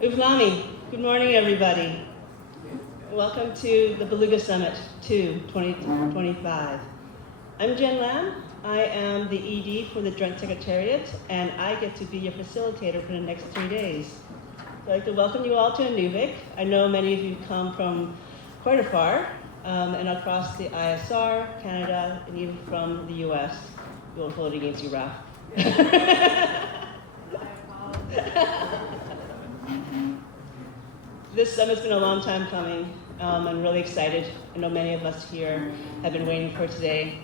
Uvlami, good morning, everybody. Welcome to the Beluga Summit 2 2025. I'm Jen Lam. I am the ED for the Joint Secretariat, and I get to be your facilitator for the next 3 days. I'd like to welcome you all to Inuvik. I know many of you come from quite afar and across the ISR, Canada, and even from the US. We won't hold it against you, Ralph. This summit's been a long time coming. I'm really excited. I know many of us here have been waiting for today.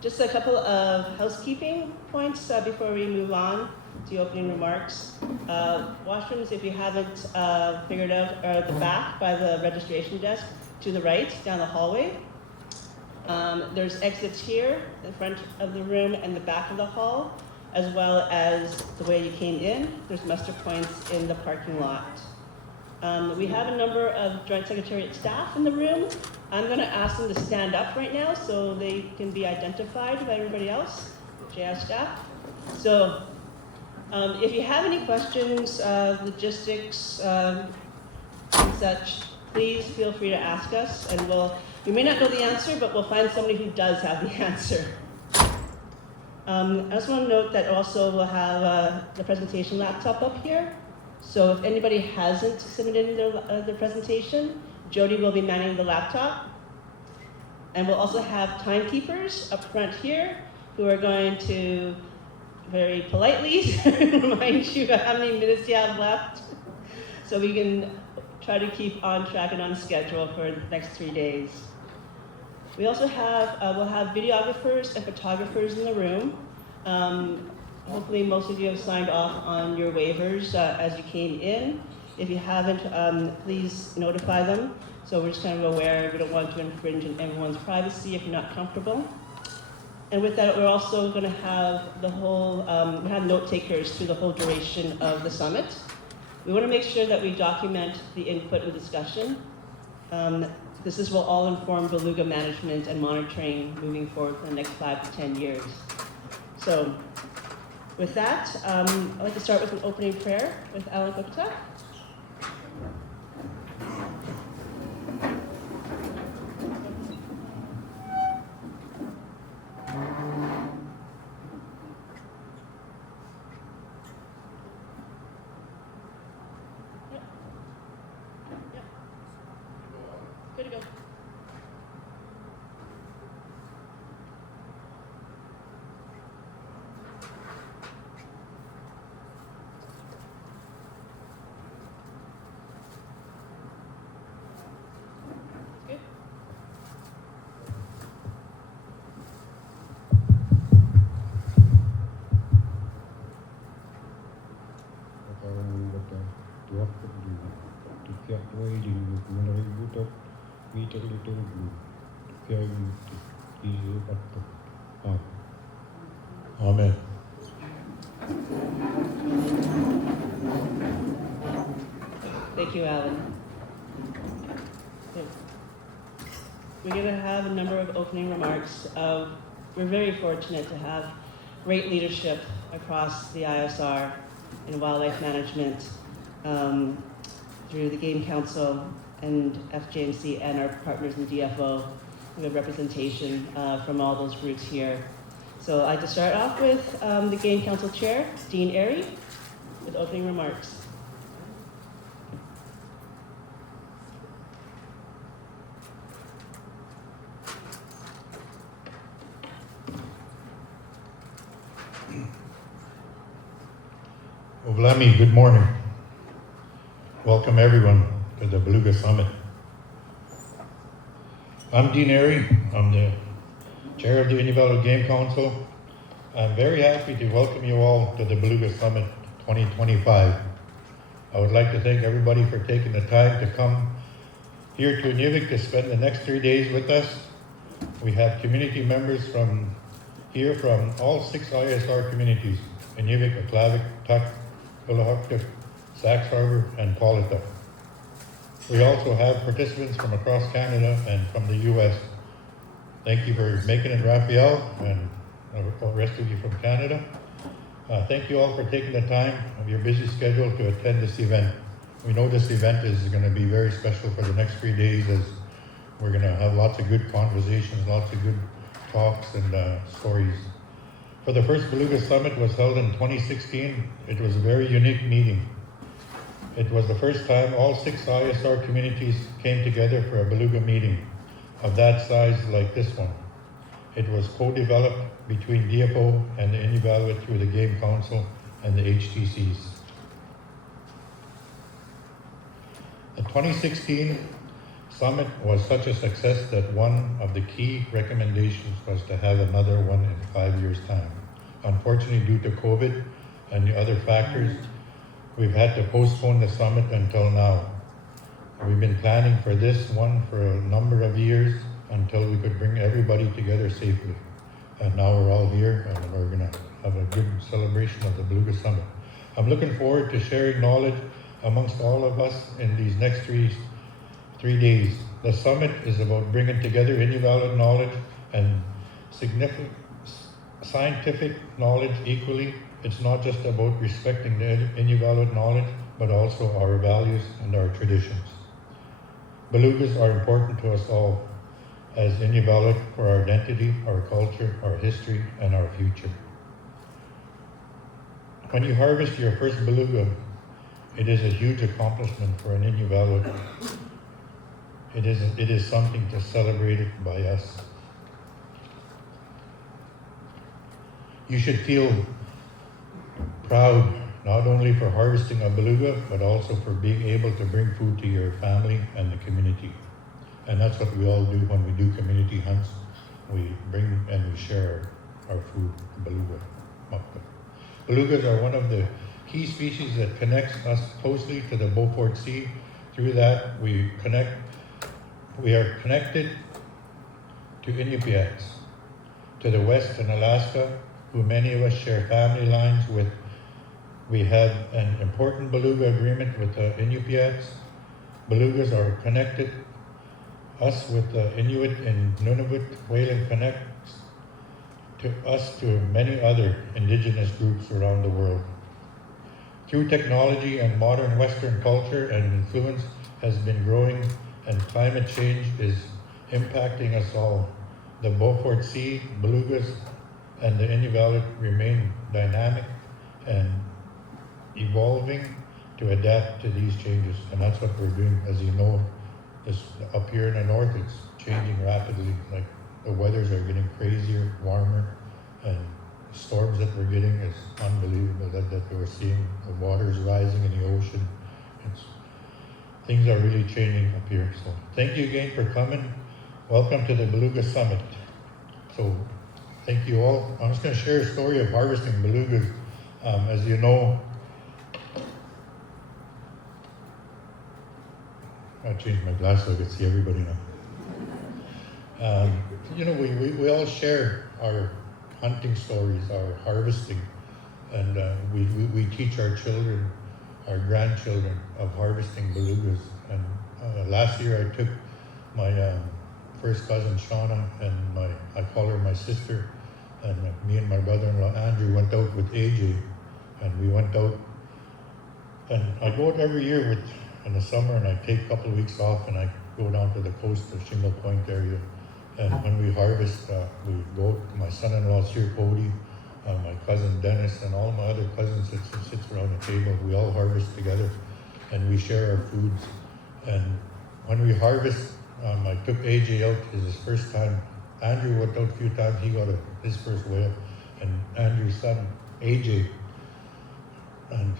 Just a couple of housekeeping points before we move on to opening remarks. Washrooms, if you haven't figured out, are at the back by the registration desk to the right, down the hallway. There's exits here, the front of the room and the back of the hall, as well as the way you came in. There's muster points in the parking lot. We have a number of Joint Secretariat staff in the room. I'm going to ask them to stand up right now so they can be identified by everybody else, JS staff. So if you have any questions, logistics, and such, please feel free to ask us, and we may not know the answer, but we'll find somebody who does have the answer. I just want to note that also we'll have the presentation laptop up here. So if anybody hasn't submitted their presentation, Jody will be manning the laptop. And we'll also have timekeepers up front here who are going to very politely remind you how many minutes you have left, so we can try to keep on track and on schedule for the next 3 days. We also have, we'll have videographers and photographers in the room. Hopefully most of you have signed off on your waivers as you came in. If you haven't, please notify them. So we're just kind of aware, we don't want to infringe on everyone's privacy if you're not comfortable. And with that, we're also going to have the whole, we have note takers through the whole duration of the summit. We want to make sure that we document the input and discussion. This will all inform Beluga management and monitoring moving forward for the next 5 to 10 years. So with that, I'd like to start with an opening prayer with Alan Gupta. Good to go. Amen. Thank you, Alan. We're going to have a number of opening remarks. We're very fortunate to have great leadership across the ISR in wildlife management through the Game Council and FJMC and our partners in DFO. We have representation from all those groups here. So I'd like to start off with the Game Council Chair, Dean Airy, with opening remarks. Ovlami, good morning. Welcome everyone to the Beluga Summit. I'm Dean Airy. I'm the Chair of the Inuvik Game Council. I'm very happy to welcome you all to the Beluga Summit 2025. I would like to thank everybody for taking the time to come here to Inuvik to spend the next 3 days with us. We have community members from here from all 6 ISR communities: Inuvik, Aklavik, Tuk, Willahuktuk, Sax Harbor, and Polita. We also have participants from across Canada and from the US. Thank you for making it, Raphael, and the rest of you from Canada. Thank you all for taking the time of your busy schedule to attend this event. We know this event is going to be very special for the next 3 days, as we're going to have lots of good conversations, lots of good talks and stories. For the first Beluga Summit was held in 2016. It was a very unique meeting. It was the first time all 6 ISR communities came together for a Beluga meeting of that size like this one. It was co-developed between DFO and the Inuvialuit through the Game Council and the HTCs. The 2016 summit was such a success that one of the key recommendations was to have another one in 5 years' time. Unfortunately, due to COVID and the other factors, we've had to postpone the summit until now. We've been planning for this one for a number of years until we could bring everybody together safely. And now we're all here and we're gonna have a good celebration of the Beluga Summit. I'm looking forward to sharing knowledge amongst all of us in these next three days. The summit is about bringing together Inuvialuit knowledge and significant scientific knowledge equally. It's not just about respecting the Inuvialuit knowledge, but also our values and our traditions. Belugas are important to us all as Inuvialuit for our identity, our culture, our history, and our future. When you harvest your first beluga, it is a huge accomplishment for an Inuvialuit. It is something to celebrate it by us. You should feel proud not only for harvesting a beluga, but also for being able to bring food to your family and the community. And that's what we all do when we do community hunts. We bring and we share our food, beluga. Belugas are one of the key species that connects us closely to the Beaufort Sea. Through that, we are connected to Inupiats, to the west in Alaska, who many of us share family lines with. We have an important beluga agreement with the Inupiats. Belugas are connected us with the Inuit and Nunavut Whaling connects to us to many other indigenous groups around the world. Through technology and modern Western culture and influence has been growing, and climate change is impacting us all. The Beaufort Sea, belugas, and the Inuvialuit remain dynamic and evolving to adapt to these changes, and that's what we're doing. As you know, up here in the north, it's changing rapidly. Like the weathers are getting crazier, warmer, and the storms that we're getting is unbelievable that we're seeing. The water's rising in the ocean. Things are really changing up here. So thank you again for coming. Welcome to the Beluga Summit. So thank you all. I'm just going to share a story of harvesting belugas. As you know, I changed my glasses so I could see everybody now. We all share our hunting stories, our harvesting, and we teach our children, our grandchildren of harvesting belugas. And last year I took my first cousin Shauna and I call her my sister, and me and my brother-in-law Andrew went out with AJ, and we went out, and I go out every year in the summer, and I take a couple of weeks off and I go down to the coast of Shingle Point area. And when we harvest, we go out. My son-in-law's here, Cody, my cousin Dennis, and all my other cousins that sits around the table. We all harvest together and we share our foods. And when we harvest, I took AJ out. It's his first time. Andrew went out a few times. He got his first whale. And Andrew's son, AJ, and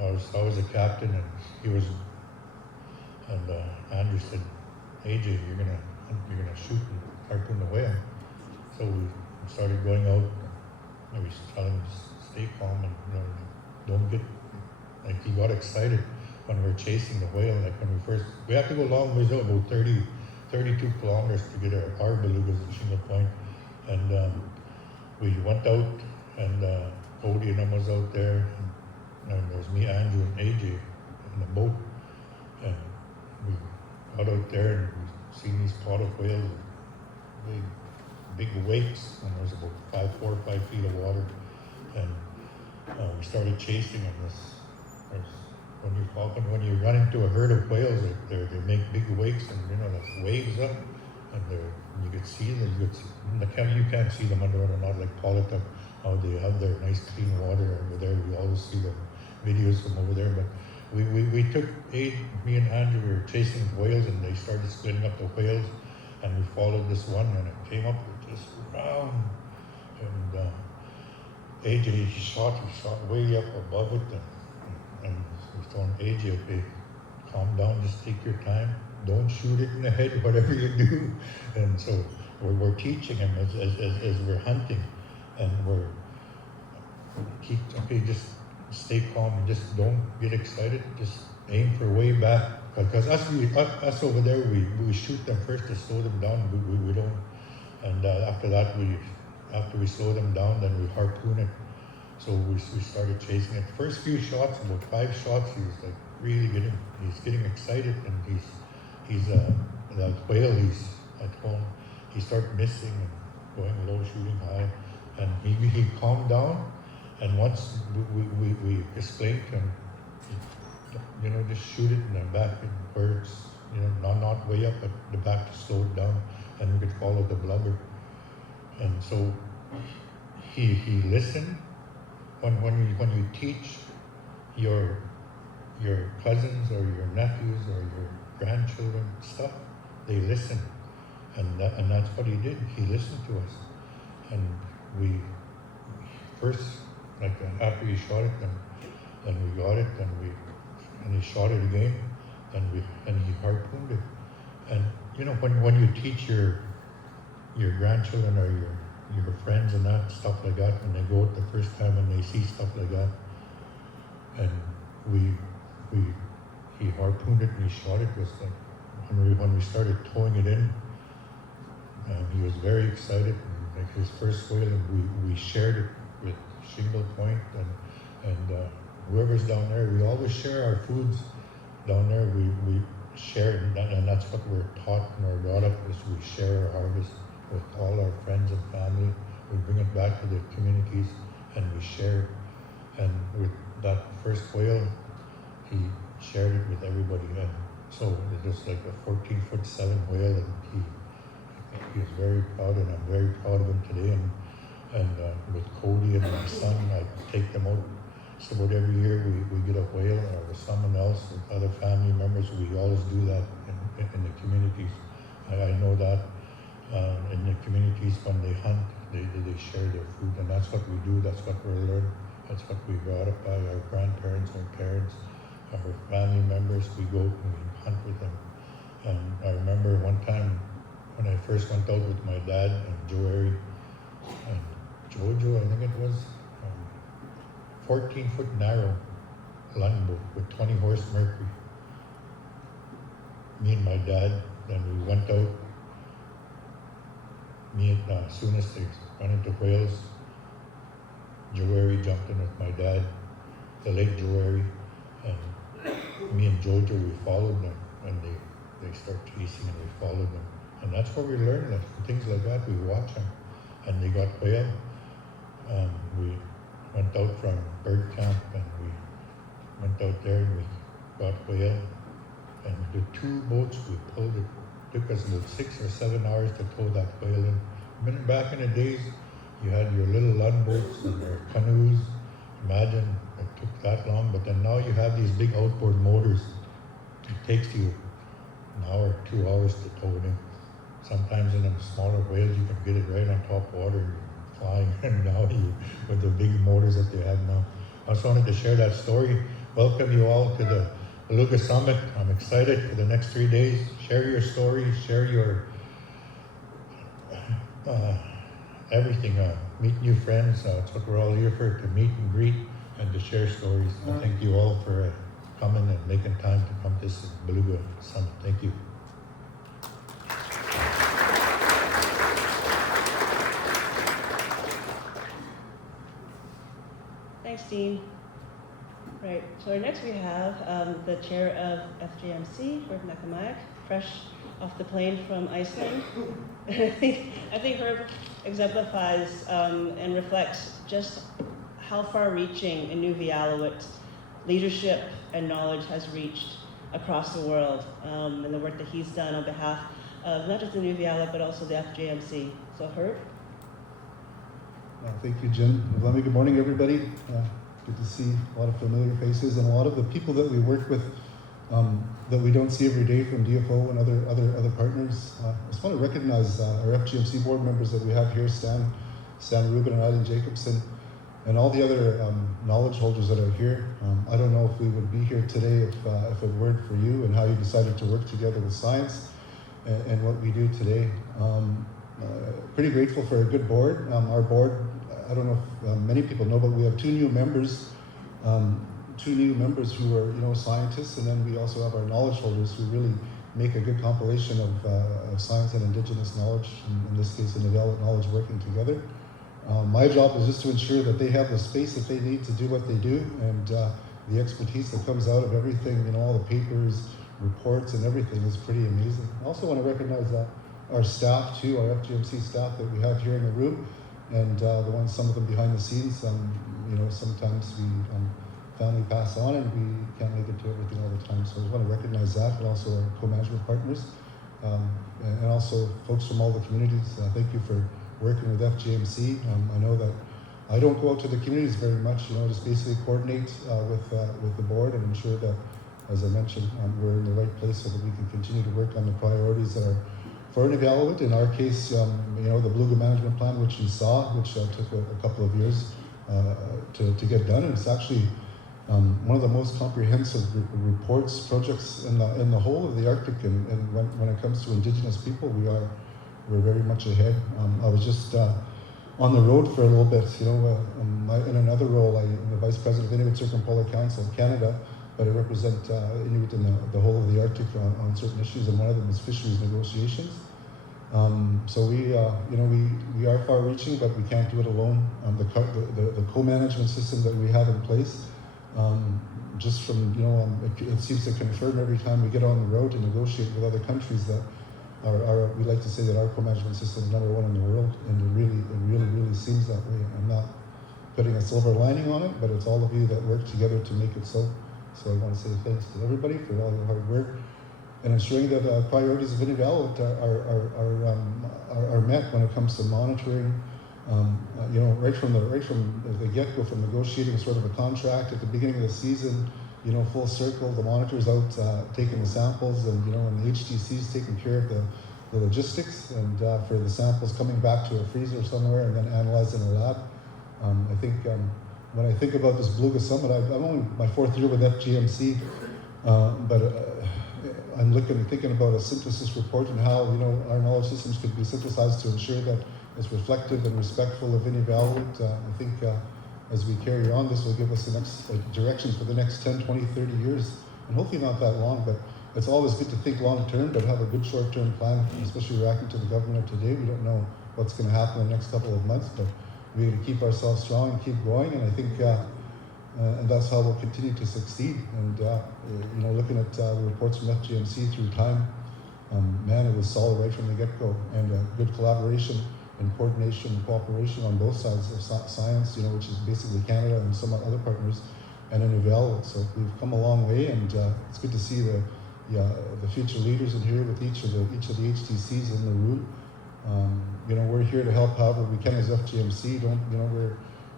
I was a captain, and Andrew said, AJ, you're gonna shoot and harpoon the whale. So we started going out, and we was telling him to stay calm and don't get, like, he got excited when we were chasing the whale. Like when we have to go a long ways out, about 32 kilometers to get our belugas at Shingle Point. And we went out, and Cody and them was out there, and there was me, Andrew, and AJ in the boat. And we got out there and we seen these pot of whales, big wakes, and there was about 4 or 5 feet of water. And we started chasing, and when you run into a herd of whales, they make big wakes and like waves up, and you could see them. You can't see them underwater, not like Polita, how they have their nice clean water over there. We always see the videos from over there, but we took me and Andrew were chasing whales, and they started splitting up the whales, and we followed this one, and it came up just round, and AJ he shot way up above it, and we told AJ, okay, calm down, just take your time, don't shoot it in the head, whatever you do. And so we're teaching him as we're hunting, and just stay calm and just don't get excited, just aim for way back, because us over there, we shoot them first to slow them down, we don't, and after that, after we slow them down, then we harpoon it. So we started chasing it. First few shots, about 5 shots, he was like really getting excited, and he's that whale, he's at home, he started missing and going low, shooting high, and he calmed down, and once we explained to him, just shoot it in the back where it's, not way up, but the back to slow it down, and we could follow the blubber. And so he listened. When you teach your cousins or your nephews or your grandchildren stuff, they listen, and that's what he did. He listened to us, and we first, like after he shot it, then we got it, and he shot it again, and he harpooned it. And when you teach your grandchildren or your friends and that stuff like that, when they go out the first time and they see stuff like that, and he harpooned it and he shot it, was like when we started towing it in, he was very excited, and like his first whale, and we shared it with Shingle Point and whoever's down there. We always share our foods down there. We share, and that's what we're taught and we're brought up, is we share our harvest with all our friends and family. We bring it back to the communities, and we share it. And with that first whale, he shared it with everybody. And so it was like a 14-foot-7 whale, and he was very proud, and I'm very proud of him today. And with Cody and my son, I take them out. So about every year we get a whale, or with someone else, with other family members. We always do that in the communities. I know that. In the communities, when they hunt, they share their food, and that's what we do. That's what we're learned. That's what we brought up by our grandparents, our parents, our family members. We go and we hunt with them. And I remember one time when I first went out with my dad and Joey and Jojo, I think it was, 14-foot narrow land boat with 20 horse Mercury. Me and my dad, then we went out. As soon as they run into whales, Joey jumped in with my dad, the late Joey, and me and Jojo, we followed them, and they start chasing, and we followed them. And that's where we learn, like things like that. We watch them, and they got whale. We went out from bird camp, and we went out there, and we got whale. And the 2 boats we pulled, it took us about 6 or 7 hours to tow that whale in. Back in the days, you had your little land boats and your canoes. Imagine it took that long, but then now you have these big outboard motors. It takes you an hour, 2 hours to tow it in. Sometimes in them smaller whales, you can get it right on top of water, flying, and now with the big motors that they have now. I just wanted to share that story. Welcome you all to the Beluga Summit. I'm excited for the next 3 days. Share your stories, share your everything. Meet new friends. That's what we're all here for, to meet and greet and to share stories. I thank you all for coming and making time to come to this Beluga Summit. Thank you. Thanks, Dean. Right, so next we have the chair of FJMC, Herb Nakamayak, fresh off the plane from Iceland. I think Herb exemplifies and reflects just how far-reaching Inuvialuit leadership and knowledge has reached across the world, and the work that he's done on behalf of not just Inuvialuit, but also the FJMC. So Herb? Thank you, Jen. Good morning, everybody. Good to see a lot of familiar faces and a lot of the people that we work with that we don't see every day from DFO and other partners. I just want to recognize our FGMC board members that we have here, Stan Rubin and Eileen Jacobson, and all the other knowledge holders that are here. I don't know if we would be here today if it weren't for you and how you decided to work together with science and what we do today. Pretty grateful for a good board. Our board, I don't know if many people know, but we have two new members who are scientists, and then we also have our knowledge holders who really make a good compilation of science and indigenous knowledge, in this case Inuvialuit knowledge, working together. My job is just to ensure that they have the space that they need to do what they do, and the expertise that comes out of everything, all the papers, reports, and everything is pretty amazing. I also want to recognize our staff too, our FGMC staff that we have here in the room, and some of them behind the scenes. Sometimes we family pass on and we can't make it to everything all the time. So I just want to recognize that, but also our co-management partners, and also folks from all the communities. Thank you for working with FGMC. I know that I don't go out to the communities very much, just basically coordinate with the board and ensure that, as I mentioned, we're in the right place so that we can continue to work on the priorities that are for Inuvialuit. In our case, the Beluga management plan, which you saw, which took a couple of years to get done. And it's actually one of the most comprehensive projects in the whole of the Arctic. And when it comes to Indigenous people, we're very much ahead. I was just on the road for a little bit. In another role, I'm the Vice President of Inuit Circumpolar Council of Canada, but I represent Inuit in the whole of the Arctic on certain issues, and one of them is fisheries negotiations. So we are far-reaching, but we can't do it alone. The co-management system that we have in place, just from it seems to confirm every time we get on the road to negotiate with other countries that we like to say that our co-management system is number one in the world, and it really seems that way. I'm not putting a silver lining on it, but it's all of you that work together to make it so. So I want to say thanks to everybody for all your hard work and ensuring that priorities of Inuvialuit are met when it comes to monitoring. Right from the get-go, from negotiating sort of a contract at the beginning of the season, full circle, the monitors out taking the samples, and and the HTC's taking care of the logistics, and for the samples coming back to a freezer somewhere and then analyzed in a lab. I think when I think about this Beluga Summit, I'm only my fourth year with FGMC, but I'm thinking about a synthesis report and how our knowledge systems could be synthesized to ensure that it's reflective and respectful of Inuvialuit. I think as we carry on, this will give us the next direction for the next 10, 20, 30 years, and hopefully not that long, but it's always good to think long term, but have a good short-term plan, especially reacting to the government of today. We don't know what's going to happen in the next couple of months, but we're going to keep ourselves strong and keep going, and I think and that's how we'll continue to succeed. And looking at the reports from FGMC through time, it was solid right from the get-go, and good collaboration and coordination and cooperation on both sides of science, which is basically Canada and some other partners, and Inuvialuit. So we've come a long way, and it's good to see the future leaders in here with each of the HTCs in the room. We're here to help however we can as FGMC.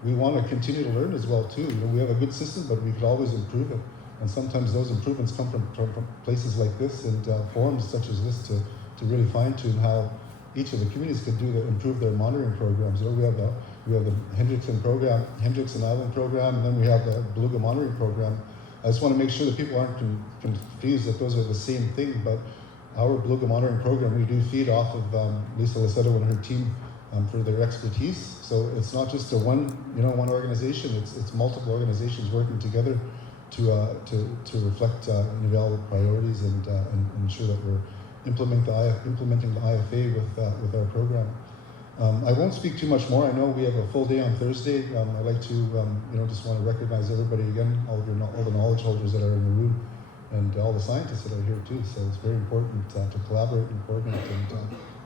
We want to continue to learn as well too. We have a good system, but we could always improve it. And sometimes those improvements come from places like this and forums such as this to really fine-tune how each of the communities could improve their monitoring programs. We have the Hendricks and Island program, and then we have the Beluga monitoring program. I just want to make sure that people aren't confused that those are the same thing, but our Beluga monitoring program, we do feed off of Lisa Lacedo and her team for their expertise. So it's not just one organization, it's multiple organizations working together to reflect Inuvialuit priorities and ensure that we're implementing the IFA with our program. I won't speak too much more. I know we have a full day on Thursday. I'd like to just want to recognize everybody again, all the knowledge holders that are in the room, and all the scientists that are here too. So it's very important to collaborate and coordinate, and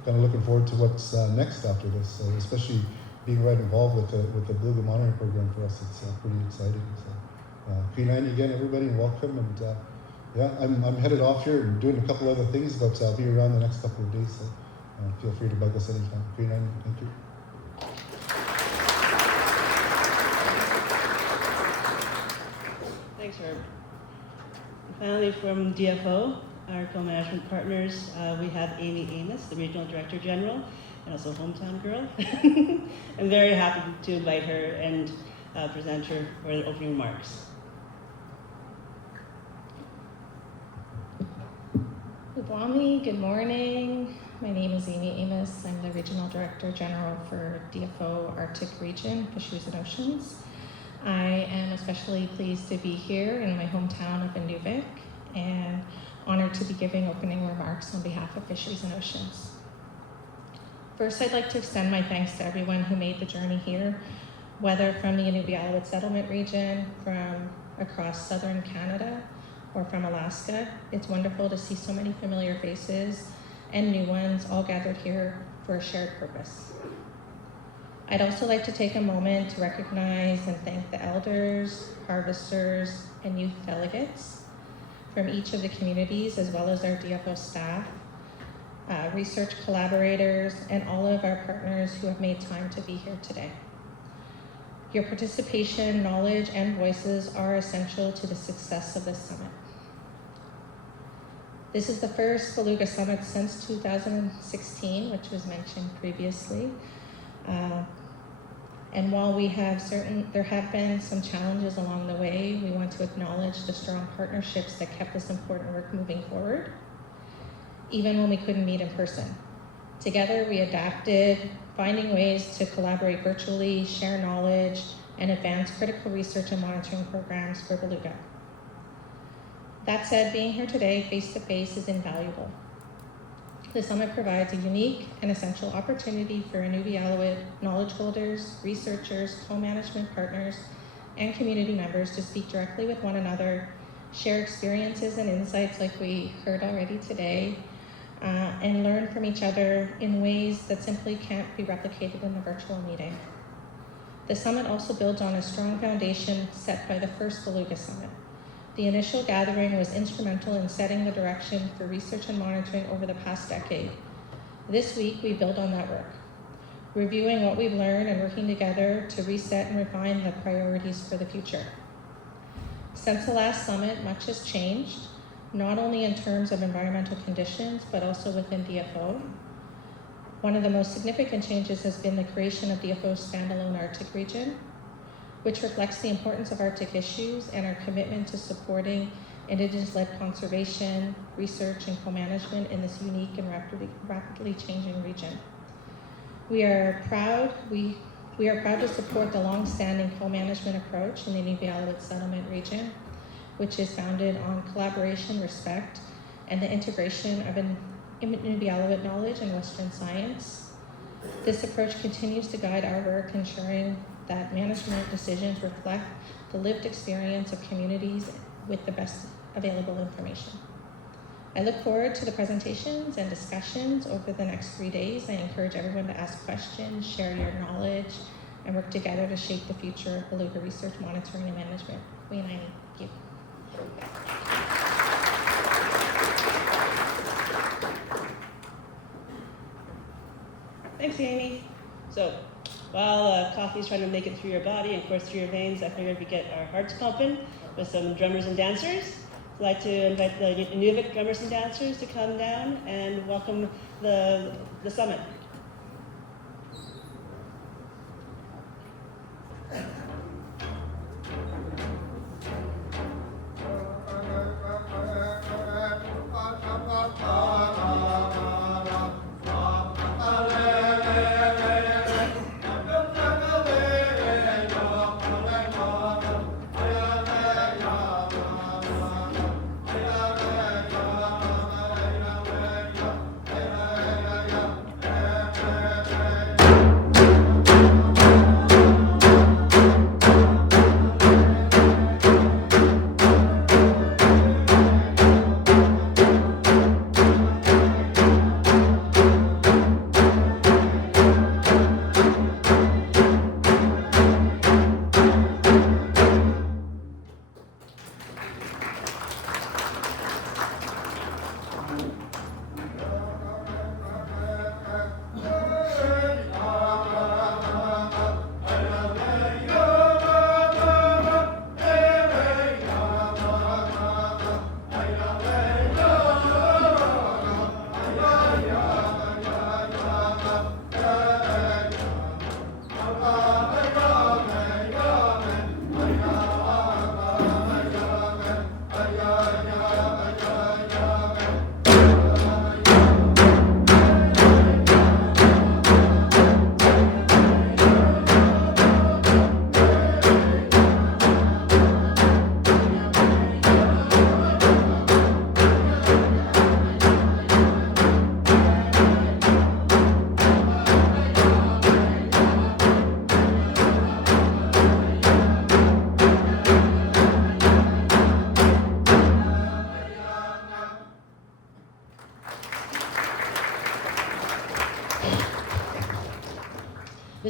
kind of looking forward to what's next after this, especially being right involved with the Beluga monitoring program for us. It's pretty exciting. So, P90 again, everybody, and welcome. And yeah, I'm headed off here and doing a couple other things, but I'll be around the next couple of days. So feel free to bug us anytime. P90, thank you. Thanks, Herb. And finally, from DFO, our co-management partners, we have Amy Amos, the Regional Director General, and also hometown girl. I'm very happy to invite her and present her for the opening remarks. Ubwami, good morning. My name is Amy Amos. I'm the Regional Director General for DFO Arctic Region, Fisheries and Oceans. I am especially pleased to be here in my hometown of Inuvik and honored to be giving opening remarks on behalf of Fisheries and Oceans. First, I'd like to extend my thanks to everyone who made the journey here, whether from the Inuvialuit Settlement region, from across southern Canada, or from Alaska. It's wonderful to see so many familiar faces and new ones all gathered here for a shared purpose. I'd also like to take a moment to recognize and thank the elders, harvesters, and youth delegates from each of the communities, as well as our DFO staff, research collaborators, and all of our partners who have made time to be here today. Your participation, knowledge, and voices are essential to the success of this summit. This is the first Beluga Summit since 2016, which was mentioned previously. And while there have been some challenges along the way, we want to acknowledge the strong partnerships that kept this important work moving forward, even when we couldn't meet in person. Together, we adapted, finding ways to collaborate virtually, share knowledge, and advance critical research and monitoring programs for beluga. That said, being here today face-to-face is invaluable. The summit provides a unique and essential opportunity for Inuvialuit knowledge holders, researchers, co-management partners, and community members to speak directly with one another, share experiences and insights like we heard already today, and learn from each other in ways that simply can't be replicated in a virtual meeting. The summit also builds on a strong foundation set by the first Beluga Summit. The initial gathering was instrumental in setting the direction for research and monitoring over the past decade. This week, we build on that work, reviewing what we've learned and working together to reset and refine the priorities for the future. Since the last summit, much has changed, not only in terms of environmental conditions, but also within DFO. One of the most significant changes has been the creation of DFO's standalone Arctic region, which reflects the importance of Arctic issues and our commitment to supporting Indigenous-led conservation, research, and co-management in this unique and rapidly changing region. We are proud to support the long-standing co-management approach in the Inuvialuit Settlement region, which is founded on collaboration, respect, and the integration of Inuvialuit knowledge and Western science. This approach continues to guide our work, ensuring that management decisions reflect the lived experience of communities with the best available information. I look forward to the presentations and discussions over the next 3 days. I encourage everyone to ask questions, share your knowledge, and work together to shape the future of beluga research, monitoring, and management. Thank you. Thanks, Amy. So, while coffee's trying to make it through your body and course through your veins, I figured we'd get our hearts pumping with some drummers and dancers. I'd like to invite the Inuvik drummers and dancers to come down and welcome the summit.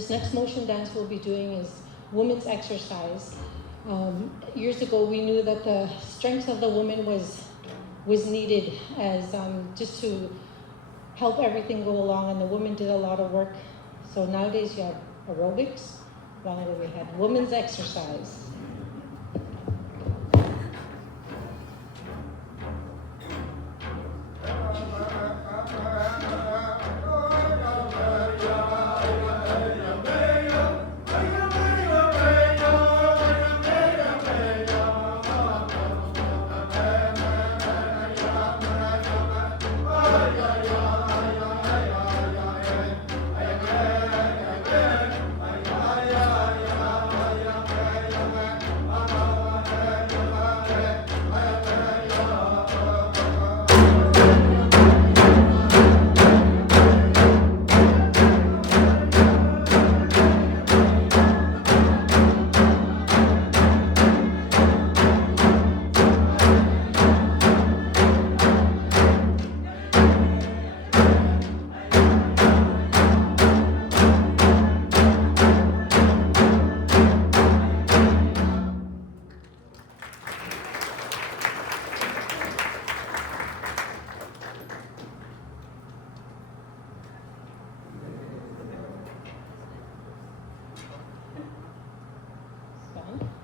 this next motion dance we'll be doing is women's exercise. Years ago, we knew that the strength of the woman was needed as just to help everything go along, and the women did a lot of work. So nowadays you have aerobics, while we had women's exercise.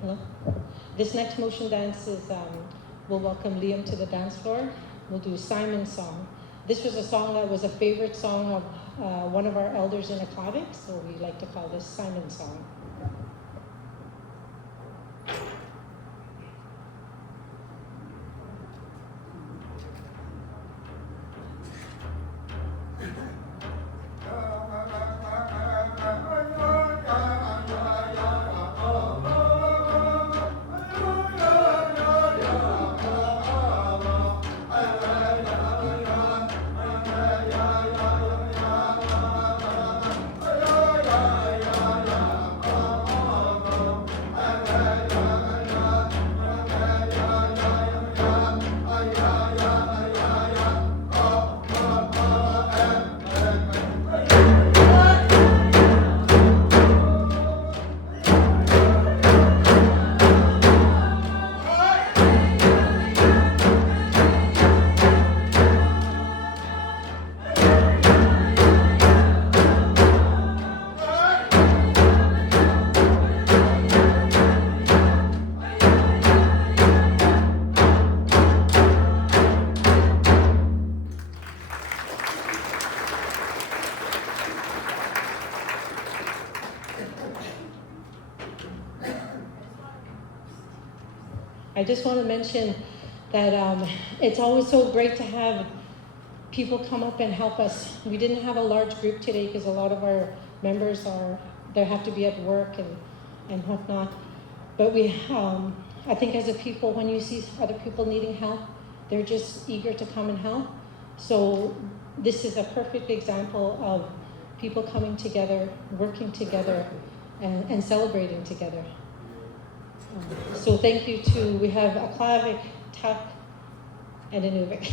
Hello. This next motion dance is, we'll welcome Liam to the dance floor. We'll do Simon's song. This was a song that was a favorite song of one of our elders in Aklavik, so we like to call this Simon's song. I just want to mention that it's always so great to have people come up and help us. We didn't have a large group today because a lot of our members they have to be at work and whatnot. But I think as a people, when you see other people needing help, they're just eager to come and help. So this is a perfect example of people coming together, working together, and celebrating together. So thank you we have Aklavik, Tuk, and Inuvik.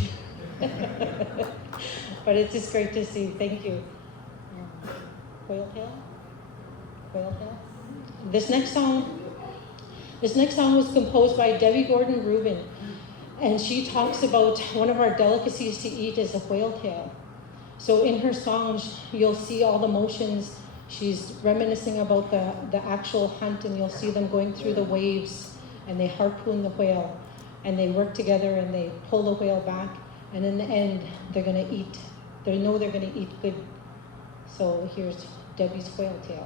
But it's just great to see. Thank you. Whale Tail. This next song was composed by Debbie Gordon Rubin, and she talks about one of our delicacies to eat is a whale tail. So in her songs, you'll see all the motions. She's reminiscing about the actual hunt, and you'll see them going through the waves, and they harpoon the whale, and they work together, and they pull the whale back, and in the end, they're gonna eat. They know they're gonna eat good. So here's Debbie's whale tail.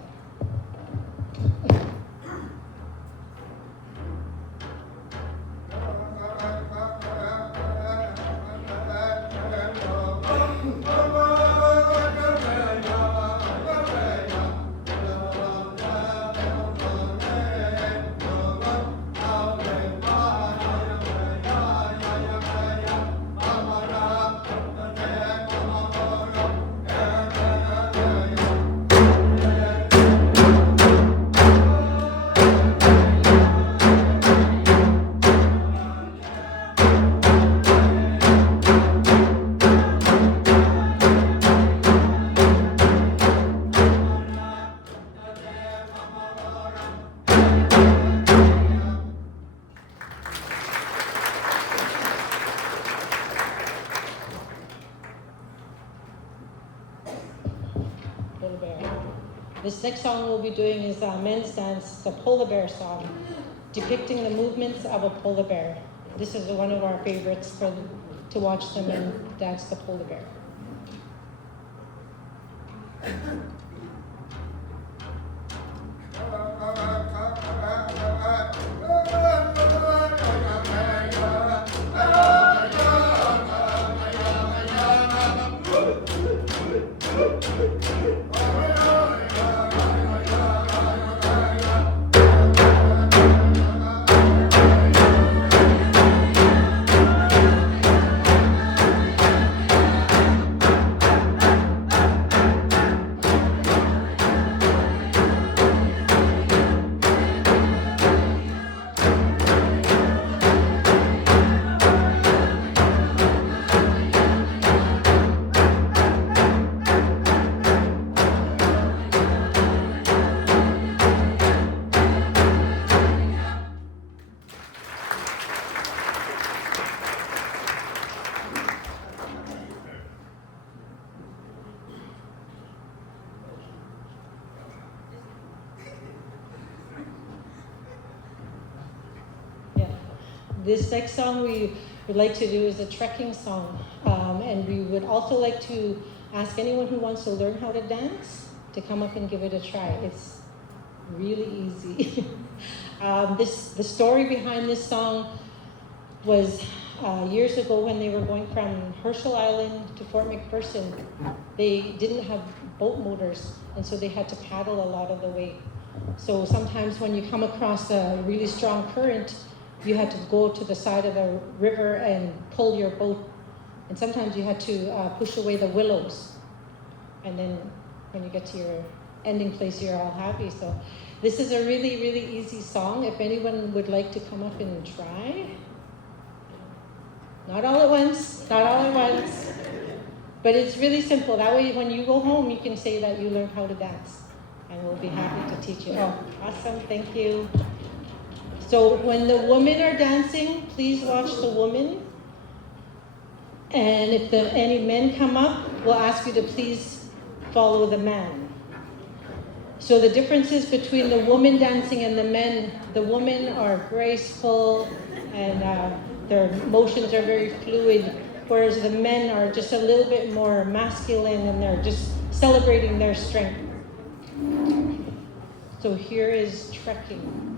This next song we'll be doing is a men's dance, the polar bear song, depicting the movements of a polar bear. This is one of our favorites to watch the men dance the polar bear. This next song we would like to do is a trekking song. And we would also like to ask anyone who wants to learn how to dance to come up and give it a try. It's really easy. The story behind this song was years ago when they were going from Herschel Island to Fort McPherson. They didn't have boat motors, and so they had to paddle a lot of the way. So sometimes when you come across a really strong current, you had to go to the side of the river and pull your boat. And sometimes you had to push away the willows. And then when you get to your ending place, you're all happy. So this is a really, really easy song. If anyone would like to come up and try. Not all at once, not all at once. But it's really simple. That way when you go home, you can say that you learned how to dance. And we'll be happy to teach you. Oh, awesome, thank you. So when the women are dancing, please watch the woman. And if any men come up, we'll ask you to please follow the man. So the differences between the woman dancing and the women are graceful and their motions are very fluid, whereas the men are just a little bit more masculine and they're just celebrating their strength. So here is trekking.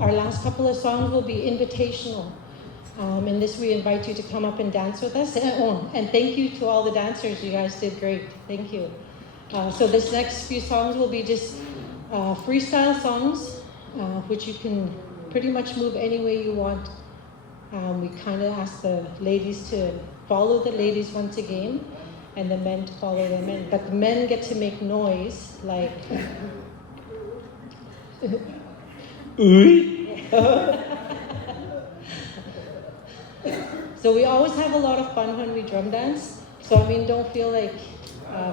our last couple of songs will be invitational. In this, we invite you to come up and dance with us. And thank you to all the dancers. You guys did great. Thank you. So this next few songs will be just freestyle songs, which you can pretty much move any way you want. We kind of ask the ladies to follow the ladies once again, and the men to follow the men. But the men get to make noise, like... So we always have a lot of fun when we drum dance. So I mean, don't feel like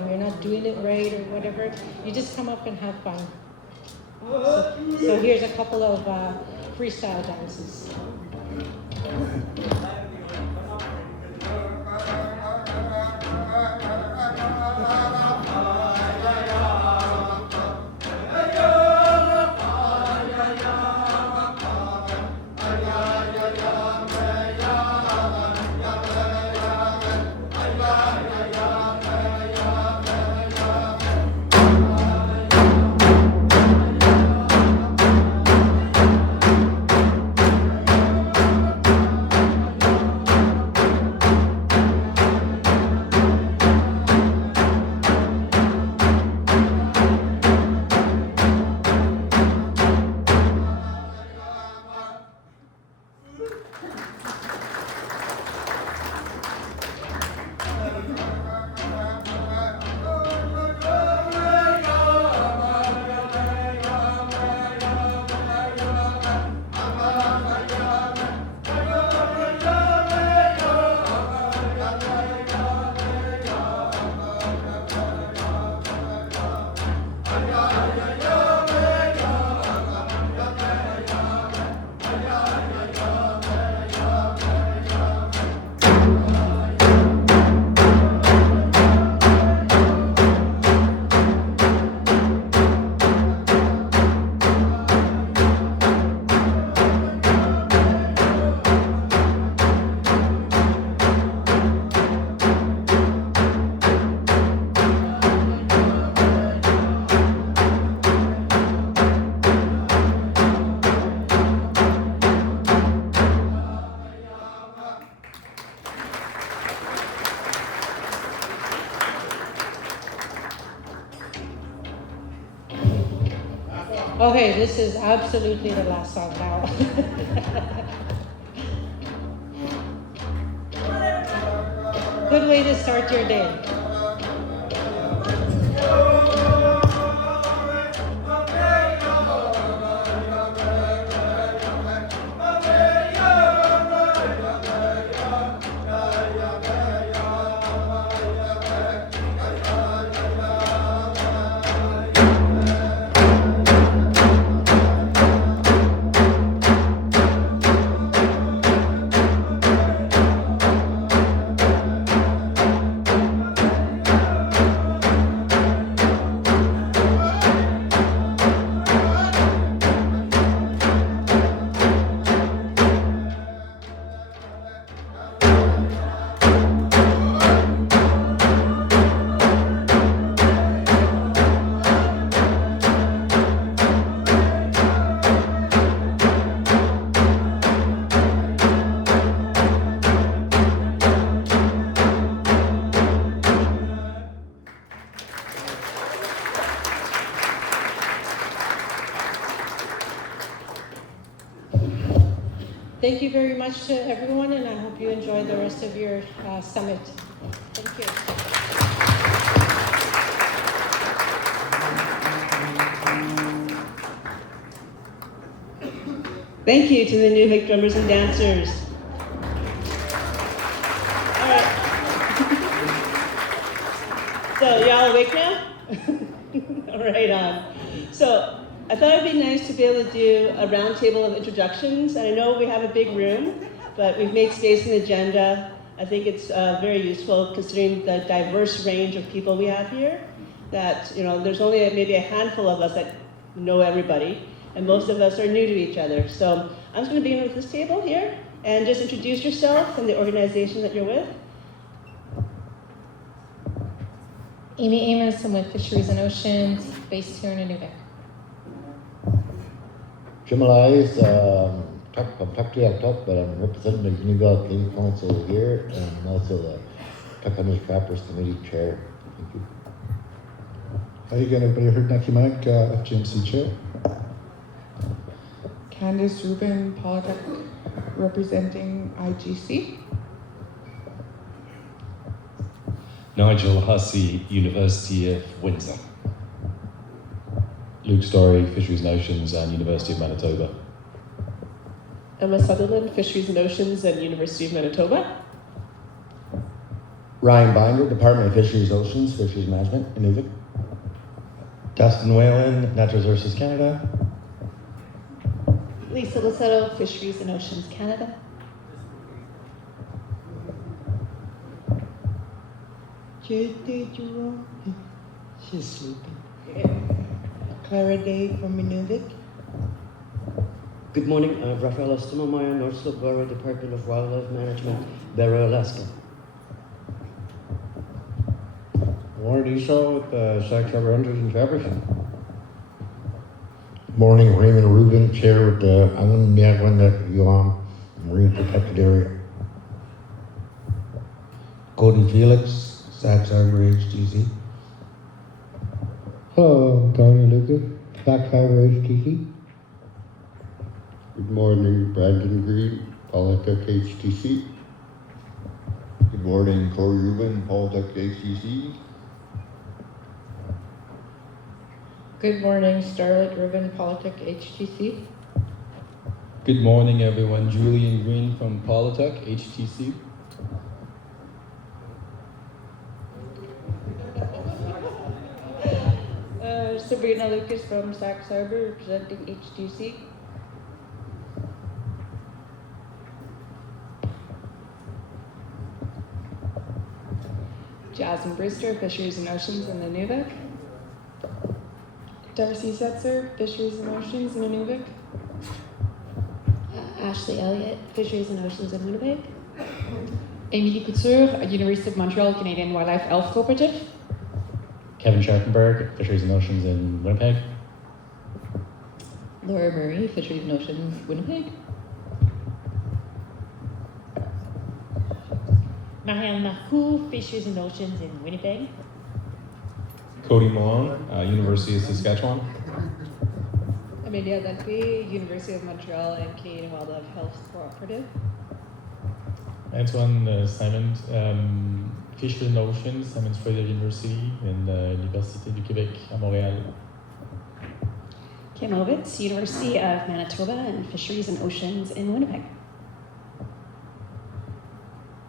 you're not doing it right or whatever. You just come up and have fun. So here's a couple of freestyle dances. Okay, this is absolutely the last song now. Good way to start your day. Thank you very much to everyone, and I hope you enjoy the rest of your summit. Thank you. Thank you to the Nuvik drummers and dancers. All right. So y'all awake now? Right on. So I thought it'd be nice to be able to do a round table of introductions. And I know we have a big room, but we've made space in the agenda. I think it's very useful considering the diverse range of people we have here. That, you know, there's only maybe a handful of us that know everybody, and most of us are new to each other. So I'm just going to begin with this table here, and just introduce yourself and the organization that you're with. Amy Amos, I'm with Fisheries and Oceans, based here in Nunavik. Jim Elias, from Tuck, but I'm representing the Univille Game Council here, and I'm also the Tuckahoe Trappers Committee Chair. Thank you. Hi again, everybody. I heard Naki Mack, FGMC Chair. Candice Rubin, Polytech, representing IGC. Nigel Hussey, University of Windsor. Luke Story, Fisheries and Oceans and University of Manitoba. Emma Sutherland, Fisheries and Oceans and University of Manitoba. Ryan Binder, Department of Fisheries, Oceans, Fisheries Management, Inuvik. Dustin Whalen, Natural Resources Canada. Lisa Lucetto, Fisheries and Oceans Canada. She's sleeping. Clara Day from Inuvik. Good morning, Rafaela Stimmelmeyer, North Slope Borough Department of Wildlife Management, Barrow, Alaska. Warren Esau with the Sac Harbor Hunters and Trappers. Morning, Raymond Rubin, Chair with the Anuniagwanda Yuam Marine Protected Area. Cody Felix, Sac Harbor HTC. Hello, I'm Tony Lucas, Sac Harbor HTC. Good morning, Brandon Green, Polytech HTC. Good morning, Corey Rubin, Polytech HTC. Good morning, Starlet Rubin, Polytech, HTC. Good morning, everyone. Julian Green from Polytech, HTC. Sabrina Lucas from Sac Harbor, representing HTC. Jasmine Brewster, Fisheries and Oceans in Inuvik. Darcy Setzer, Fisheries and Oceans in Inuvik. Ashley Elliott, Fisheries and Oceans in Winnipeg. Amy Couture, University of Montreal Canadian Wildlife Health Cooperative. Kevin Scharfenberg, Fisheries and Oceans in Winnipeg. Laura Murray, Fisheries and Oceans, Winnipeg. Marianne Marcoux, Fisheries and Oceans in Winnipeg. Cody Malone, University of Saskatchewan. Amelia Dunphy, University of Montreal and Canadian Wildlife Health Cooperative. Antoine Simon, Fisheries and Oceans, Simons Fraser University and l'Université du Québec à Montréal. Kim Ovitz, University of Manitoba and Fisheries and Oceans in Winnipeg.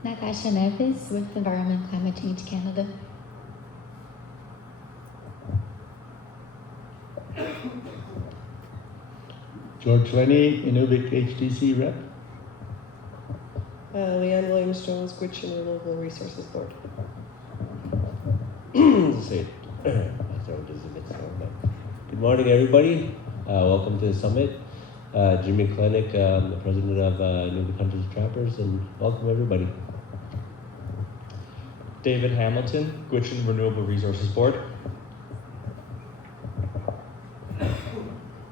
Natasha Neves with Environment Climate Change Canada. George Lenny, Inuvik HTC rep. Leanne Williams-Jones, Gwich'in Renewable Resources Board. Good morning, everybody. Welcome to the summit. Jimmy Kleinick, the president of Inuvik Hunters and Trappers, and welcome everybody. David Hamilton, Gwich'in Renewable Resources Board.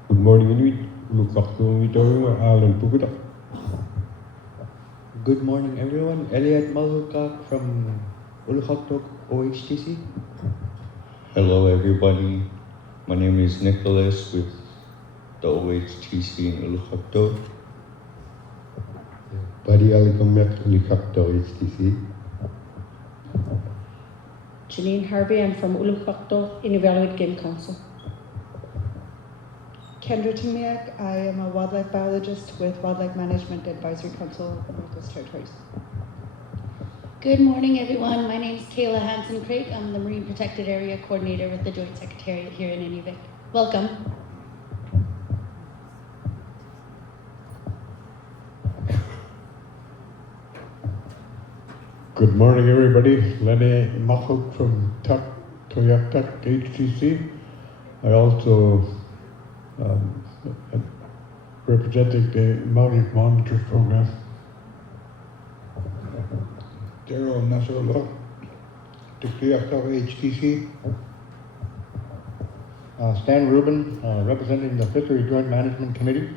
Good morning, Inuit. Alan Pukuta. Good morning, everyone. Elliot Malukak from Ulukaktok OHTC. Hello, everybody. My name is Nicholas with the OHTC in Ulukaktok. Buddy Alikomek, Ulukaktok HTC. Janine Harvey, I'm from Ulukaktok Inuvialuit Game Council. Kendra Timiak, I am a wildlife biologist with Wildlife Management Advisory Council of Northwest Territories. Good morning, everyone. My name is Kayla Hansen-Craig. I'm the Marine Protected Area Coordinator with the Joint Secretariat here in Inuvik. Welcome. Good morning, everybody. Lenny Mahok from Toyatak HTC. I also representing the Maui Monitor Program. Daryl Nasrallah, Toyatak HTC. Stan Rubin, representing the Fisheries Joint Management Committee.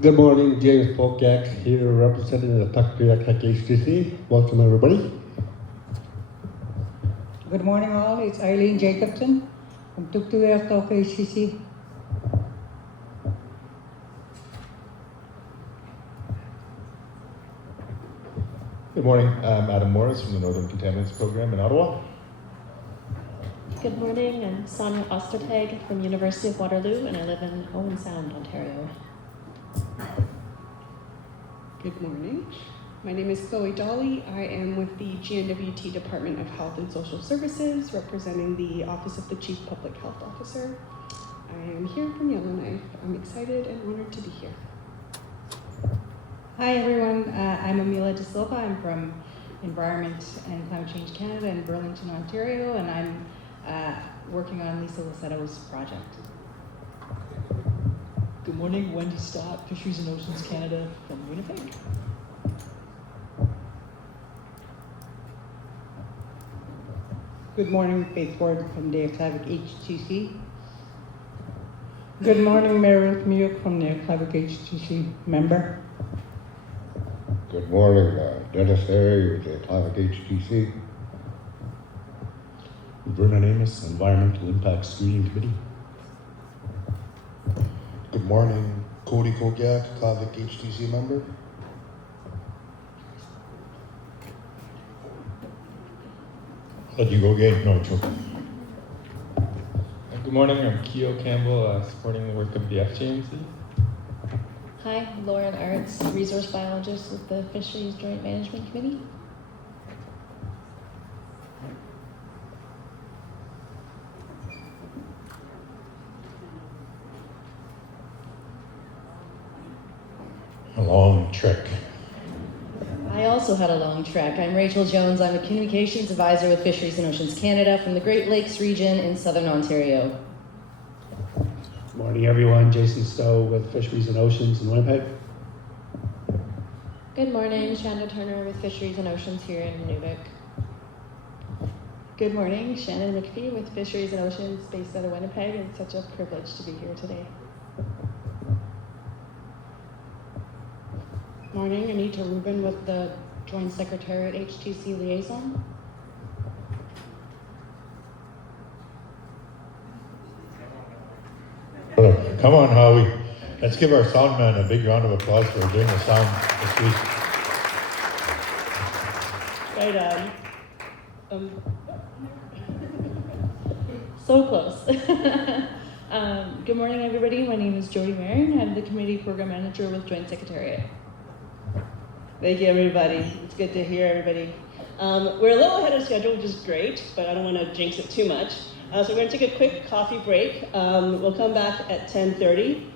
Good morning, James Polkak here representing the Takpiak HTC. Welcome everybody. Good morning all, it's Eileen Jacobson from Tuktuyak of HCC. Good morning, I'm Adam Morris from the Northern Contaminants Program in Ottawa. Good morning, I'm Sonia Ostertag from University of Waterloo, and I live in Owen Sound, Ontario. Good morning. My name is Chloe Dolly. I am with the GNWT Department of Health and Social Services, representing the Office of the Chief Public Health Officer. I am here from Yellowknife. I'm excited and honored to be here. Hi everyone, I'm Amelia De Silva. I'm from Environment and Climate Change Canada in Burlington, Ontario, and I'm working on Lisa Licetto's project. Good morning, Wendy Stott, Fisheries and Oceans Canada from Winnipeg. Good morning, Faith Ward from the Aklavik HTC. Good morning, Meredith Miyuk from the Aklavik HTC member. Good morning, Dennis Harry with the Aklavik HTC. Vernon Amos, Environmental Impact Screening Committee. Good morning, Cody Kogiak, Aklavik HTC member. Let you go again, no, it's okay. Good morning, I'm Keo Campbell, supporting the work of the FJMC. Hi, Lauren Arts, resource biologist with the Fisheries Joint Management Committee. A long trek. I also had a long trek. I'm Rachel Jones. I'm a communications advisor with Fisheries and Oceans Canada from the Great Lakes region in southern Ontario. Good morning, everyone. Jason Stowe with Fisheries and Oceans in Winnipeg. Good morning, Shanda Turner with Fisheries and Oceans here in Nunavik. Good morning, Shannon McPhee with Fisheries and Oceans based out of Winnipeg. It's such a privilege to be here today. Morning, Anita Rubin with the Joint Secretariat HTC Liaison. Come on, Howie. Let's give our sound man a big round of applause for doing the sound this week. Right on. So close. Good morning, everybody. My name is Jody Marin. I'm the Committee Program Manager with Joint Secretariat. Thank you, everybody. It's good to hear everybody. We're a little ahead of schedule, which is great, but I don't want to jinx it too much. So we're going to take a quick coffee break. We'll come back at 10:30.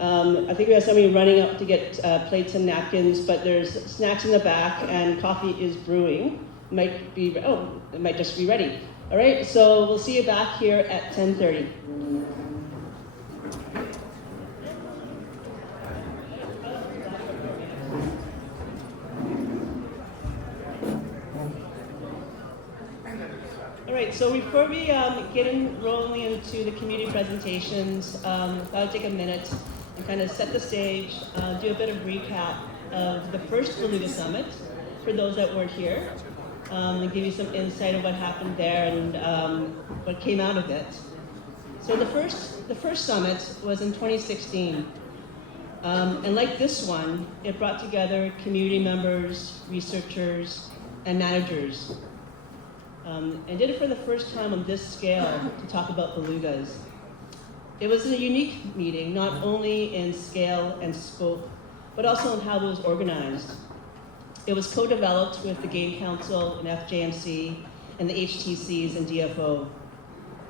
I think we have somebody running up to get plates and napkins, but there's snacks in the back and coffee is brewing. It might just be ready. All right, so we'll see you back here at 10:30. All right, so before we get rolling into the community presentations, I'll take a minute and kind of set the stage, do a bit of recap of the first Beluga Summit for those that weren't here, and give you some insight of what happened there and what came out of it. So the first summit was in 2016, and like this one, it brought together community members, researchers, and managers. And did it for the first time on this scale to talk about belugas. It was a unique meeting, not only in scale and scope, but also in how it was organized. It was co-developed with the Game Council and FJMC and the HTCs and DFO.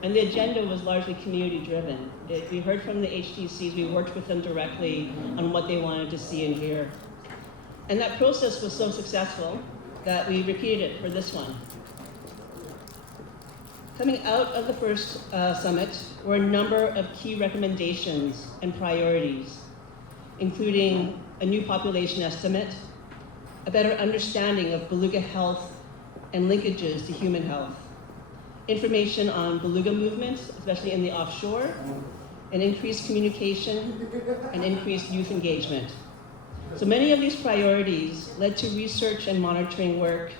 And the agenda was largely community-driven. We heard from the HTCs, we worked with them directly on what they wanted to see and hear. And that process was so successful that we repeated it for this one. Coming out of the first summit were a number of key recommendations and priorities, including a new population estimate, a better understanding of beluga health and linkages to human health, information on beluga movement, especially in the offshore, and increased communication and increased youth engagement. So many of these priorities led to research and monitoring work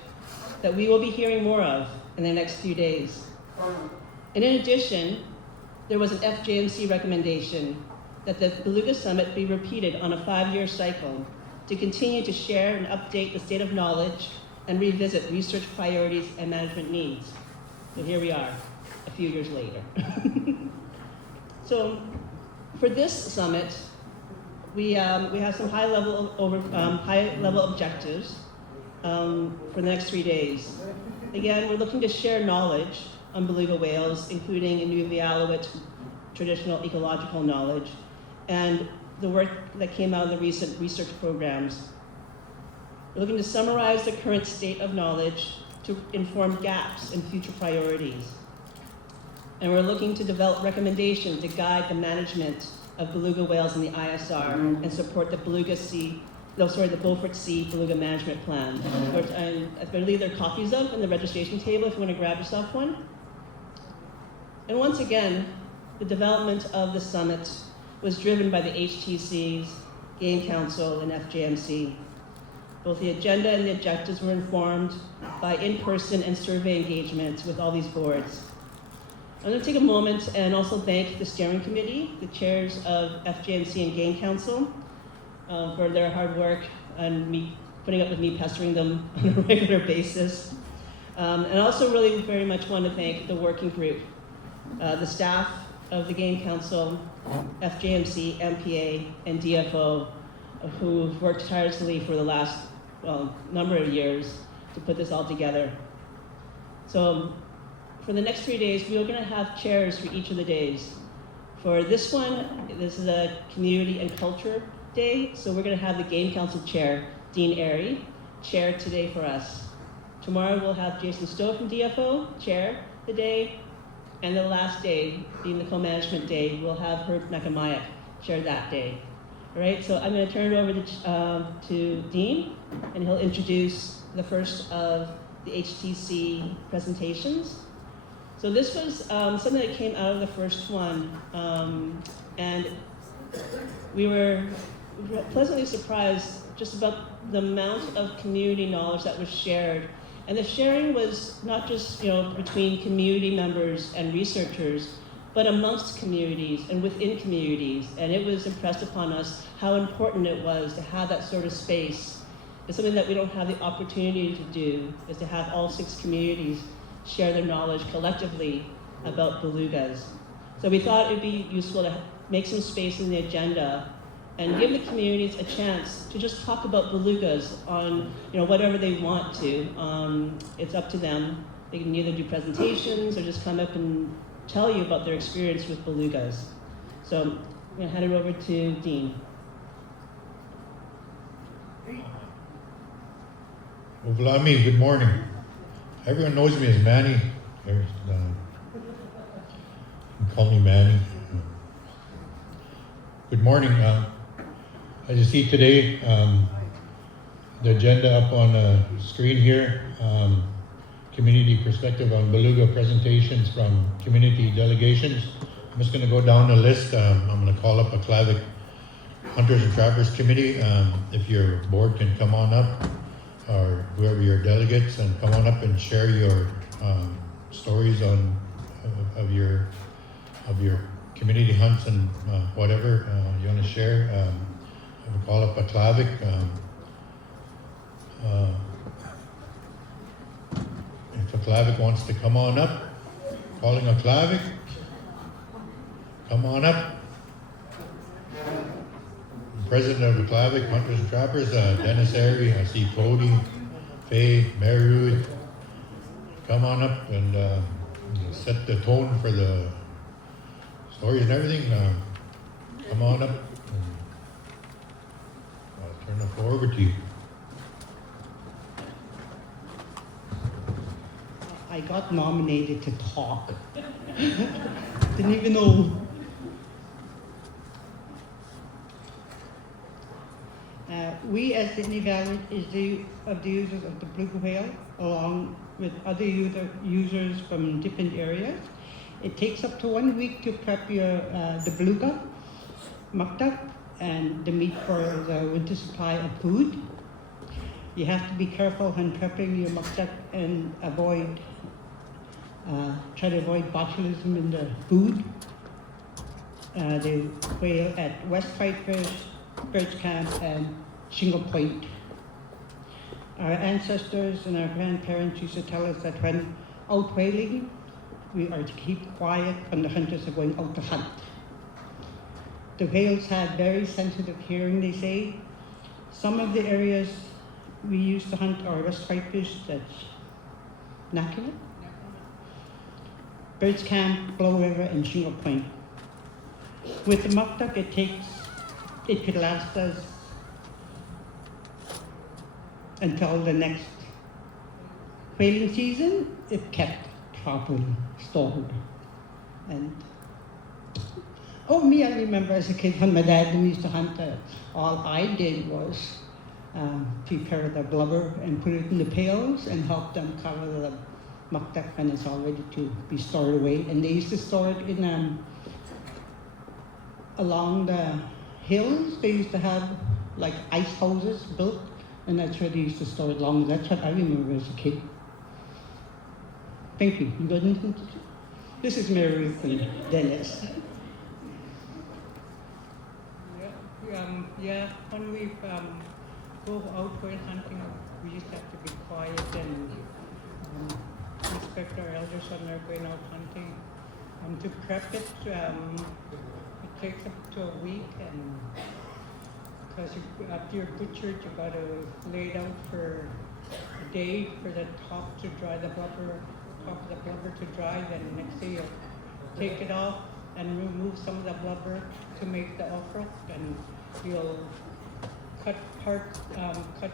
that we will be hearing more of in the next few days. And in addition, there was an FJMC recommendation that the Beluga Summit be repeated on a 5-year cycle to continue to share and update the state of knowledge and revisit research priorities and management needs. So here we are, a few years later. So for this summit, we have some high-level objectives for the next 3 days. Again, we're looking to share knowledge on beluga whales, including Inuvialuit traditional ecological knowledge, and the work that came out of the recent research programs. We're looking to summarize the current state of knowledge to inform gaps in future priorities. And we're looking to develop recommendations to guide the management of beluga whales in the ISR and support the Beaufort Sea Beluga Management Plan, which I believe there are copies of in the registration table if you want to grab yourself one. And once again, the development of the summit was driven by the HTCs, Game Council, and FJMC. Both the agenda and the objectives were informed by in-person and survey engagement with all these boards. I'm going to take a moment and also thank the steering committee, the chairs of FJMC and Game Council, for their hard work and me putting up with me pestering them on a regular basis. And I also really very much want to thank the working group, the staff of the Game Council, FJMC, MPA, and DFO, who've worked tirelessly for the last number of years to put this all together. So for the next 3 days, we are going to have chairs for each of the days. For this one, this is a community and culture day, so we're going to have the Game Council chair, Dean Airy, chair today for us. Tomorrow we'll have Jason Stowe from DFO, chair the day, and the last day, being the co-management day, we'll have Herb Mekamayak chair that day. All right, so I'm going to turn it over to Dean, and he'll introduce the first of the HTC presentations. So this was something that came out of the first one, and we were pleasantly surprised just about the amount of community knowledge that was shared. And the sharing was not just between community members and researchers, but amongst communities and within communities. And it was impressed upon us how important it was to have that sort of space. It's something that we don't have the opportunity to do, is to have all 6 communities share their knowledge collectively about belugas. So we thought it'd be useful to make some space in the agenda and give the communities a chance to just talk about belugas on whatever they want to. It's up to them. They can either do presentations or just come up and tell you about their experience with belugas. So I'm going to hand it over to Dean. Ovlami, good morning. Everyone knows me as Manny. You can call me Manny. Good morning. As you see today, the agenda up on the screen here, community perspective on beluga presentations from community delegations. I'm just going to go down the list. I'm going to call up a Klavic Hunters and Trappers Committee. If your board can come on up, or whoever your delegates, and come on up and share your stories of your community hunts and whatever you want to share. I will call up a Klavic. If a Klavic wants to come on up, calling a Klavic, come on up. President of the Klavic Hunters and Trappers, Dennis Airy. I see Cody, Faye, Mary Ruth. Come on up and set the tone for the stories and everything. Come on up. I'll turn the floor over to you. I got nominated to talk. Didn't even know. We as the Valley is of the users of the beluga whale, along with other users from different areas. It takes up to 1 week to prep the beluga, maktak, and the meat for the winter supply of food. You have to be careful when prepping your maktak and try to avoid botulism in the food. The whale at West Whitefish, Birch Camp, and Shingle Point. Our ancestors and our grandparents used to tell us that when out whaling, we are to keep quiet when the hunters are going out to hunt. The whales have very sensitive hearing, they say. Some of the areas we used to hunt are West Whitefish, that's Nakilat, Birch Camp, Blow River, and Shingle Point. With the maktak, it could last us until the next whaling season if kept properly stored. And I remember as a kid when my dad used to hunt, all I did was prepare the blubber and put it in the pails and help them cover the maktak when it's all ready to be stored away. And they used to store it in along the hills. They used to have like ice houses built, and that's where they used to store it along. That's what I remember as a kid. Thank you. You got anything to say? This is Mary Ruth and Dennis. When we go out whale hunting, we just have to be quiet and respect our elders when they're going out hunting. To prep it, it takes up to a week, and because after you're butchered, you got to lay it out for a day for the top to dry, the blubber, top of the blubber to dry. Then the next day you'll take it off and remove some of the blubber to make the okra, and you'll cut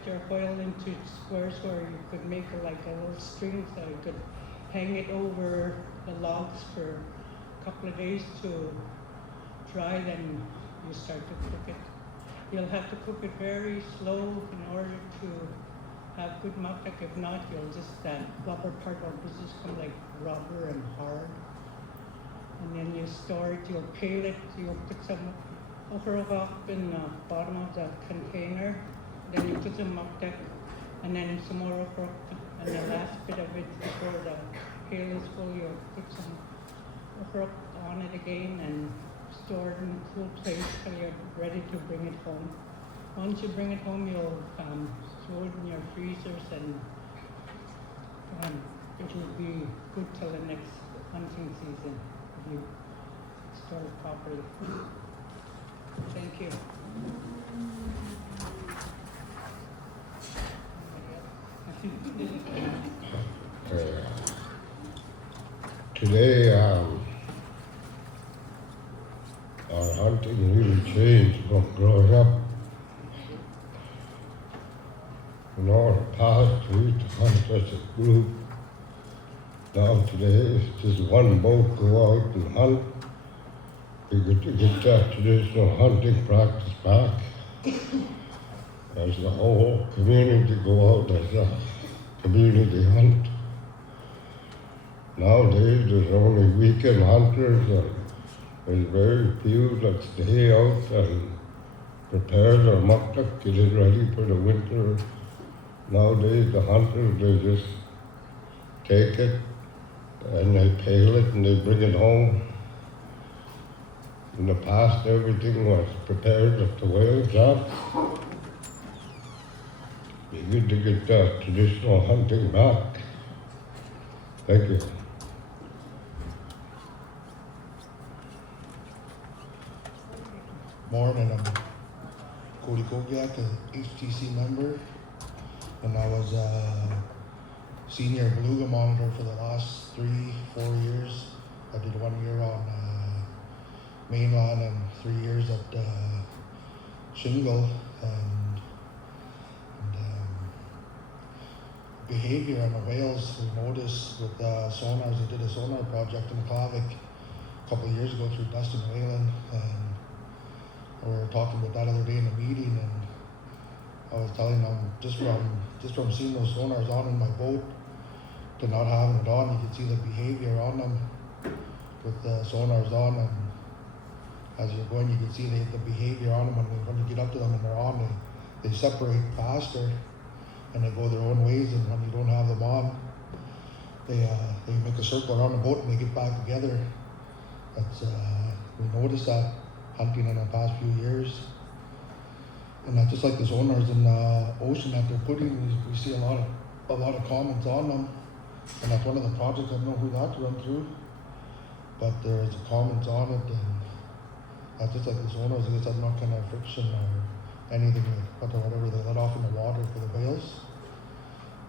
your whale into squares where you could make like a little string so you could hang it over the logs for a couple of days to dry, then you start to cook it. You'll have to cook it very slow in order to have good maktak. If not, that blubber part will just come like rubber and hard. And then you store it, you'll peel it, you'll put some okra up in the bottom of the container, then you put some maktak, and then some more okra, and the last bit of it before the pail is full, you'll put some okra on it again and store it in a cool place till you're ready to bring it home. Once you bring it home, you'll throw it in your freezers, and it will be good till the next hunting season if you store it properly. Thank you. Today, our hunting really changed from growing up. In our past, we used to hunt as a group. Now today, it's just one boat go out and hunt. We get that traditional hunting practice back. As the whole community go out as a community hunt. Nowadays, there's only weekend hunters, and there's very few that stay out and prepare their maktak, get it ready for the winter. Nowadays, the hunters, they just take it and they peel it and they bring it home. In the past, everything was prepared at the whale job. Be good to get that traditional hunting back. Thank you. Morning, I'm Cody Kogiak, an HTC member, and I was a senior beluga monitor for the last 3-4 years. I did 1 year on mainland and 3 years at Shingle, and behavior on the whales we noticed with sonars. I did a sonar project in Klavik a couple of years ago through Dustin Whalen, and we were talking about that other day in a meeting, and I was telling them just from seeing those sonars on in my boat to not having it on, you can see the behavior on them with the sonars on, and as you're going, you can see the behavior on them. When you get up to them and they're on, they separate faster and they go their own ways. And when you don't have them on, they make a circle around the boat and they get back together. That's we noticed that hunting in the past few years. And that's just like the sonars in the ocean that they're putting. We see a lot of comments on them, and that's one of the projects. I don't know who that run through, but there's comments on it, and that's just like the sonars. I guess that's not kind of friction or anything, but whatever they let off in the water for the whales,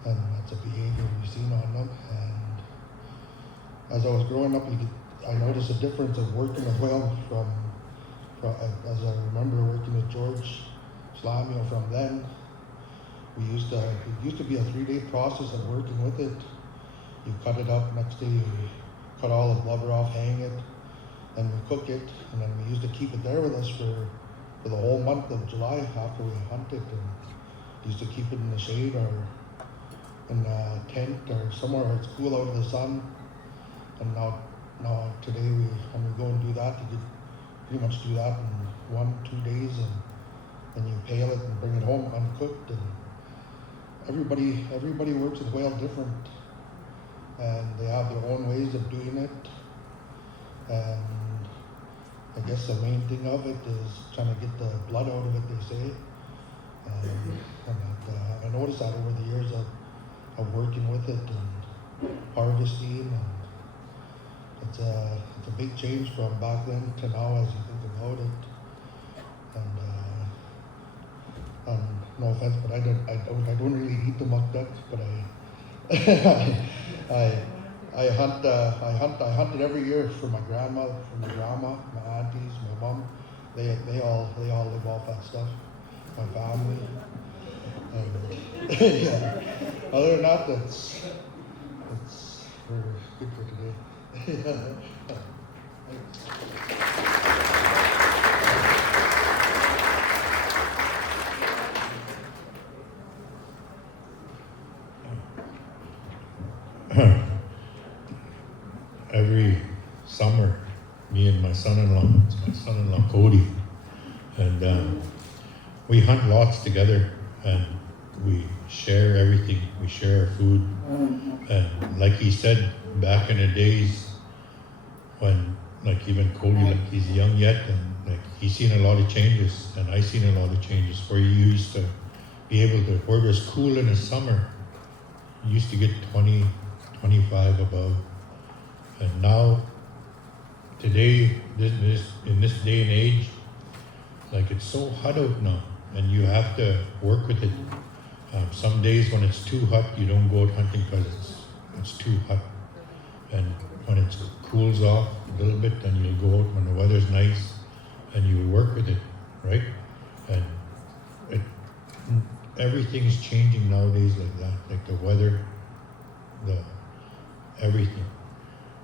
and that's a behavior we've seen on them. And as I was growing up, I noticed a difference of working with whale from as I remember working with George Slamio from then. It used to be a 3-day process of working with it. You cut it up, next day you cut all the blubber off, hang it, then we cook it, and then we used to keep it there with us for the whole month of July after we hunt it, and used to keep it in the shade or in a tent or somewhere where it's cool out of the sun. And now today when we go and do that, you could pretty much do that in 1-2 days, and then you pale it and bring it home uncooked. And everybody works with whale different, and they have their own ways of doing it. And I guess the main thing of it is trying to get the blood out of it, they say. And I noticed that over the years of working with it and harvesting, and it's a big change from back then to now as you think about it. And no offense, but I don't really eat the muck duck, but I hunt it every year for my grandma, my aunties, my mom. They all live off that stuff. My family. And yeah. Other than that, we're good for today. Every summer, me and my son-in-law Cody, and we hunt lots together, and we share everything. We share our food, and like he said, back in the days when, like even Cody, like he's young yet, and like he's seen a lot of changes, and I seen a lot of changes. Where you used to be able to, where it was cool in the summer, you used to get 20, 25 above. And now, today, in this day and age, like it's so hot out now, and you have to work with it. Some days when it's too hot, you don't go out hunting because it's too hot. And when it cools off a little bit, then you'll go out when the weather's nice, and you work with it, right? And everything's changing nowadays like that, like the weather, everything.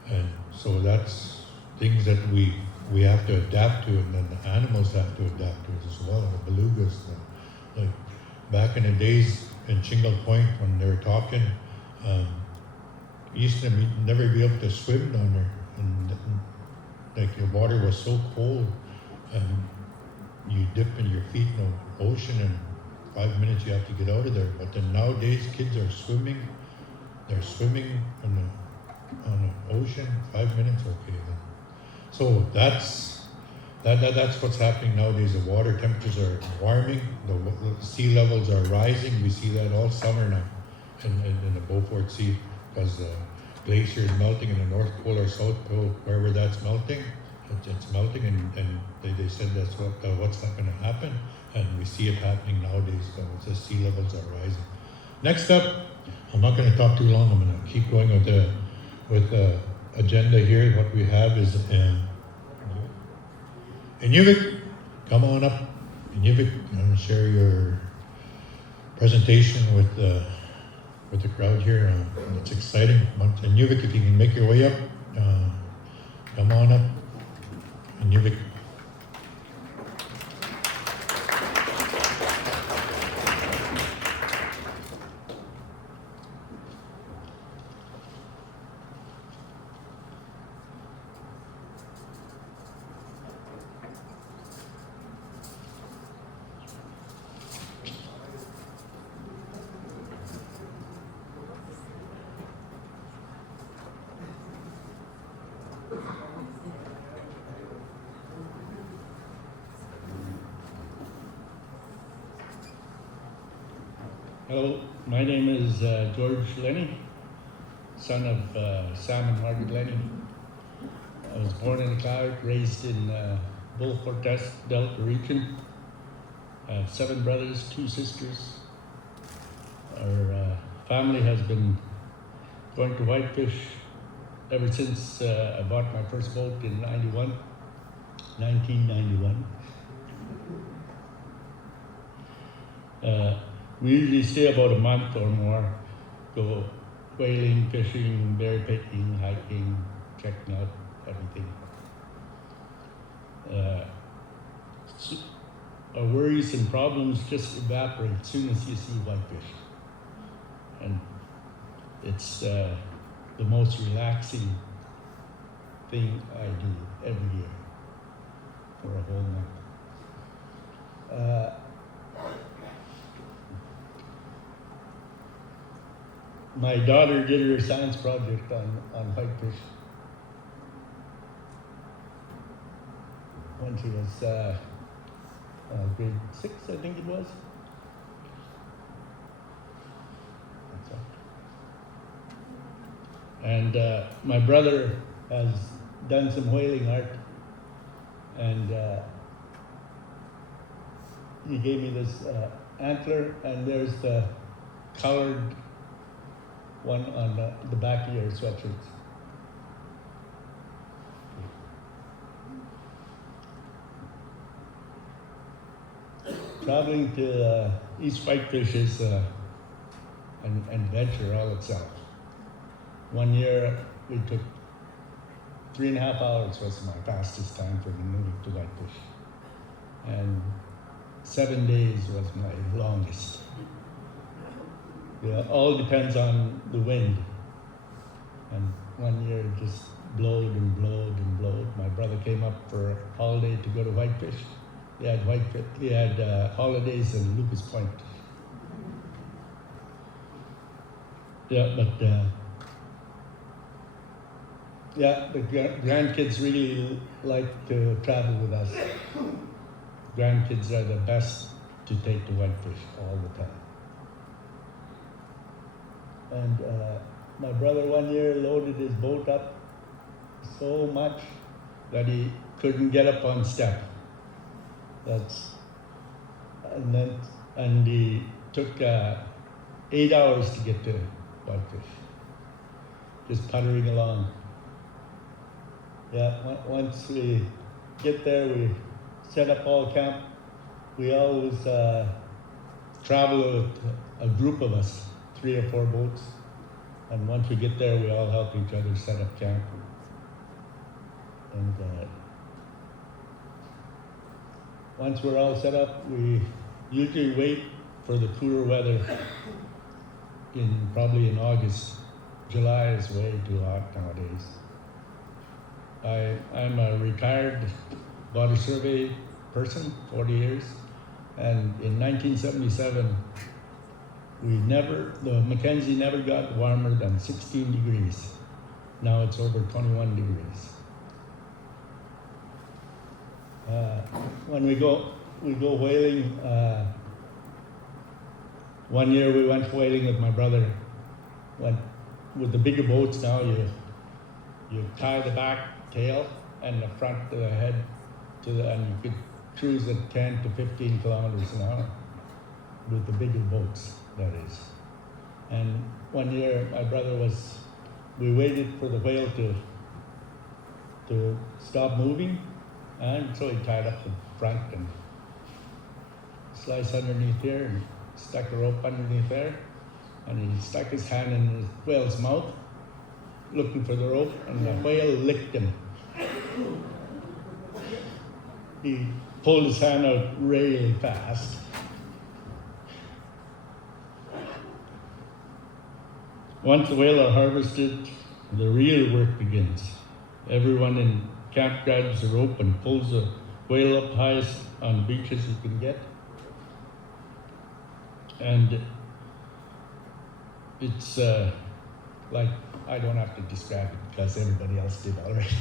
And so that's things that we have to adapt to, and then the animals have to adapt to it as well. The belugas, like back in the days in Shingle Point when they were talking, you used to never be able to swim down there, and like the water was so cold, and you dip in your feet in the ocean, and 5 minutes you have to get out of there. But then nowadays kids are swimming, they're swimming on the ocean, 5 minutes, okay then. So that's what's happening nowadays. The water temperatures are warming, the sea levels are rising. We see that all summer now in the Beaufort Sea, because the glacier is melting in the North Pole or South Pole, wherever that's melting, it's melting, and they said that's what's not going to happen, and we see it happening nowadays. So the sea levels are rising. Next up, I'm not going to talk too long. I'm going to keep going with the agenda here. What we have is Inuvik, come on up. Inuvik, I'm going to share your presentation with the crowd here. It's exciting. Inuvik, if you can make your way up, come on up. Inuvik. Hello, my name is George Lenny, son of Sam and Margaret Lenny. I was born in Cloud, raised in Bull Cortez Delta region. I have 7 brothers, 2 sisters. Our family has been going to Whitefish ever since I bought my first boat in 1991. We usually stay about a month or more, go whaling, fishing, berry picking, hiking, checking out everything. Our worries and problems just evaporate as soon as you see whitefish. And it's the most relaxing thing I do every year for a whole month. My daughter did her science project on whitefish when she was grade 6, I think it was. That's all. And my brother has done some whaling art, and he gave me this antler, and there's the colored one on the back of your sweatshirts. Traveling to East Whitefish is an adventure all itself. One year we took 3.5 hours was my fastest time for moving to Whitefish. And 7 days was my longest. It all depends on the wind. And one year it just blowed and blowed and blowed. My brother came up for a holiday to go to Whitefish. He had holidays in Lucas Point. Yeah, but the grandkids really like to travel with us. Grandkids are the best to take to Whitefish all the time. And my brother one year loaded his boat up so much that he couldn't get up on step. And he took 8 hours to get to Whitefish, just puttering along. Yeah, once we get there, we set up all camp. We always travel with a group of us, 3 or 4 boats. And once we get there, we all help each other set up camp. And once we're all set up, we usually wait for the cooler weather probably in August. July is way too hot nowadays. I'm a retired water survey person, 40 years. And in 1977, the Mackenzie never got warmer than 16 degrees. Now it's over 21 degrees. When we go whaling, one year we went whaling with my brother. With the bigger boats now, you tie the back tail and the front to the head and you could cruise at 10 to 15 kilometers an hour with the bigger boats, that is. And one year my brother we waited for the whale to stop moving, and so he tied up the front and sliced underneath here and stuck a rope underneath there, and he stuck his hand in the whale's mouth looking for the rope, and the whale licked him. He pulled his hand out really fast. Once the whale are harvested, the real work begins. Everyone in camp grabs a rope and pulls the whale up highest on beaches you can get. And it's like, I don't have to describe it because everybody else did already.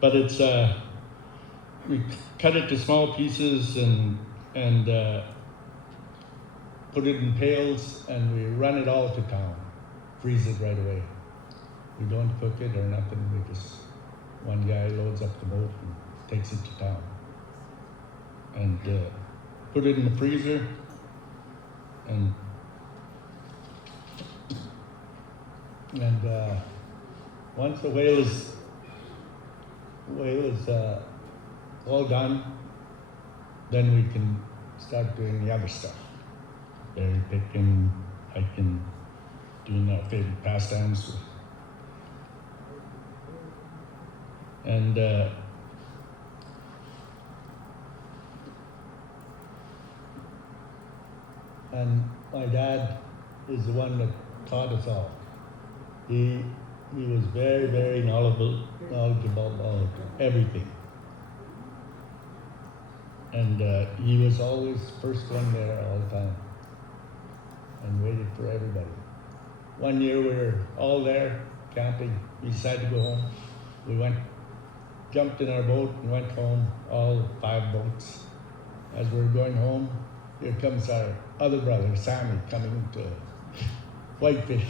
But it's, we cut it to small pieces and put it in pails, and we run it all to town. Freeze it right away. We don't cook it or nothing. We just, one guy loads up the boat and takes it to town. And put it in the freezer. And once the whale is all done, then we can start doing the other stuff. Berry picking, hiking, doing our favorite pastimes. And my dad is the one that taught us all. He was very, very knowledgeable about everything. And he was always first one there all the time and waited for everybody. One year we were all there camping. We decided to go home. We jumped in our boat and went home, all 5 boats. As we were going home, here comes our other brother, Sammy, coming to Whitefish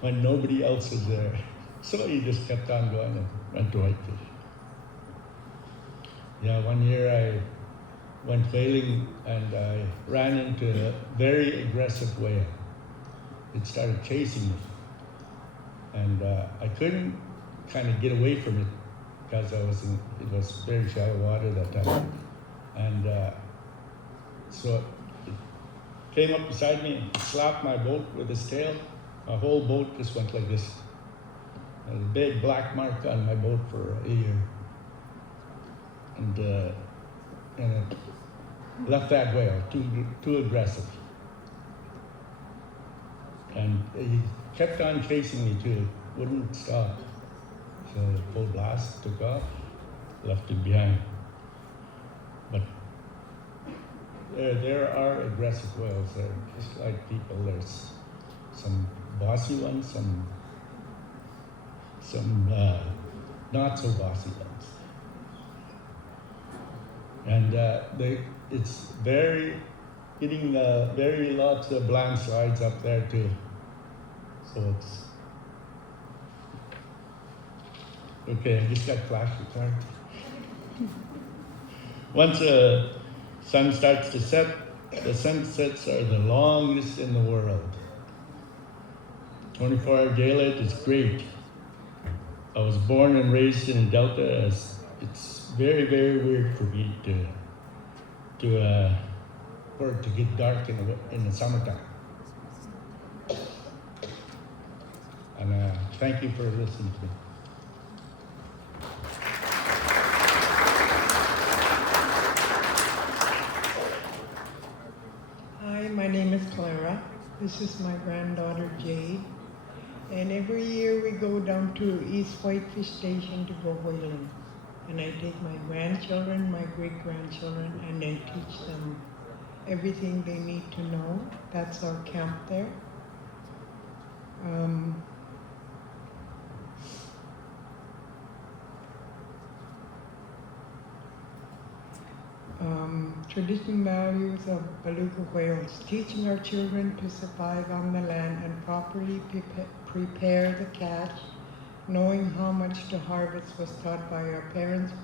when nobody else was there. So he just kept on going and went to Whitefish. Yeah, one year I went whaling and I ran into a very aggressive whale. It started chasing me. And I couldn't kind of get away from it because it was very shallow water that time. And so it came up beside me and slapped my boat with its tail. My whole boat just went like this. There's a big black mark on my boat for a year. And it left that whale too aggressive. And he kept on chasing me too, wouldn't stop. So full blast took off, left it behind. But there are aggressive whales there, just like people. There's some bossy ones, some not so bossy ones. And it's getting very lots of landslides up there too. So it's okay. I just got flash retard. Once the sun starts to set, the sunsets are the longest in the world. 24-hour daylight is great. I was born and raised in a delta. It's very, very weird for me for it to get dark in the summertime. And thank you for listening to me. Hi, my name is Clara. This is my granddaughter Jade. And every year we go down to East Whitefish Station to go whaling. And I take my grandchildren, my great-grandchildren, and then teach them everything they need to know. That's our camp there. Traditional values of beluga whales, teaching our children to survive on the land and properly prepare the catch, knowing how much to harvest was taught by our parents,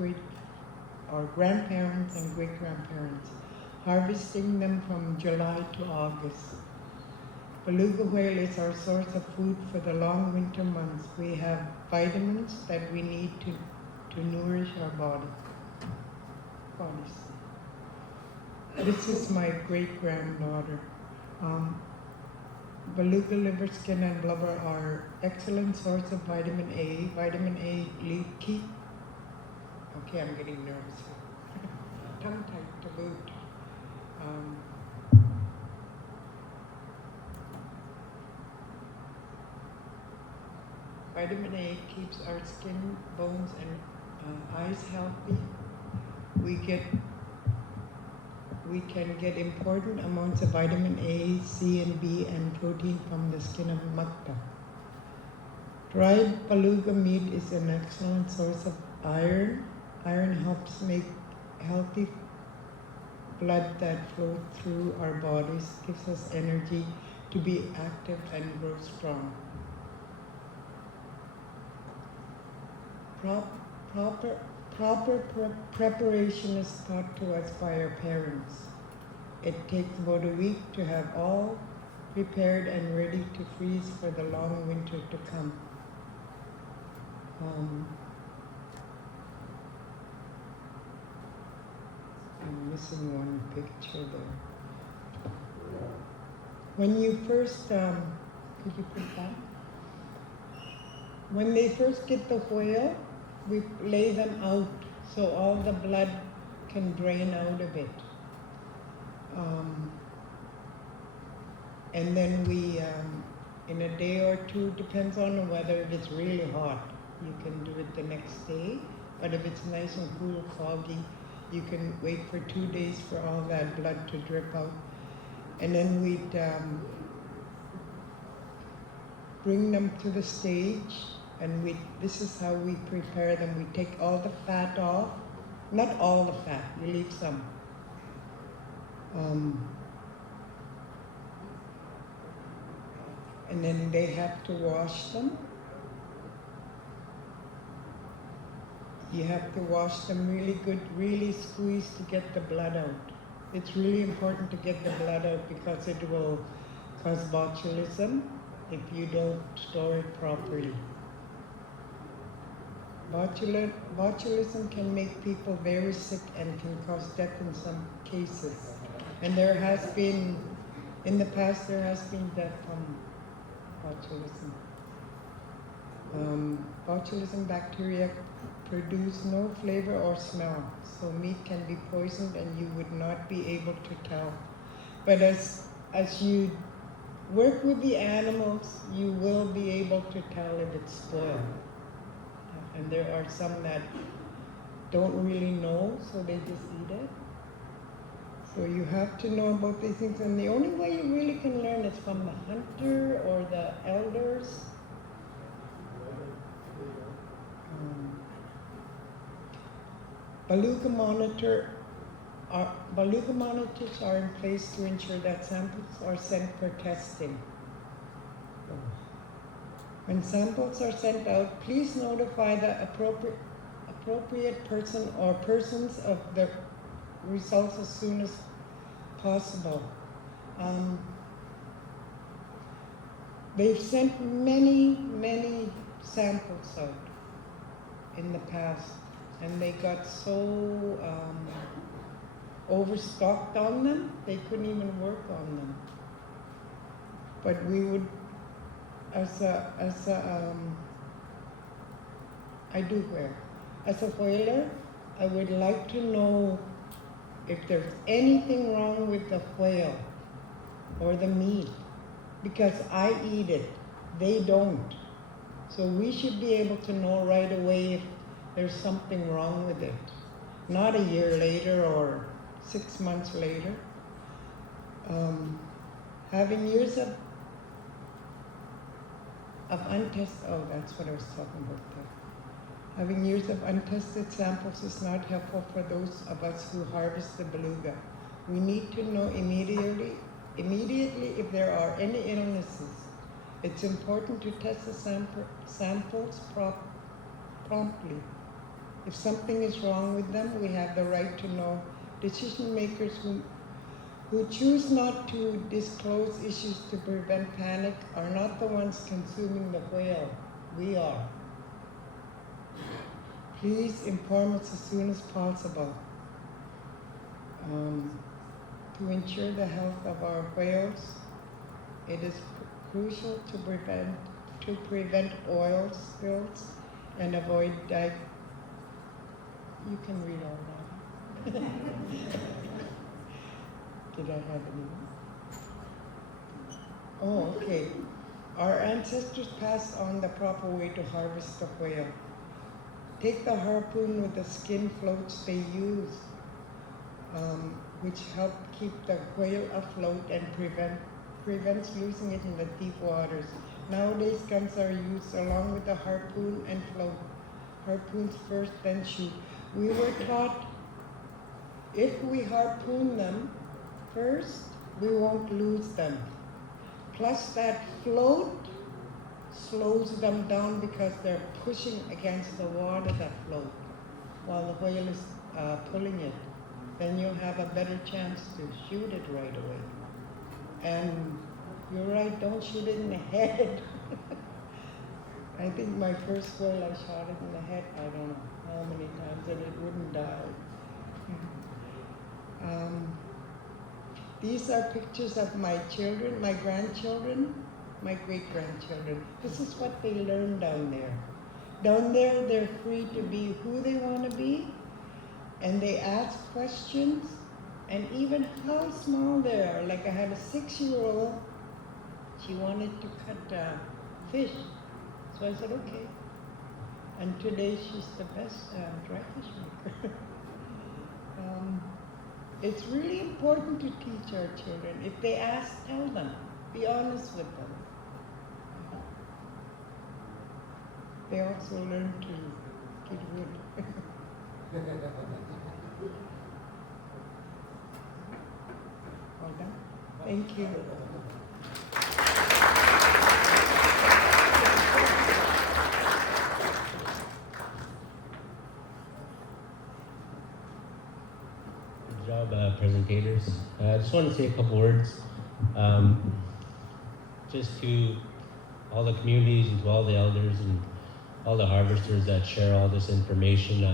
our grandparents and great-grandparents, harvesting them from July to August. Beluga whale is our source of food for the long winter months. We have vitamins that we need to nourish our bodies. This is my great-granddaughter. Beluga liver, skin, and blubber are excellent source of vitamin A. Vitamin A keep. Okay, I'm getting nervous. Tongue tight to boot. Vitamin A keeps our skin, bones, and eyes healthy. We can get important amounts of vitamin A, C, and B, and protein from the skin of mukta. Dried beluga meat is an excellent source of iron. Iron helps make healthy blood that flows through our bodies, gives us energy to be active and grow strong. Proper preparation is taught to us by our parents. It takes about a week to have all prepared and ready to freeze for the long winter to come. I'm missing one picture there. When you first, could you put that? When they first get the whale, we lay them out so all the blood can drain out of it. And then we, in a day or two, depends on the weather, if it's really hot, you can do it the next day. But if it's nice and cool, foggy, you can wait for 2 days for all that blood to drip out. And then we'd bring them to the stage, and this is how we prepare them. We take all the fat off, not all the fat, we leave some. And then they have to wash them. You have to wash them really good, really squeeze to get the blood out. It's really important to get the blood out because it will cause botulism if you don't store it properly. Botulism can make people very sick and can cause death in some cases. And there has been, in the past, there has been death from botulism. Botulism bacteria produce no flavor or smell, so meat can be poisoned and you would not be able to tell. But as you work with the animals, you will be able to tell if it's spoiled. And there are some that don't really know, so they just eat it. So you have to know about these things, and the only way you really can learn is from the hunter or the elders. Beluga monitors are in place to ensure that samples are sent for testing. When samples are sent out, please notify the appropriate person or persons of the results as soon as possible. They've sent many samples out in the past, and they got so overstocked on them, they couldn't even work on them. But we would, as a whaler, I would like to know if there's anything wrong with the whale or the meat, because I eat it, they don't. So we should be able to know right away if there's something wrong with it. Not a year later or 6 months later. Having years of untested, that's what I was talking about there. Having years of untested samples is not helpful for those of us who harvest the beluga. We need to know immediately if there are any illnesses. It's important to test the samples promptly. If something is wrong with them, we have the right to know. Decision makers who choose not to disclose issues to prevent panic are not the ones consuming the whale. We are. Please inform us as soon as possible. To ensure the health of our whales, it is crucial to prevent oil spills and avoid You can read all that. Did I have any? Oh, okay. Our ancestors passed on the proper way to harvest the whale. Take the harpoon with the skin floats they use, which help keep the whale afloat and prevents losing it in the deep waters. Nowadays, guns are used along with the harpoon and float. Harpoons first, then shoot. We were taught if we harpoon them first, we won't lose them. Plus that float slows them down because they're pushing against the water, that float, while the whale is pulling it. Then you'll have a better chance to shoot it right away. And you're right, don't shoot it in the head. I think my first whale, I shot it in the head, I don't know how many times, and it wouldn't die. These are pictures of my children, my grandchildren, my great-grandchildren. This is what they learn down there. Down there, they're free to be who they want to be, and they ask questions, and even how small they are. Like I had a 6-year-old, she wanted to cut fish. So I said, okay. And today she's the best dry fish maker. It's really important to teach our children. If they ask, tell them. Be honest with them. They also learn to get wood. All done? Thank you. Good job, presentators. I just want to say a couple words. Just to all the communities and to all the elders and all the harvesters that share all this information.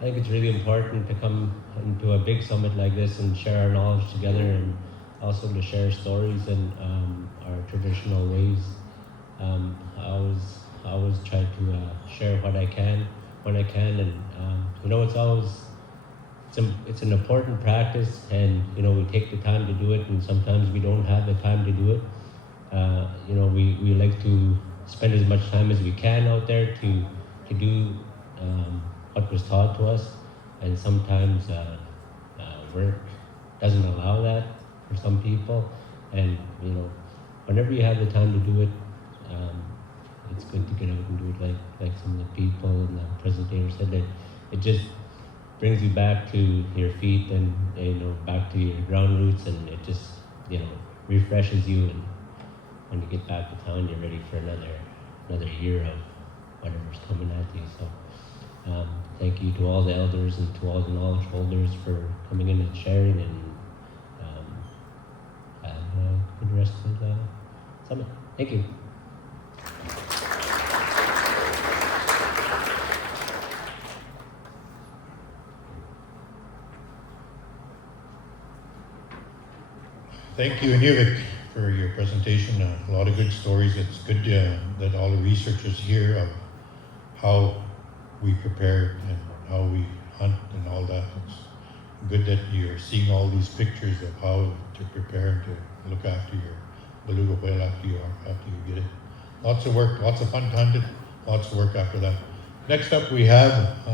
I think it's really important to come into a big summit like this and share our knowledge together, and also to share stories and our traditional ways. I always try to share what I can when I can, and it's an important practice, and we take the time to do it, and sometimes we don't have the time to do it. We like to spend as much time as we can out there to do what was taught to us, and sometimes work doesn't allow that for some people. And whenever you have the time to do it, it's good to get out and do it, like some of the people and the presentator said, that it just brings you back to your feet and back to your ground roots, and it just refreshes you, and when you get back to town, you're ready for another year of whatever's coming at you. So thank you to all the elders and to all the knowledge holders for coming in and sharing, and have a good rest of the summit. Thank you. Thank you, Inuvik, for your presentation. A lot of good stories. It's good that all the researchers here of how we prepare and how we hunt and all that. It's good that you're seeing all these pictures of how to prepare and to look after your beluga whale after you get it. Lots of work, lots of fun to hunt it, lots of work after that. Next up we have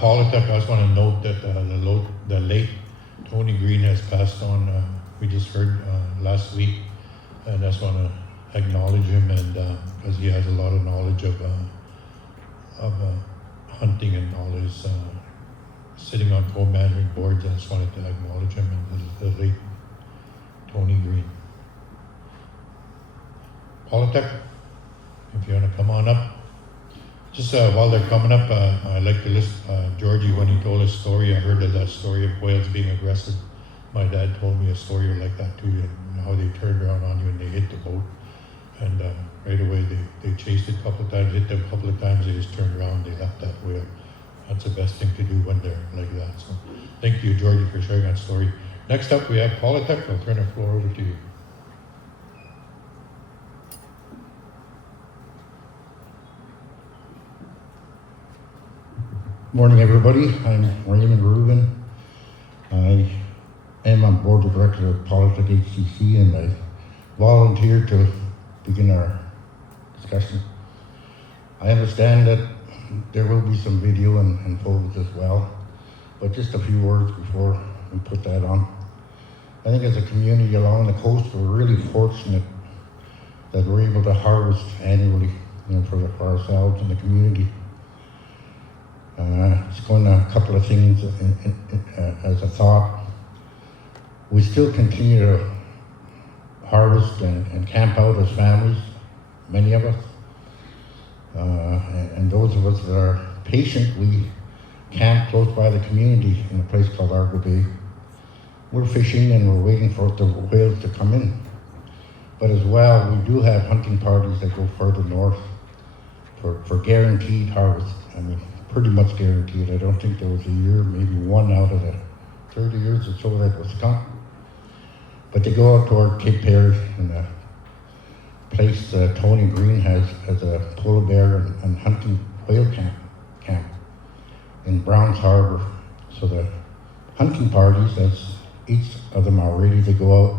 Politics. I just want to note that the late Tony Green has passed on. We just heard last week, and I just want to acknowledge him, and because he has a lot of knowledge of hunting and all his sitting on co-management boards. I just wanted to acknowledge him, and the late Tony Green. Politics, if you want to come on up. Just while they're coming up, I'd like to listen Georgie, when he told his story. I heard of that story of whales being aggressive. My dad told me a story like that too, and how they turned around on you and they hit the boat. And right away they chased it a couple of times, hit them a couple of times, they just turned around, they left that whale. That's the best thing to do when they're like that. So thank you, Georgie, for sharing that story. Next up, we have Politics. I'll turn the floor over to you. Morning, everybody. I'm Raymond Rubin. I am on board of directors of Politics HCC, and I volunteered to begin our discussion. I understand that there will be some video and photos as well. but just a few words before we put that on. I think as a community along the coast, we're really fortunate that we're able to harvest annually, for ourselves and the community. Just going to a couple of things as a thought. We still continue to harvest and camp out as families, many of us. And those of us that are patient, we camp close by the community in a place called Argo Bay. We're fishing and we're waiting for the whales to come in. But as well, we do have hunting parties that go further north for guaranteed harvest. I mean, pretty much guaranteed. I don't think there was a year, maybe one out of the 30 years or so that was skunk. But they go out toward Cape Perry and a place Tony Green has as a polar bear and hunting whale camp in Browns Harbor. So the hunting parties, as each of them are ready to go out,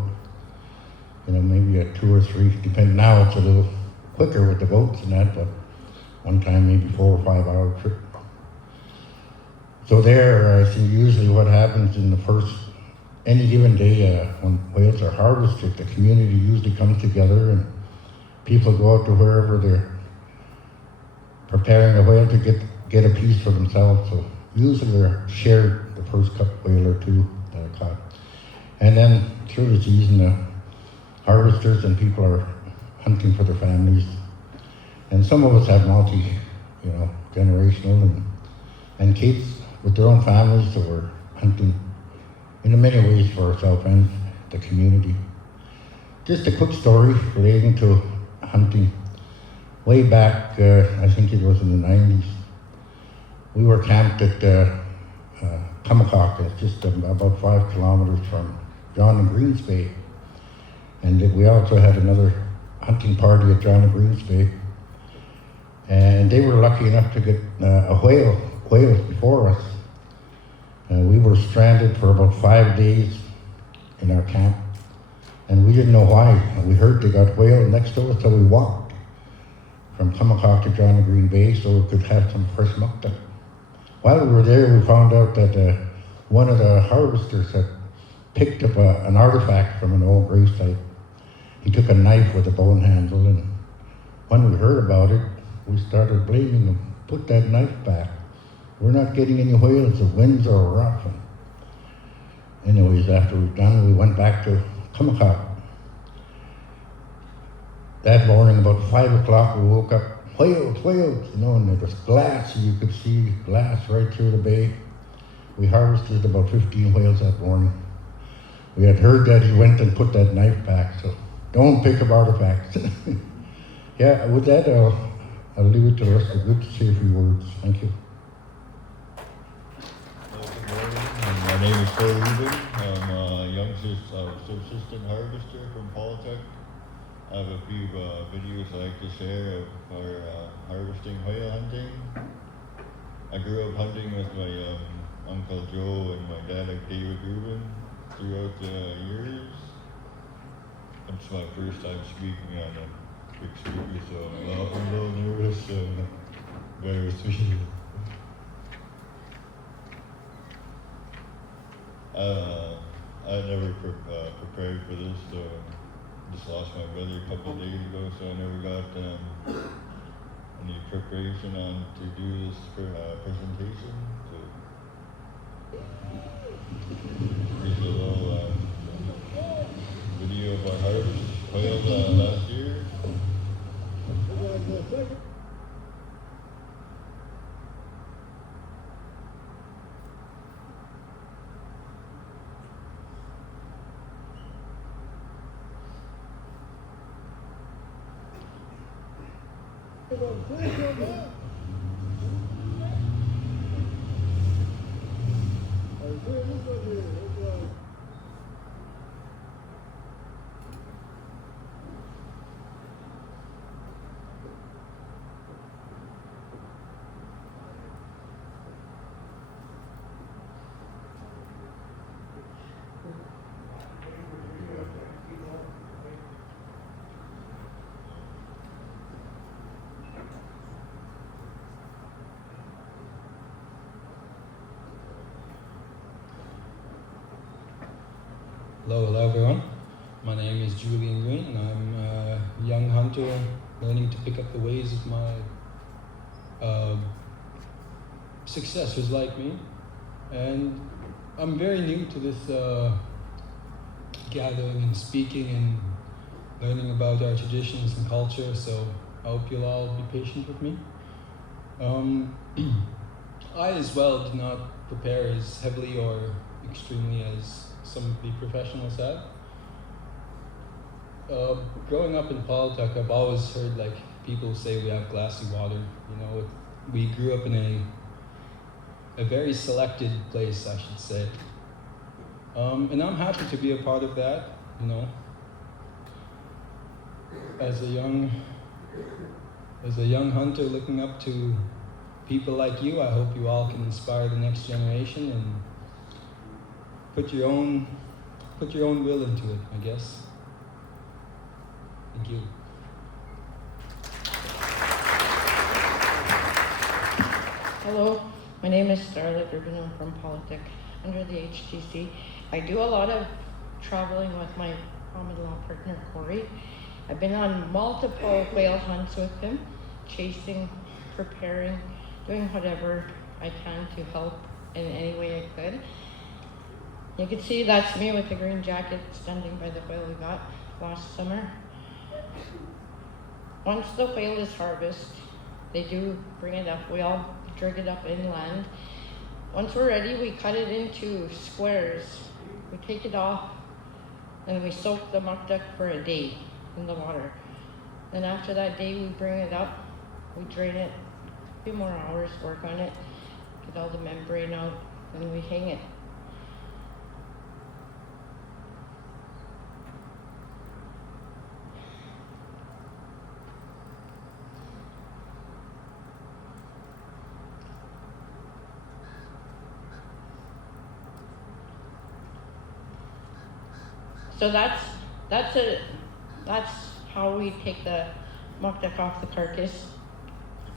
maybe a 2 or 3, depending. Now it's a little quicker with the boats and that, but one time maybe 4 or 5 hour trip. So there, I think usually what happens in the first, any given day when whales are harvested, the community usually comes together and people go out to wherever they're preparing a whale to get a piece for themselves. So usually they're shared the first whale or 2 that are caught. And then through the season, the harvesters and people are hunting for their families. And some of us have generational and kids with their own families, so we're hunting in many ways for ourselves and the community. Just a quick story relating to hunting. Way back, I think it was in the 90s, we were camped at Pummacock. It's just about 5 kilometers from John and Greens Bay. And we also had another hunting party at John and Greens Bay. And they were lucky enough to get whales before us. We were stranded for about 5 days in our camp. And we didn't know why. We heard they got whale next to us, so we walked from Pummacock to John and Green Bay so we could have some fresh mukta. While we were there, we found out that one of the harvesters had picked up an artifact from an old grave site. He took a knife with a bone handle, and when we heard about it, we started blaming him. Put that knife back. We're not getting any whales, the winds are rough. And anyways, after we've done, we went back to Pummacock. That morning, about 5 o'clock, we woke up, whales, and there was glass, you could see glass right through the bay. We harvested about 15 whales that morning. We had heard that he went and put that knife back, so don't pick up artifacts. Yeah, with that, I'll leave it to the rest of the group to say a few words. Thank you. Good morning. My name is Phil Rubin. I'm a young subsistent harvester from Polytech. I have a few videos I'd like to share of our harvesting whale hunting. I grew up hunting with my Uncle Joe and my dad, David Rubin, throughout the years. It's my first time speaking on a big speaker, so I'm a little nervous, so bear with me. I never prepared for this, so just lost my brother a couple of days ago, so I never got any preparation on to do this presentation. So here's a little video of our harvest whales last year. Hello everyone. My name is Julian Green and I'm a young hunter learning to pick up the ways of my successors like me. And I'm very new to this gathering and speaking and learning about our traditions and culture, so I hope you'll all be patient with me. I as well did not prepare as heavily or extremely as some of the professionals have. Growing up in Polytech, I've always heard like people say we have glassy water. You know, we grew up in a very selected place, I should say. And I'm happy to be a part of that, you know. As a young hunter looking up to people like you, I hope you all can inspire the next generation and put your own will into it, I guess. Thank you. Hello, my name is Starlight Rubin. I'm from Polytech under the HTC. I do a lot of traveling with my common-law partner, Corey. I've been on multiple whale hunts with him, chasing, preparing, doing whatever I can to help in any way I could. You can see that's me with the green jacket standing by the whale we got last summer. Once the whale is harvested, they do bring it up. We all drag it up inland. Once we're ready, we cut it into squares. We take it off, and we soak the muck duck for a day in the water. Then after that day, we bring it up, we drain it, a few more hours, work on it, get all the membrane out, and we hang it. So that's how we take the muck duck off the carcass.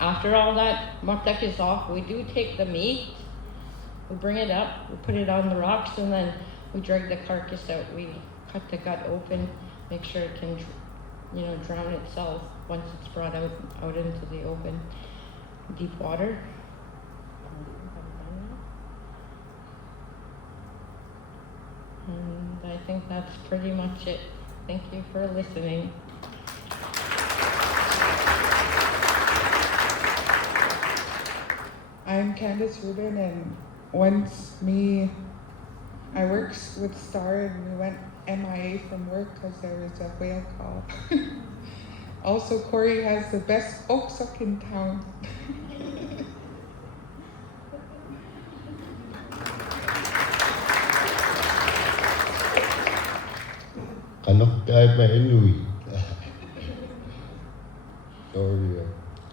After all that muck duck is off, we do take the meat, we bring it up, we put it on the rocks, and then we drag the carcass out. We cut the gut open, make sure it can, drown itself once it's brought out into the open, deep water. And I think that's pretty much it. Thank you for listening. I'm Candace Rubin, and once I worked with Star and we went MIA from work because there was a whale call. Also, Corey has the best oak suck in town. Kanok died my Inuit. Sorry, I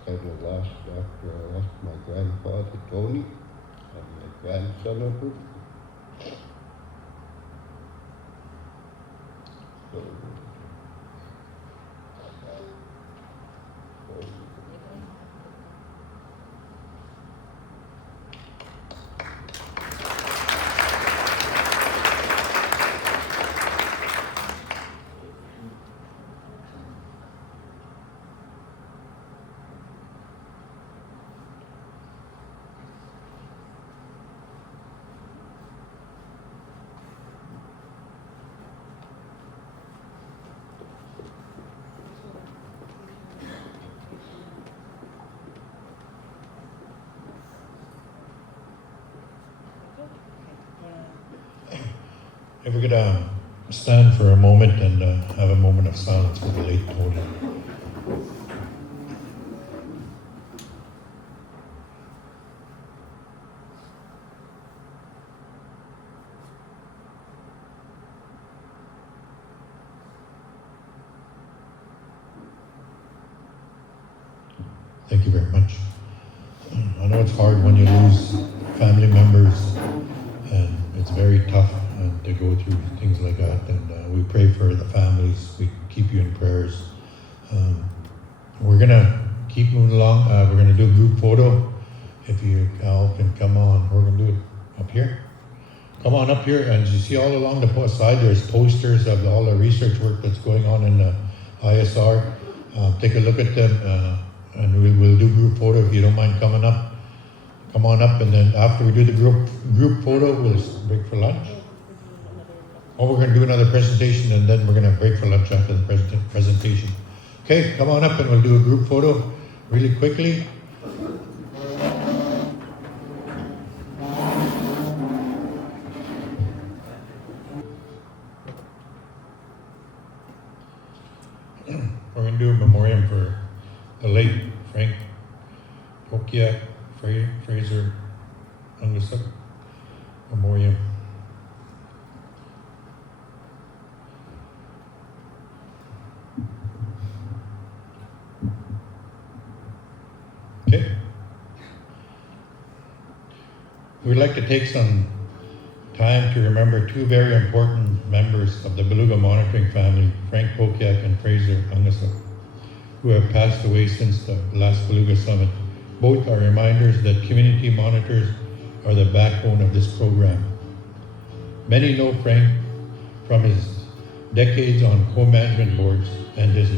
kind of lost after I lost my grandfather, Tony, and my grandson of him. So, If we could stand for a moment and have a moment of silence for the late Tony. Thank you very much. I know it's hard when you lose family members, and it's very tough to go through things like that. And we pray for the families. We keep you in prayers. We're gonna keep moving along. We're gonna do a group photo. If you all can come on, we're gonna do it up here. come on up here, and you see all along the side, there's posters of all the research work that's going on in the ISR. Take a look at them, and we'll do group photo if you don't mind coming up. Come on up, and then after we do the group photo, we'll break for lunch. Oh, we're going to do another presentation, and then we're going to break for lunch after the presentation. Okay, come on up, and we'll do a group photo really quickly. We're going to do a memoriam for the late Frank Pokiak Fraser Ungusup Memoriam. Okay. We'd like to take some time to remember two very important members of the Beluga monitoring family, Frank Pokiak and Fraser Ungusup, who have passed away since the last Beluga Summit. Both are reminders that community monitors are the backbone of this program. Many know Frank from his decades on co-management boards and his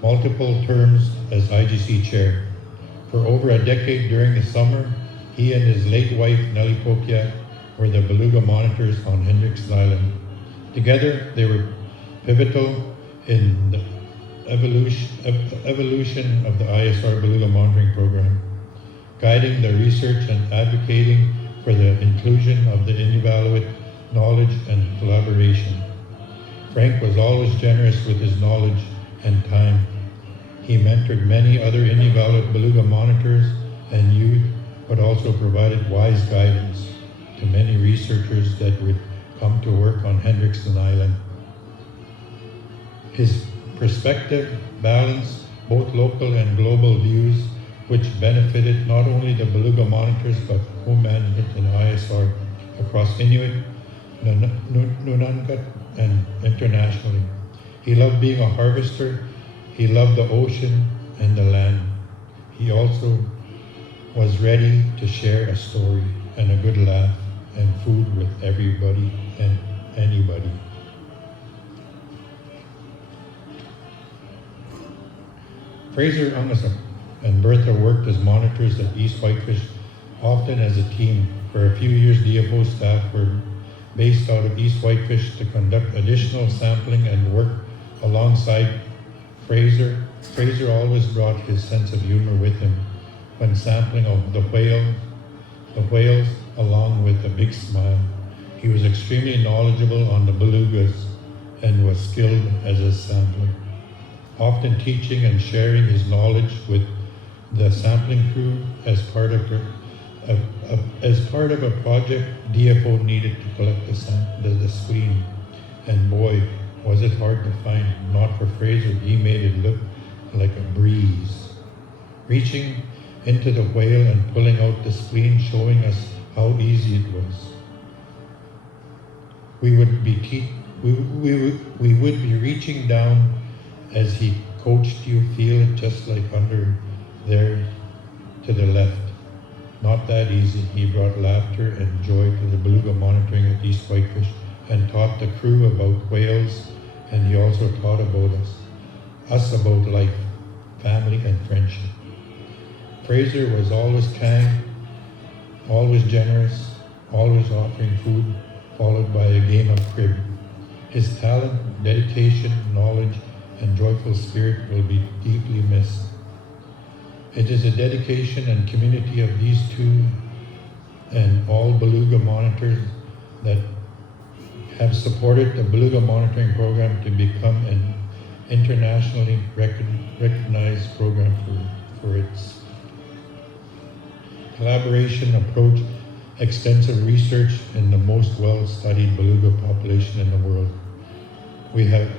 multiple terms as IGC chair. For over a decade during the summer, he and his late wife, Nellie Pokiak, were the Beluga monitors on Hendricks Island. Together, they were pivotal in the evolution of the ISR Beluga monitoring program, guiding the research and advocating for the inclusion of the Inuvialuit knowledge and collaboration. Frank was always generous with his knowledge and time. He mentored many other Inuvialuit Beluga monitors and youth, but also provided wise guidance to many researchers that would come to work on Hendricks Island. His perspective balanced both local and global views, which benefited not only the Beluga monitors but co-management in ISR across Inuit, Nunavut, and internationally. He loved being a harvester. He loved the ocean and the land. He also was ready to share a story and a good laugh and food with everybody and anybody. Fraser Ungusup and Bertha worked as monitors at East Whitefish, often as a team. For a few years, DFO staff were based out of East Whitefish to conduct additional sampling and work alongside Fraser. Fraser always brought his sense of humor with him when sampling of the whales along with a big smile. He was extremely knowledgeable on the belugas and was skilled as a sampler, often teaching and sharing his knowledge with the sampling crew as part of a project. DFO needed to collect the screen, and boy, was it hard to find. Not for Fraser, he made it look like a breeze. Reaching into the whale and pulling out the spleen, showing us how easy it was. We would be reaching down as he coached you. Feel it just like under there to the left. Not that easy. He brought laughter and joy to the Beluga monitoring at East Whitefish and taught the crew about whales, and he also taught about us about life, family, and friendship. Fraser was always kind, always generous, always offering food, followed by a game of crib. His talent, dedication, knowledge, and joyful spirit will be deeply missed. It is a dedication and community of these two and all Beluga monitors that have supported the Beluga monitoring program to become an internationally recognized program for its collaboration approach, extensive research in the most well-studied beluga population in the world. We have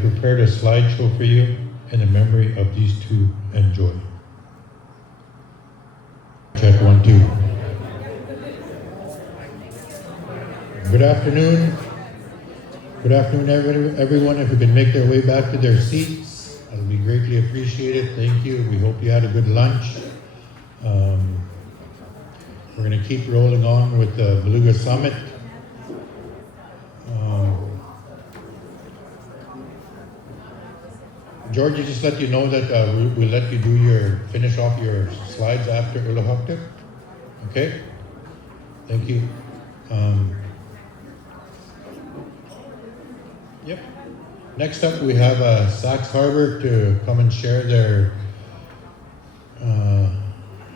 prepared a slideshow for you in the memory of these two. Enjoy. Check 1, 2. Good afternoon. Good afternoon, everyone. If you can make their way back to their seats, that would be greatly appreciated. Thank you. We hope you had a good lunch. We're going to keep rolling on with the Beluga Summit. George, just let you know that we'll let you finish off your slides after Ulahaktuk. Okay? Thank you. Yep. Next up, we have Sax Harbor to come and share their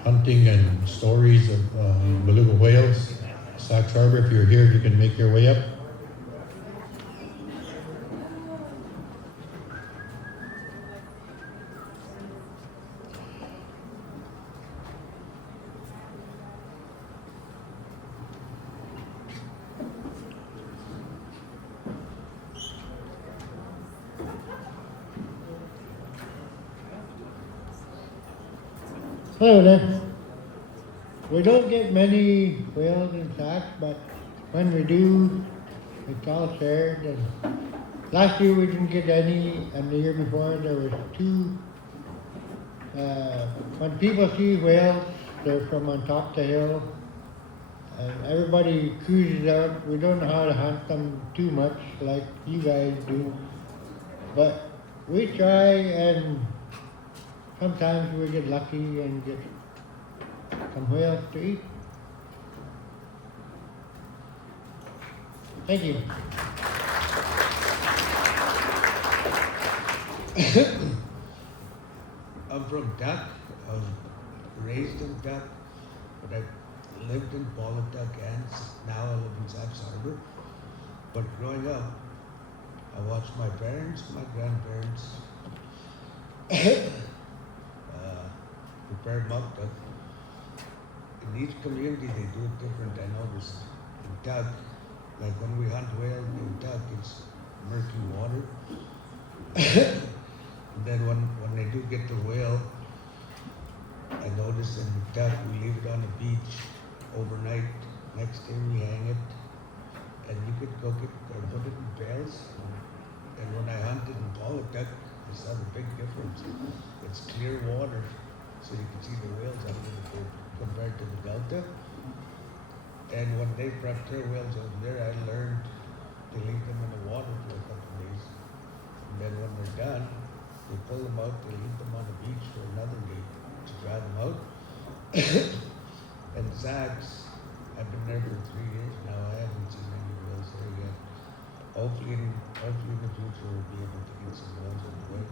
hunting and stories of beluga whales. Sax Harbor, if you're here, you can make your way up. Hello there. We don't get many whales in Sax, but when we do, it's all shared. And last year we didn't get any, and the year before there was 2. When people see whales, they're from on top of the hill, and everybody cruises out. We don't know how to hunt them too much like you guys do, but we try, and sometimes we get lucky and get some whales to eat. Thank you. I'm from Duck. I was raised in Duck, but I lived in Paulatuck and now I live in Sax Harbor. But growing up, I watched my parents, my grandparents prepare mud duck. In each community they do it different. I noticed in Duck, like when we hunt whale in Duck, it's murky water. And then when they do get the whale, I noticed in the Duck we leave it on the beach overnight. Next day we hang it, and you could cook it or put it in pails. And when I hunted in Paulatuck, I saw the big difference. It's clear water, so you can see the whales out of the boat compared to the Delta. And when they prep their whales over there, I learned to leave them in the water for a couple of days. And then when they're done, they pull them out, they leave them on the beach for another day to dry them out. And Sax, I've been there for 3 years now. I haven't seen any whales there yet. Hopefully in the future we'll be able to get some whales on the way.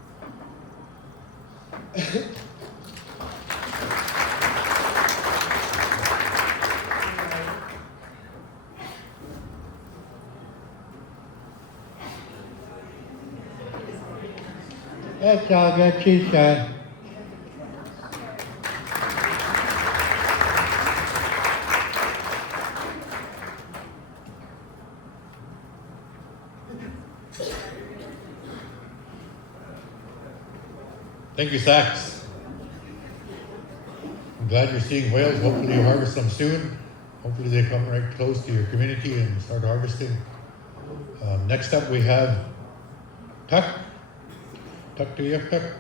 That's all good, she said. Thank you, Sax. I'm glad you're seeing whales. Hopefully you harvest them soon. Hopefully they come right close to your community and start harvesting. Next up we have Tuck. Tuck to Yuck. If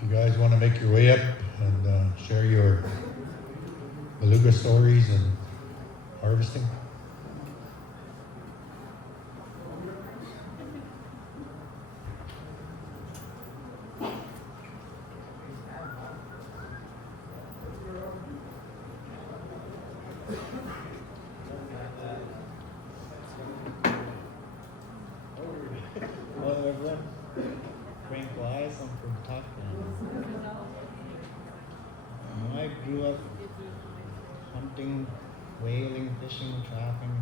you guys want to make your way up and share your beluga stories and harvesting. Hello everyone, Frank Wise, I'm from Tuck. I grew up hunting, whaling, fishing, trapping.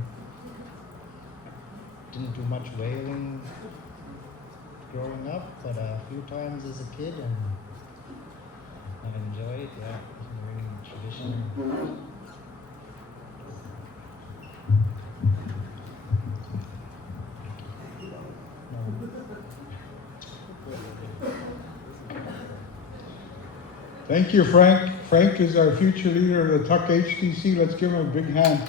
Didn't do much whaling growing up, but a few times as a kid, and I enjoyed learning tradition. Thank you, Frank. Frank is our future leader of the Tuck HTC. Let's give him a big hand.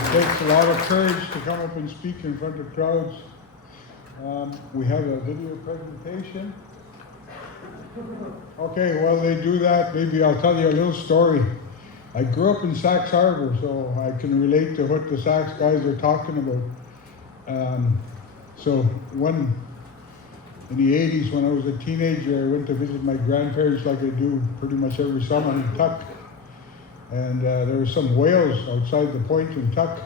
It takes a lot of courage to come up and speak in front of crowds. We have a video presentation. Okay, while they do that, maybe I'll tell you a little story. I grew up in Sax Harbor, so I can relate to what the Sax guys are talking about. So in the 80s, when I was a teenager, I went to visit my grandparents like I do pretty much every summer in Tuck. And there were some whales outside the point in Tuck.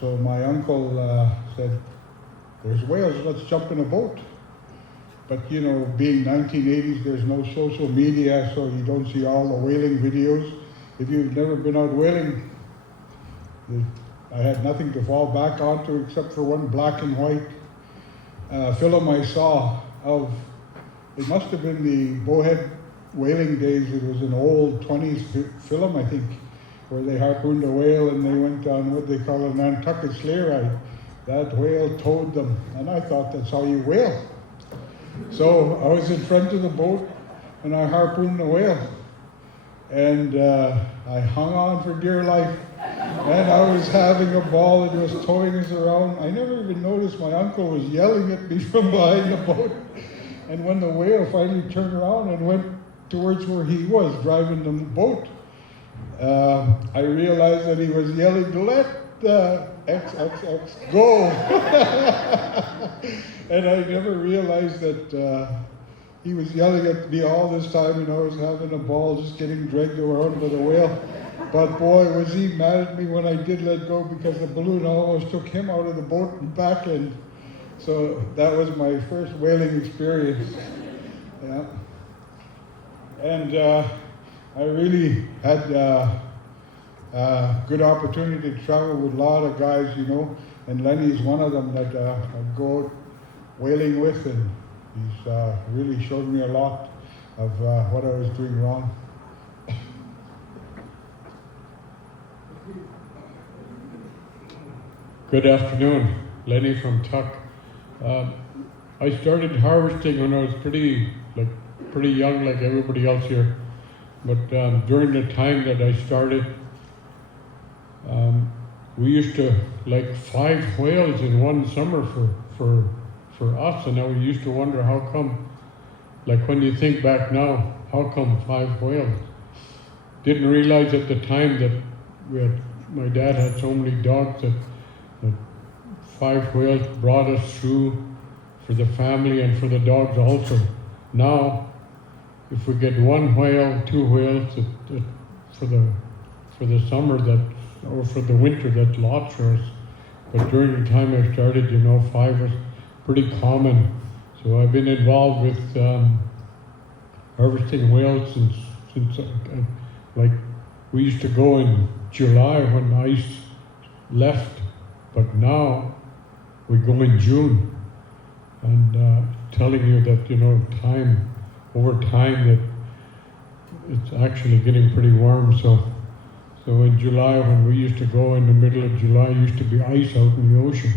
So my uncle said, "There's whales, let's jump in a boat." But you know, being 1980s, there's no social media, so you don't see all the whaling videos. If you've never been out whaling, I had nothing to fall back onto except for one black and white film I saw of, it must have been the bowhead whaling days. It was an old 20s film, I think, where they harpooned a whale and they went on what they call a Nantucket sleigh ride. That whale towed them, and I thought that's how you whale. So I was in front of the boat and I harpooned the whale. And I hung on for dear life. And I was having a ball. It was towing us around. I never even noticed my uncle was yelling at me from behind the boat. And when the whale finally turned around and went towards where he was driving the boat, I realized that he was yelling, "Let the XXX go." And I never realized that he was yelling at me all this time, and I was having a ball just getting dragged around by the whale. But boy, was he mad at me when I did let go, because the balloon almost took him out of the boat and back end. So that was my first whaling experience. Yeah. And I really had good opportunity to travel with a lot of guys, you know, and Lenny's one of them that I go out whaling with, and he's really showed me a lot of what I was doing wrong. Good afternoon, Lenny from Tuck. I started harvesting when I was pretty young, like everybody else here. But during the time that I started, we used to like 5 whales in one summer for us, and now we used to wonder how come. Like when you think back now, how come 5 whales? Didn't realize at the time that my dad had so many dogs that 5 whales brought us through for the family and for the dogs also. Now, if we get 1 whale, 2 whales for the summer or for the winter, that's lots for us. But during the time I started, 5 was pretty common. So I've been involved with harvesting whales since like we used to go in July when ice left, but now we go in June. And telling you that over time that it's actually getting pretty warm. So in July, when we used to go in the middle of July, used to be ice out in the ocean.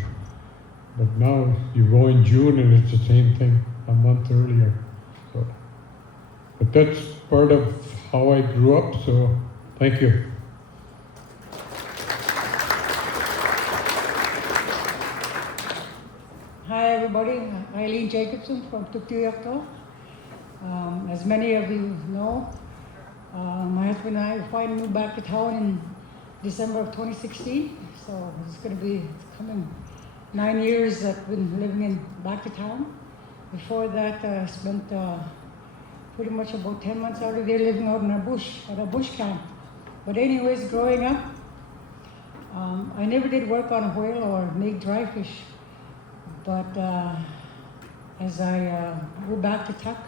But now you go in June and it's the same thing, a month earlier. So, but that's part of how I grew up, so thank you. Hi everybody, Eileen Jacobson from Tuktoyakto. As many of you know, my husband and I finally moved back to town in December of 2016. So it's coming 9 years that I've been living back to town. Before that, I spent pretty much about 10 months out of there living out in a bush, at a bush camp. But anyways, growing up, I never did work on a whale or make dry fish. But as I moved back to Tuck,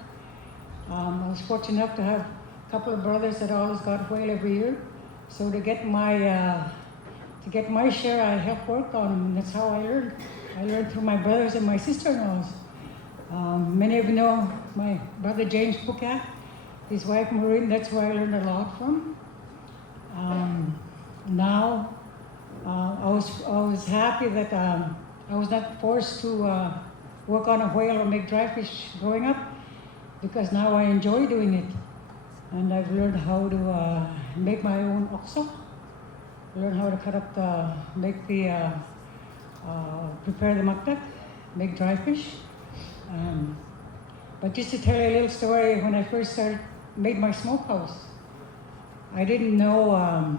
I was fortunate enough to have a couple of brothers that always got whale every year. So to get my share, I helped work on them. And that's how I learned. I learned through my brothers and my sister-in-laws. Many of you know my brother James Pukat, his wife Maureen. That's where I learned a lot from. Now, I was happy that I was not forced to work on a whale or make dry fish growing up, because now I enjoy doing it. And I've learned how to make my own okso, learn how to cut up prepare the maktak, make dry fish. But just to tell you a little story, when I first made my smokehouse, I didn't know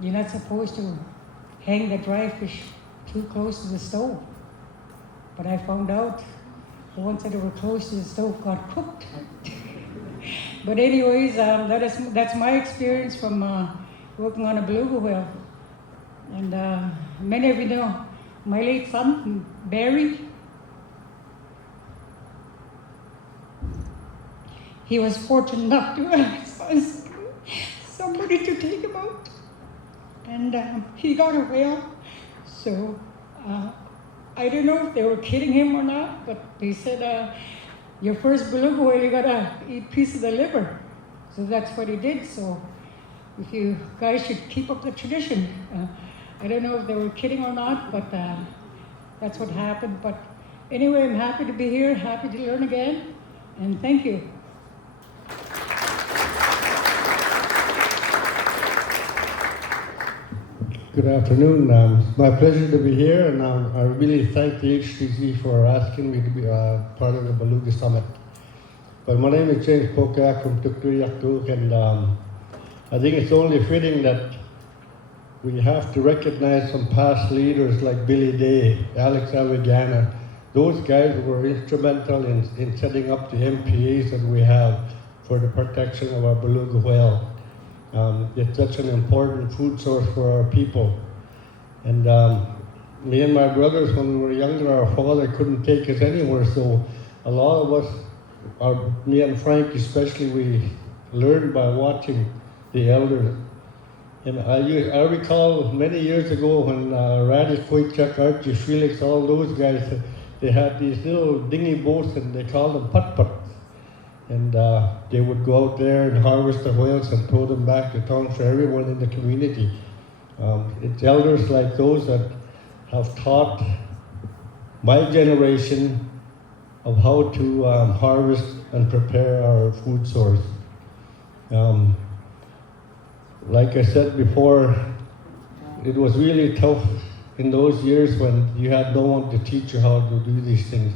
you're not supposed to hang the dry fish too close to the stove. But I found out the ones that were close to the stove got cooked. But anyways, that's my experience from working on a beluga whale. And many of you know my late son, Barry. He was fortunate enough to have somebody to take him out. And he got a whale. So I don't know if they were kidding him or not, but they said, your first beluga whale, you gotta eat a piece of the liver. So that's what he did. So if you guys should keep up the tradition. I don't know if they were kidding or not, but that's what happened. But anyway, I'm happy to be here, happy to learn again, and thank you. Good afternoon. It's my pleasure to be here, and I really thank the HTC for asking me to be part of the Beluga Summit. But my name is James Pokak from Tuktoyaktuk, and I think it's only fitting that we have to recognize some past leaders like Billy Day, Alex Avigana. Those guys were instrumental in setting up the MPAs that we have for the protection of our beluga whale. It's such an important food source for our people. And me and my brothers, when we were younger, our father couldn't take us anywhere, so a lot of us, me and Frank especially, we learned by watching the elders. And I recall many years ago when Radish Koichuk, Archie Felix, all those guys, they had these little dinghy boats and they called them putt-putts. And they would go out there and harvest the whales and tow them back to town for everyone in the community. It's elders like those that have taught my generation of how to harvest and prepare our food source. Like I said before, it was really tough in those years when you had no one to teach you how to do these things.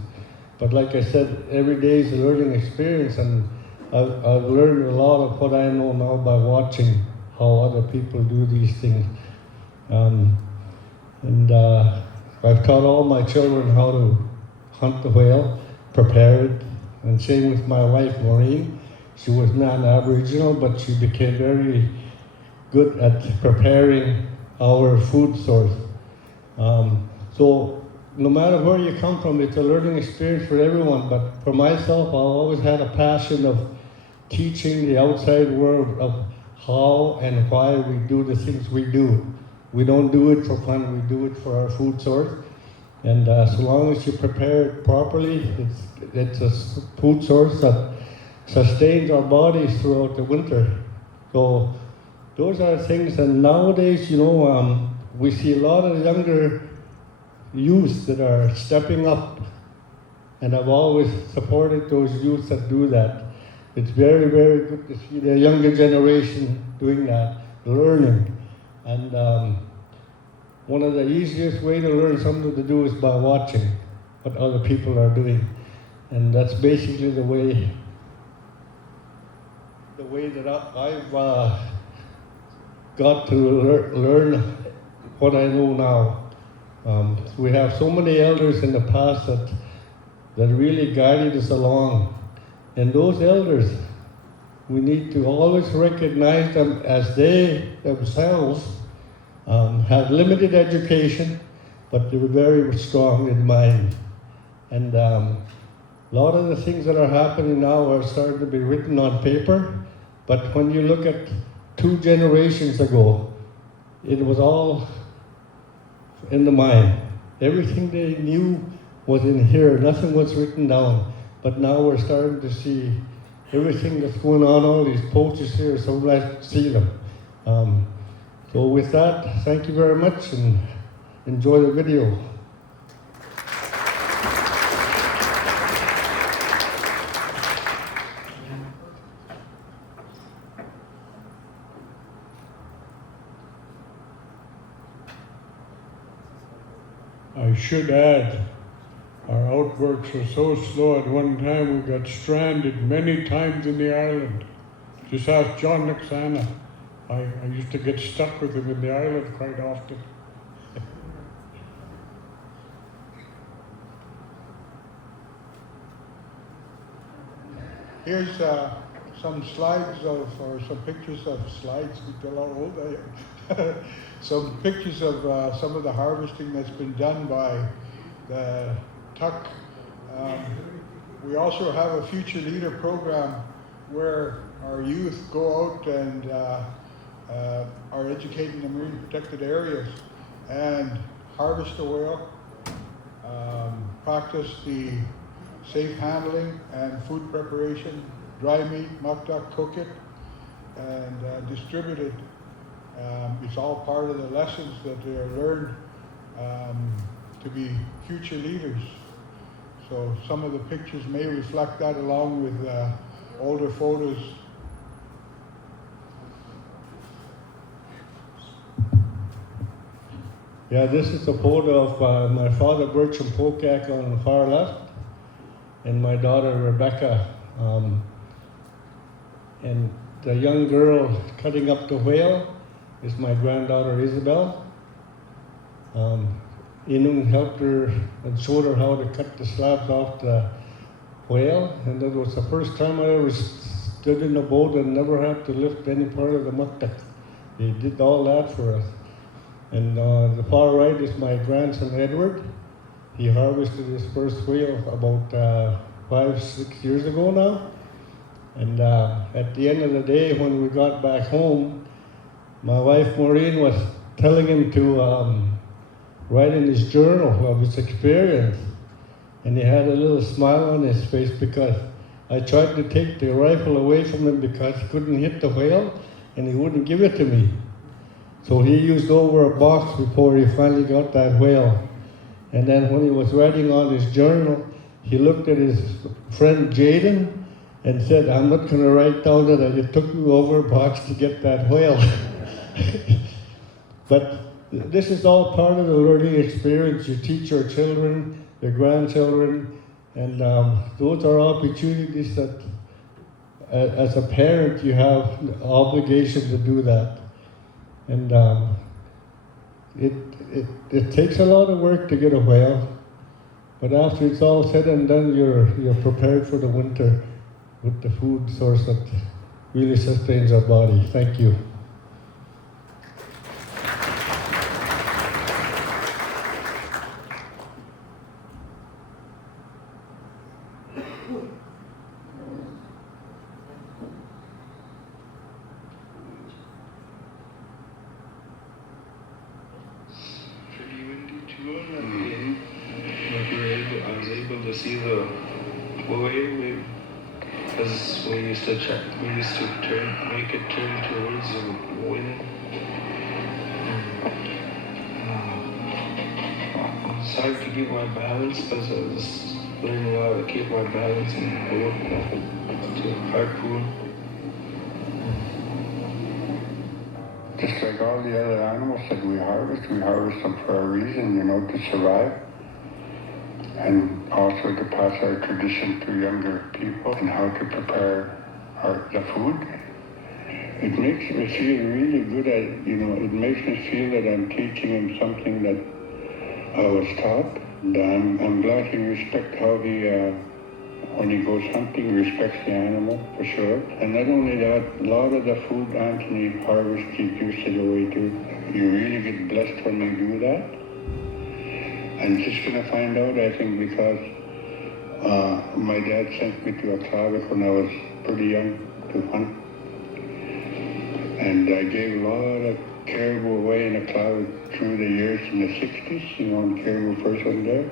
But like I said, every day is a learning experience, and I've learned a lot of what I know now by watching how other people do these things. I've taught all my children how to hunt the whale, prepare it, and same with my wife, Maureen. She was non-Aboriginal, but she became very good at preparing our food source. So no matter where you come from, it's a learning experience for everyone. But for myself, I always had a passion of teaching the outside world of how and why we do the things we do. We don't do it for fun, we do it for our food source. And so long as you prepare it properly, it's a food source that sustains our bodies throughout the winter. So those are things, and nowadays, we see a lot of younger youth that are stepping up, and I've always supported those youth that do that. It's very, very good to see the younger generation doing that, learning. And one of the easiest way to learn something to do is by watching what other people are doing. And that's basically the way that I've got to learn what I know now. We have so many elders in the past that really guided us along. And those elders, we need to always recognize them as they themselves have limited education, but they were very strong in mind. And a lot of the things that are happening now are starting to be written on paper, but when you look at 2 generations ago, it was all in the mind. Everything they knew was in here, nothing was written down. But now we're starting to see everything that's going on, all these posters here, so we'd like to see them. So with that, thank you very much and enjoy the video. I should add Our outworks were so slow at one time we got stranded many times in the island. Just ask John Nixana. I used to get stuck with him in the island quite often. Here's some slides of, or some pictures of slides, we tell how old I am. Some pictures of some of the harvesting that's been done by the Tuck. We also have a Future Leader program where our youth go out and are educating the marine protected areas and harvest the whale, practice the safe handling and food preparation, dry meat, muck duck, cook it, and distribute it. It's all part of the lessons that they are learned to be future leaders. So some of the pictures may reflect that along with older photos. Yeah, this is a photo of my father, Bertram Pokak, on the far left, and my daughter, Rebecca. And the young girl cutting up the whale is my granddaughter, Isabel. Inung helped her and showed her how to cut the slabs off the whale, and that was the first time I ever stood in a boat and never had to lift any part of the muktak. They did all that for us. And the far right is my grandson, Edward. He harvested his first whale about 5-6 years ago now. And at the end of the day, when we got back home, my wife Maureen was telling him to write in his journal of his experience. And he had a little smile on his face because I tried to take the rifle away from him because he couldn't hit the whale and he wouldn't give it to me. So he used over a box before he finally got that whale. And then when he was writing on his journal, he looked at his friend Jaden and said, I'm not going to write down that it took me over a box to get that whale. But this is all part of the learning experience. You teach your children, your grandchildren, and those are opportunities that as a parent you have the obligation to do that. And it takes a lot of work to get a whale, but after it's all said and done, you're prepared for the winter with the food source that really sustains our body. Thank you. I was able to see the wave because we used to make it turn towards the wind. It's hard to keep my balance because I was learning how to keep my balance and go to harpoon. Just like all the other animals that we harvest them for a reason, to survive. And also to pass our tradition to younger people and how to prepare the food. It makes me feel really good it makes me feel that I'm teaching him something that I was taught. And I'm glad he respects how when he goes hunting, respects the animal, for sure. And not only that, a lot of the food Anthony harvests, he gives it away too. You really get blessed when you do that. I'm just going to find out, I think, because my dad sent me to a Clavik when I was pretty young to hunt. And I gave a lot of caribou away in a Clavik through the years in the 60s, when caribou first went there.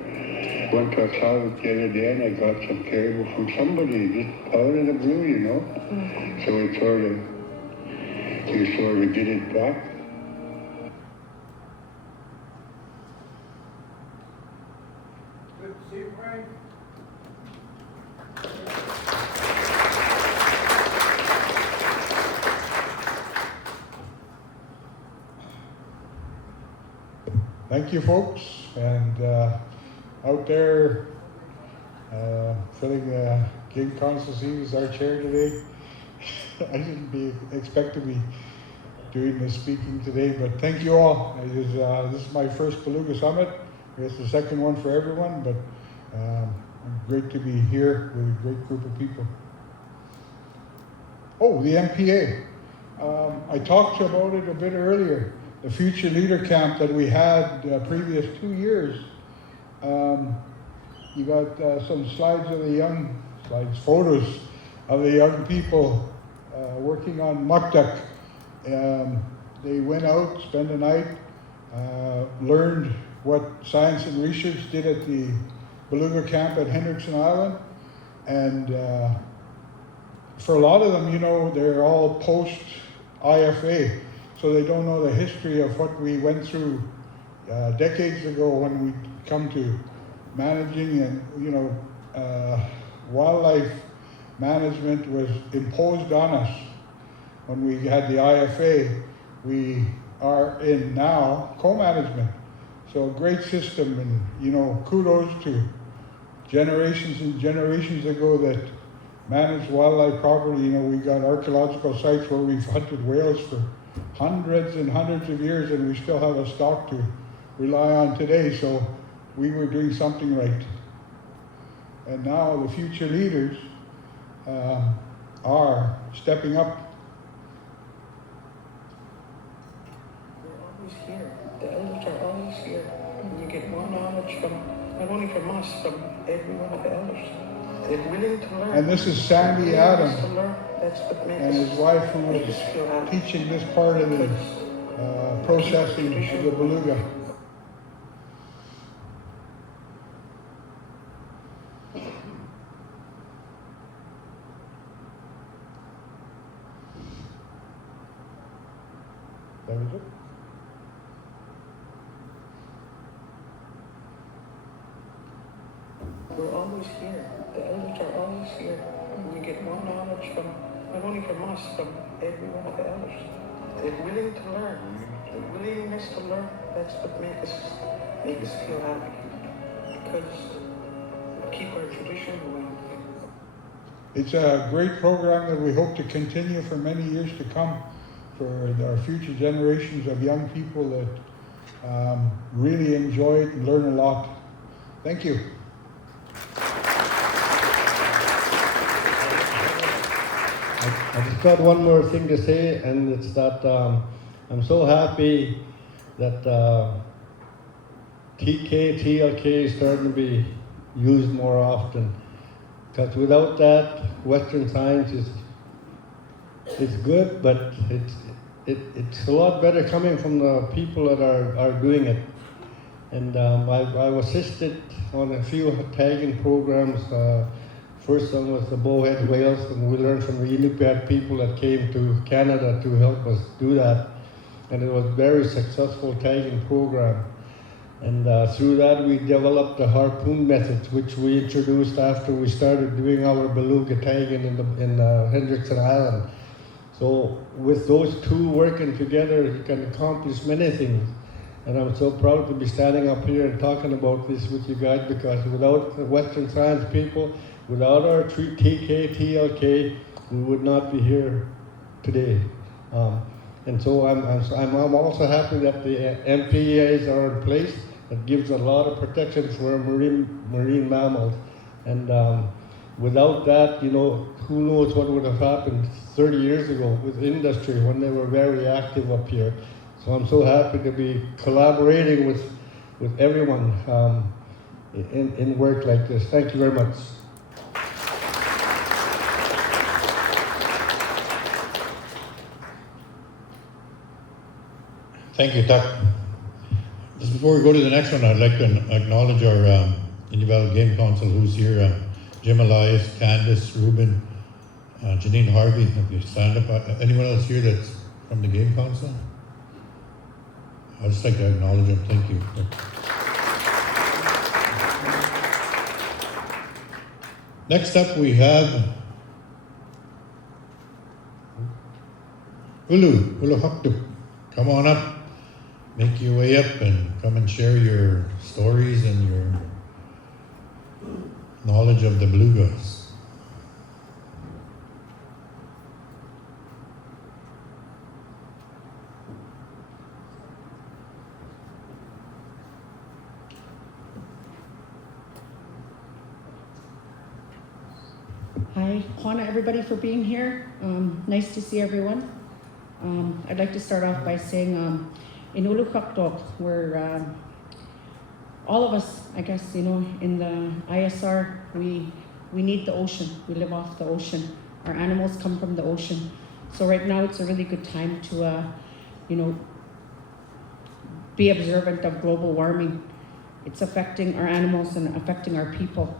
Went to a Clavik the other day and I got some caribou from somebody, just out of the blue, So it sort of get it back. Good to see you, Frank. Thank you, folks. And out there Filling game council seat as our chair today. I didn't expect to be doing the speaking today, but thank you all. This is my first Beluga Summit. It's the second one for everyone, but great to be here with a great group of people. Oh, the MPA. I talked about it a bit earlier. The Future Leader Camp that we had previous 2 years. You got some slides of the photos of the young people working on Muktuk. They went out, spent the night, learned what science and research did at the Beluga camp at Hendrickson Island. And for a lot of them, you know, they're all post-IFA, so they don't know the history of what we went through decades ago when we come to managing and, you know, wildlife management was imposed on us when we had the IFA. We are in now co-management. So a great system, and, you know, kudos to generations and generations ago that managed wildlife properly. You know, we got archaeological sites where we've hunted whales for hundreds and hundreds of years, and we still have a stock to rely on today. So we were doing something right. And now the future leaders are stepping up. We're always here. The elders are always here. And you get more knowledge from, not only from us, from every one of the elders. They're willing to learn. And this is Sandy Adam That's what makes and his wife who was teaching this part of the processing of the beluga. That was it. We're always here. The elders are always here. And you get more knowledge from, not only from us, from every one of the elders. They're willing to learn. The willingness to learn, that's what makes us feel happy. Because we keep our tradition going. It's a great program that we hope to continue for many years to come for our future generations of young people that really enjoy it and learn a lot. Thank you. I just got one more thing to say, and it's that I'm so happy that TLK is starting to be used more often. Because without that, Western science is good, but it's a lot better coming from the people that are doing it. And I've assisted on a few tagging programs. First one was the bowhead whales, and we learned from the Inupiat people that came to Canada to help us do that. And it was a very successful tagging program. And through that, we developed the harpoon methods, which we introduced after we started doing our beluga tagging in Hendrickson Island. So with those two working together, you can accomplish many things. And I'm so proud to be standing up here and talking about this with you guys, because without the Western science people, without our TLK, we would not be here today. And so I'm also happy that the MPAs are in place. That gives a lot of protection for marine mammals. And without that, you know, who knows what would have happened 30 years ago with industry when they were very active up here. So I'm so happy to be collaborating with everyone in work like this. Thank you very much. Thank you, Tuck. Just before we go to the next one, I'd like to acknowledge our Individual Game Council who's here. Jim Elias, Candace, Ruben, Janine Harvey. If you stand up, anyone else here that's from the Game Council? I'd just like to acknowledge them. Thank you. Next up, we have Ulu Haktuk. Come on up. Make your way up and come and share your stories and your knowledge of the belugas. Hi, Juana, everybody, for being here. Nice to see everyone. I'd like to start off by saying in Ulukaktok, we're all of us, I guess, in the ISR, we need the ocean. We live off the ocean. Our animals come from the ocean. So right now it's a really good time to, be observant of global warming. It's affecting our animals and affecting our people.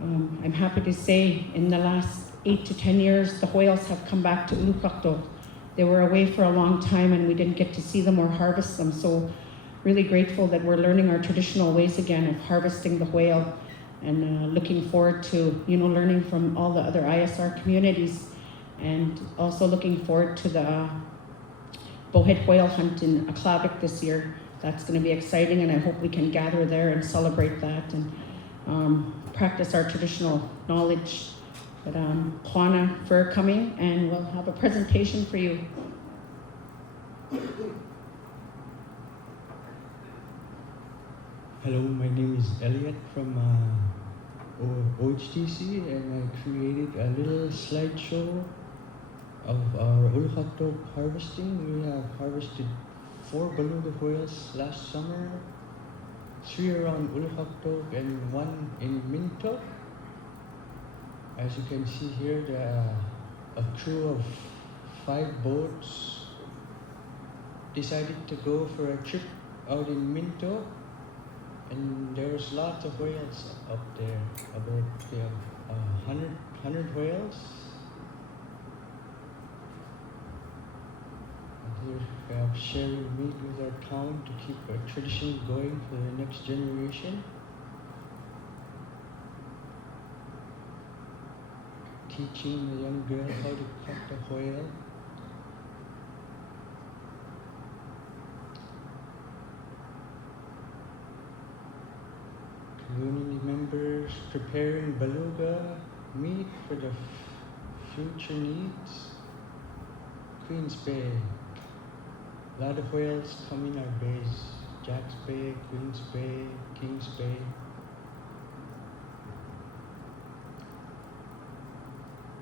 I'm happy to say in the last 8 to 10 years, the whales have come back to Ulukaktok. They were away for a long time and we didn't get to see them or harvest them. So really grateful that we're learning our traditional ways again of harvesting the whale and looking forward to, learning from all the other ISR communities, and also looking forward to the bowhead whale hunt in Aklavik this year. That's going to be exciting, and I hope we can gather there and celebrate that and practice our traditional knowledge. But Juana for coming, and we'll have a presentation for you. Hello, my name is Elliot from OHTC, and I created a little slideshow of our Ulukaktok harvesting. We have harvested 4 beluga whales last summer, 3 around Ulukaktok and 1 in Minto. As you can see here, a crew of 5 boats decided to go for a trip out in Minto, and there's lots of whales up there, about 100 whales. And here we have sharing meat with our town to keep our tradition going for the next generation. Teaching the young girl how to cut the whale. Community members preparing beluga meat for the future needs. Queens Bay. A lot of whales come in our bays. Jack's Bay, Queens Bay, Kings Bay.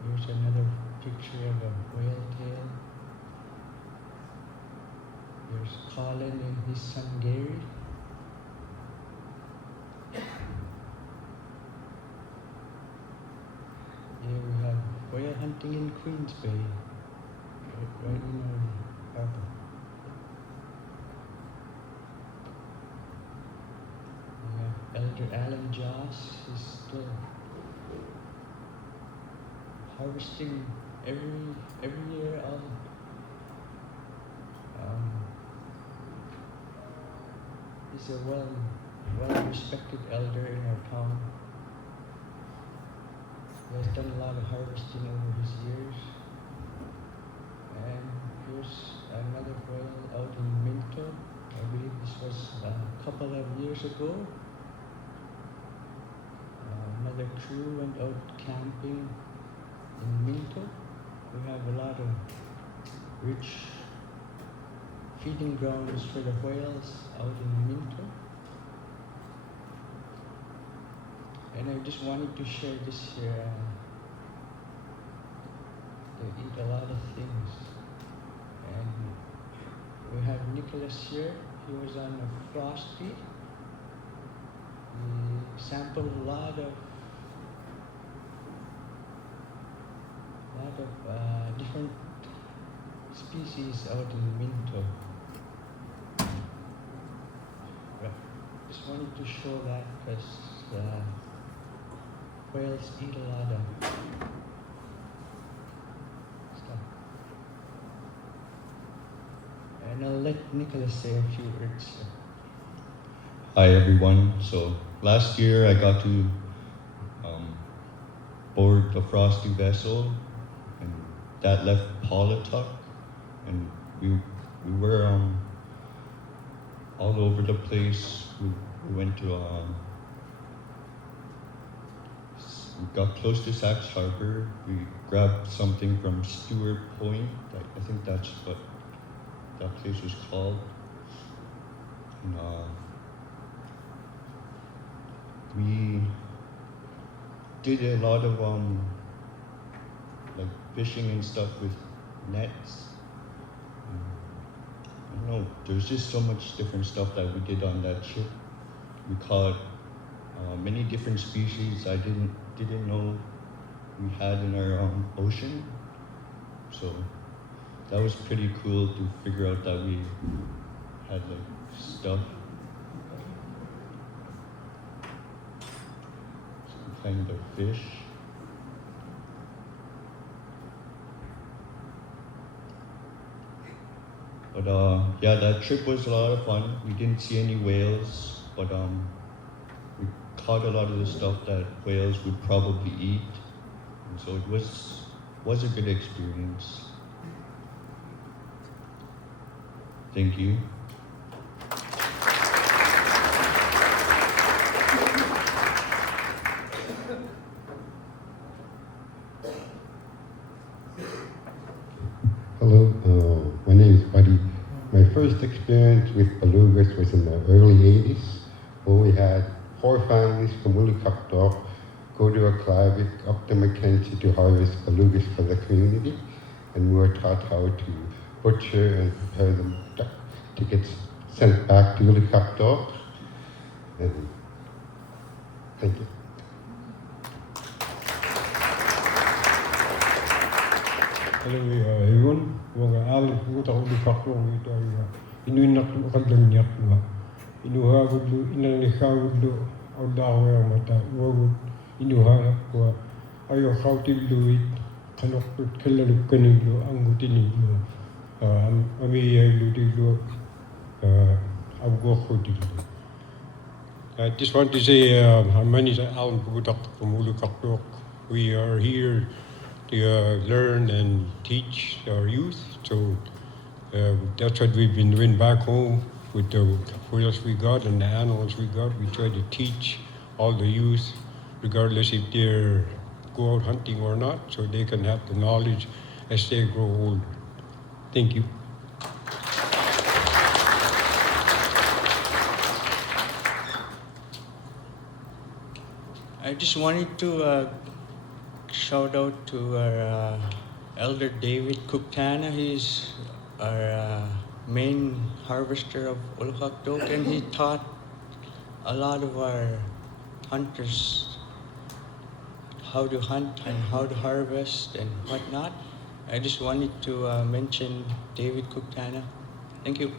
Here's another picture of a whale tail. Here's Colin and his son Gary. Here we have whale hunting in Queens Bay, right in our harbor. We have Elder Alan Joss. He's still harvesting every year. He's a well-respected elder in our town. He has done a lot of harvesting over his years. And here's another whale out in Minto. I believe this was a couple of years ago. Another crew went out camping in Minto. We have a lot of rich feeding grounds for the whales out in Minto. And I just wanted to share this here. They eat a lot of things. And we have Nicholas here. He was on a Frosty. He sampled a lot of different species out in Minto. But just wanted to show that because whales eat a lot of stuff. And I'll let Nicholas say a few words. Hi everyone. So last year I got to board the Frosty vessel, and that left Paulatuck, and we were all over the place. We went to We got close to Sachs Harbor. We grabbed something from Stewart Point. I think that's what that place was called. And, we did a lot of like fishing and stuff with nets. I don't know, there's just so much different stuff that we did on that ship. We caught many different species I didn't know we had in our ocean. So that was pretty cool to figure out that we had like stuff. Some kind of fish. But yeah, that trip was a lot of fun. We didn't see any whales, but we caught a lot of the stuff that whales would probably eat. And so it was a good experience. Thank you. Hello, my name is Buddy. My first experience with belugas was in the early 80s, where we had 4 families from Woollycupdock go to a Aklavik up to Mackenzie to harvest belugas for the community, and we were taught how to butcher and prepare them to get sent back to Woollycupdock. And thank you. Hello everyone, mga alam ko ta uli kaklo ito ay inuinak mo kadlang niyak mo. Inuha gudlo inalika gudlo ang dawe ang mata. Wag inuha ko ayo kautil luit kanok kalaluk kanilo ang gutinilo. Ami ay ludilo ang go kodilo. I just want to say how many alam ko ta kumulu kaklo. We are here to learn and teach our youth. So that's what we've been doing back home with the whales we got and the animals we got. We try to teach all the youth, regardless if they go out hunting or not, so they can have the knowledge as they grow older. Thank you. I just wanted to shout out to our Elder David Kuktana. He's our main harvester of Ulhakdok, and he taught a lot of our hunters how to hunt and how to harvest and whatnot. I just wanted to mention David Kuktana. Thank you.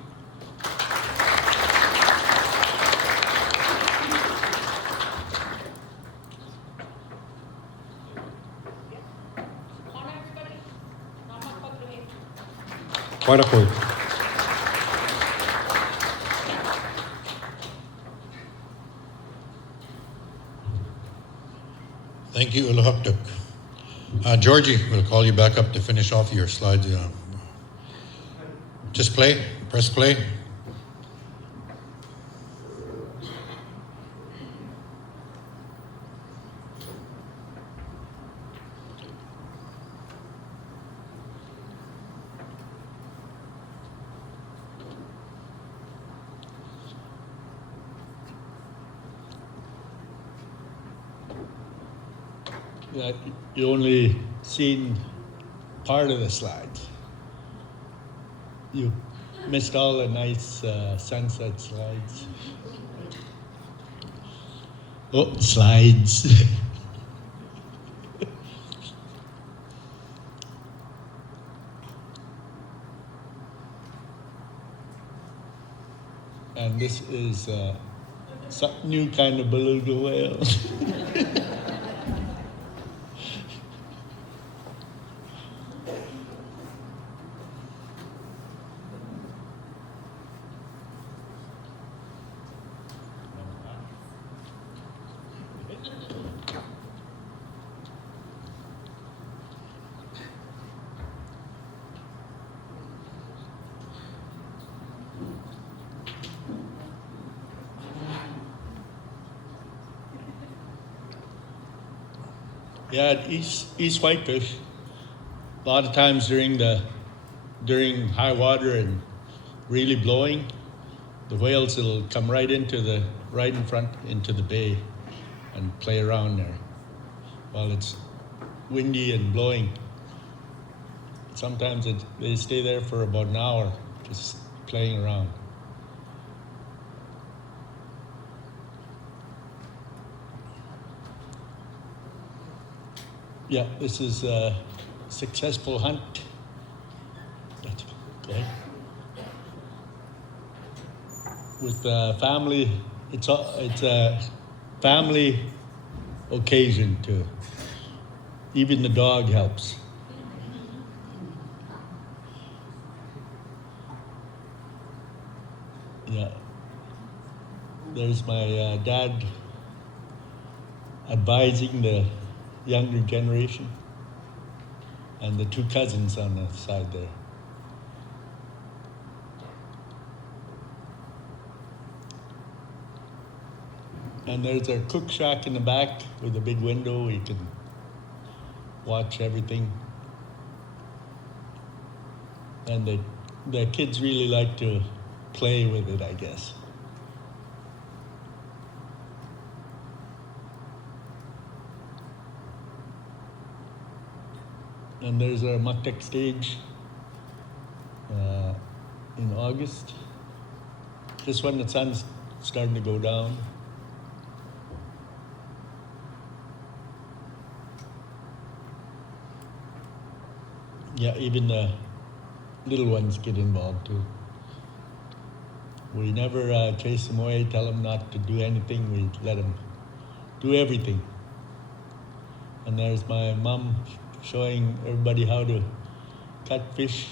Wonderful. Thank you, Ulhakduk. Georgie, we'll call you back up to finish off your slides. Just play, press play. That you only seen part of the slides. You missed all the nice sunset slides. Oh, slides. And this is some new kind of beluga whale. Yeah, East Whitefish. A lot of times during high water and really blowing, the whales will come right in front into the bay and play around there while it's windy and blowing. Sometimes they stay there for about an hour just playing around. Yeah, this is a successful hunt. That's okay. With family, it's a family occasion too. Even the dog helps. Yeah. There's my dad advising the younger generation and the two cousins on the side there. And there's our cook shack in the back with a big window. You can watch everything. And the kids really like to play with it, I guess. And there's our Muktek stage in August. Just when the sun's starting to go down. Yeah, even the little ones get involved too. We never chase them away, tell them not to do anything. We let them do everything. And there's my mom showing everybody how to cut fish.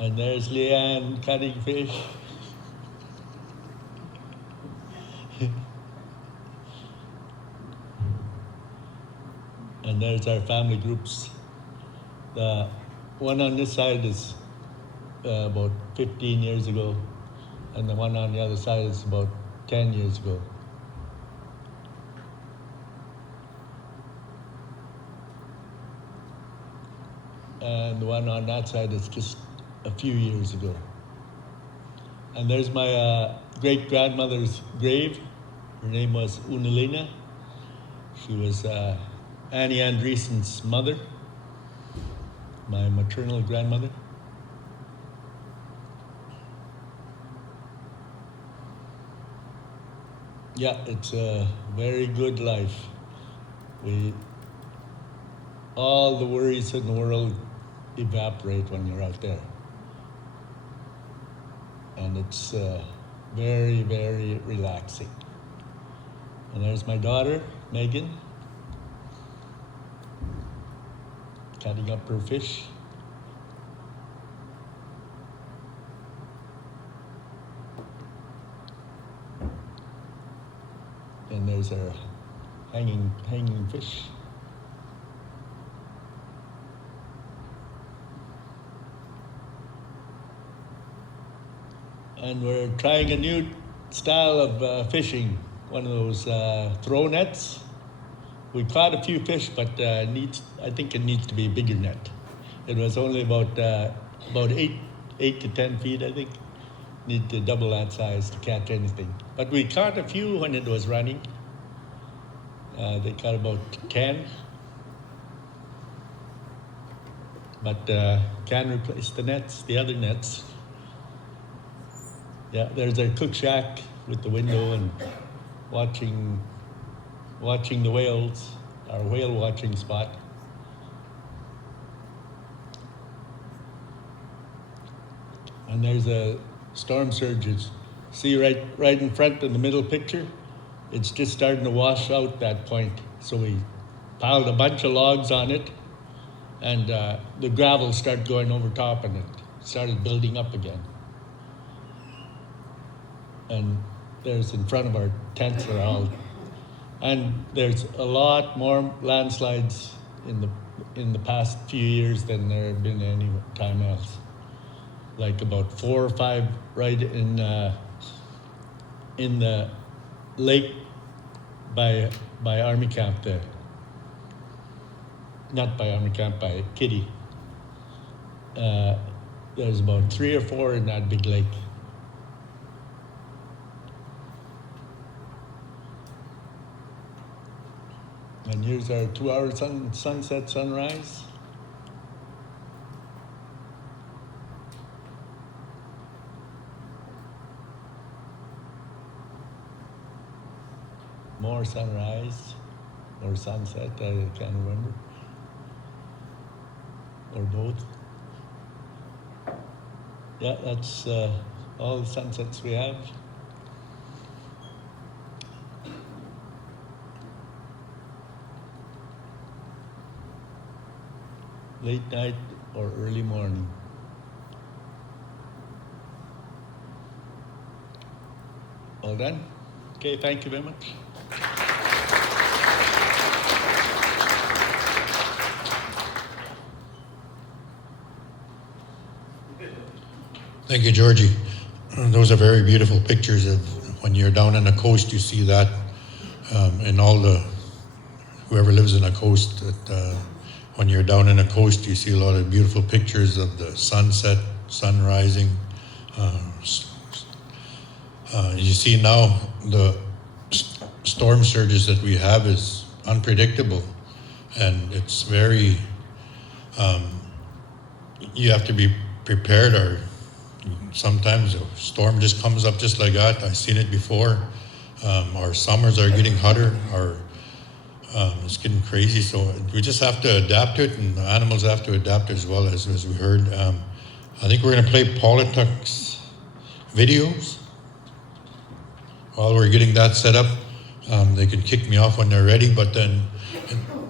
And there's Leanne cutting fish. And there's our family groups. The one on this side is about 15 years ago, and the one on the other side is about 10 years ago. And the one on that side is just a few years ago. And there's my great-grandmother's grave. Her name was Unalina. She was Annie Andreessen's mother, my maternal grandmother. Yeah, it's a very good life. All the worries in the world evaporate when you're out there. And it's very, very relaxing. And there's my daughter, Megan, cutting up her fish. And there's our hanging fish. And we're trying a new style of fishing, one of those throw nets. We caught a few fish, but I think it needs to be a bigger net. It was only about 8 to 10 feet, I think. Need to double that size to catch anything. But we caught a few when it was running. They caught about 10. But can replace the nets, the other nets. Yeah, there's our cook shack with the window and watching the whales, our whale watching spot. And there's a storm surges. See right in front in the middle picture? It's just starting to wash out that point. So we piled a bunch of logs on it, and the gravel started going over top, and it started building up again. And there's in front of our tents are all, and there's a lot more landslides in the past few years than there have been any time else. Like about 4 or 5 right in the lake by Army Camp there. Not by Army Camp, by Kitty. There's about 3 or 4 in that big lake. And here's our 2-hour sunset sunrise. More sunrise or sunset, I can't remember. Or both. Yeah, that's all the sunsets we have. Late night or early morning. All done? Okay, thank you very much. Thank you, Georgie. Those are very beautiful pictures of when you're down on the coast, you see that, and all the, whoever lives in the coast, that when you're down in the coast, you see a lot of beautiful pictures of the sunset, sun rising. You see now the storm surges that we have is unpredictable, and it's very, you have to be prepared, or sometimes a storm just comes up just like that. I've seen it before. Our summers are getting hotter, it's getting crazy, so we just have to adapt to it, and the animals have to adapt as well, as we heard. I think we're going to play politics videos. While we're getting that set up, they can kick me off when they're ready, but then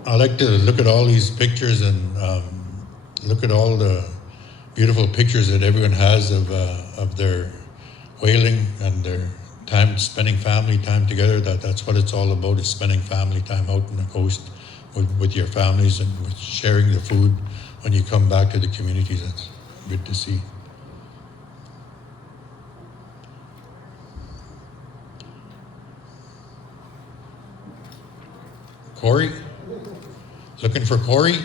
I like to look at all these pictures and look at all the beautiful pictures that everyone has of their whaling and their time spending family time together. That's what it's all about, is spending family time out on the coast with your families, and with sharing the food when you come back to the communities. That's good to see. Corey? Looking for Corey?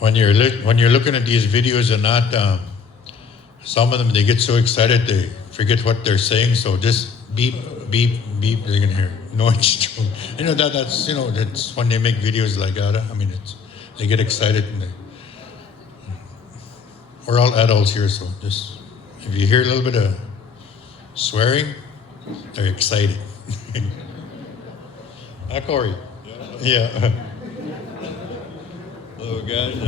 When you're looking at these videos and that, some of them, they get so excited they forget what they're saying. So just beep, beep, beep. They can hear. No, it's true. You know that's when they make videos like that. I mean, they get excited, and we're all adults here, so just if you hear a little bit of swearing, they're excited. Hi, Corey. Yeah. Hello again.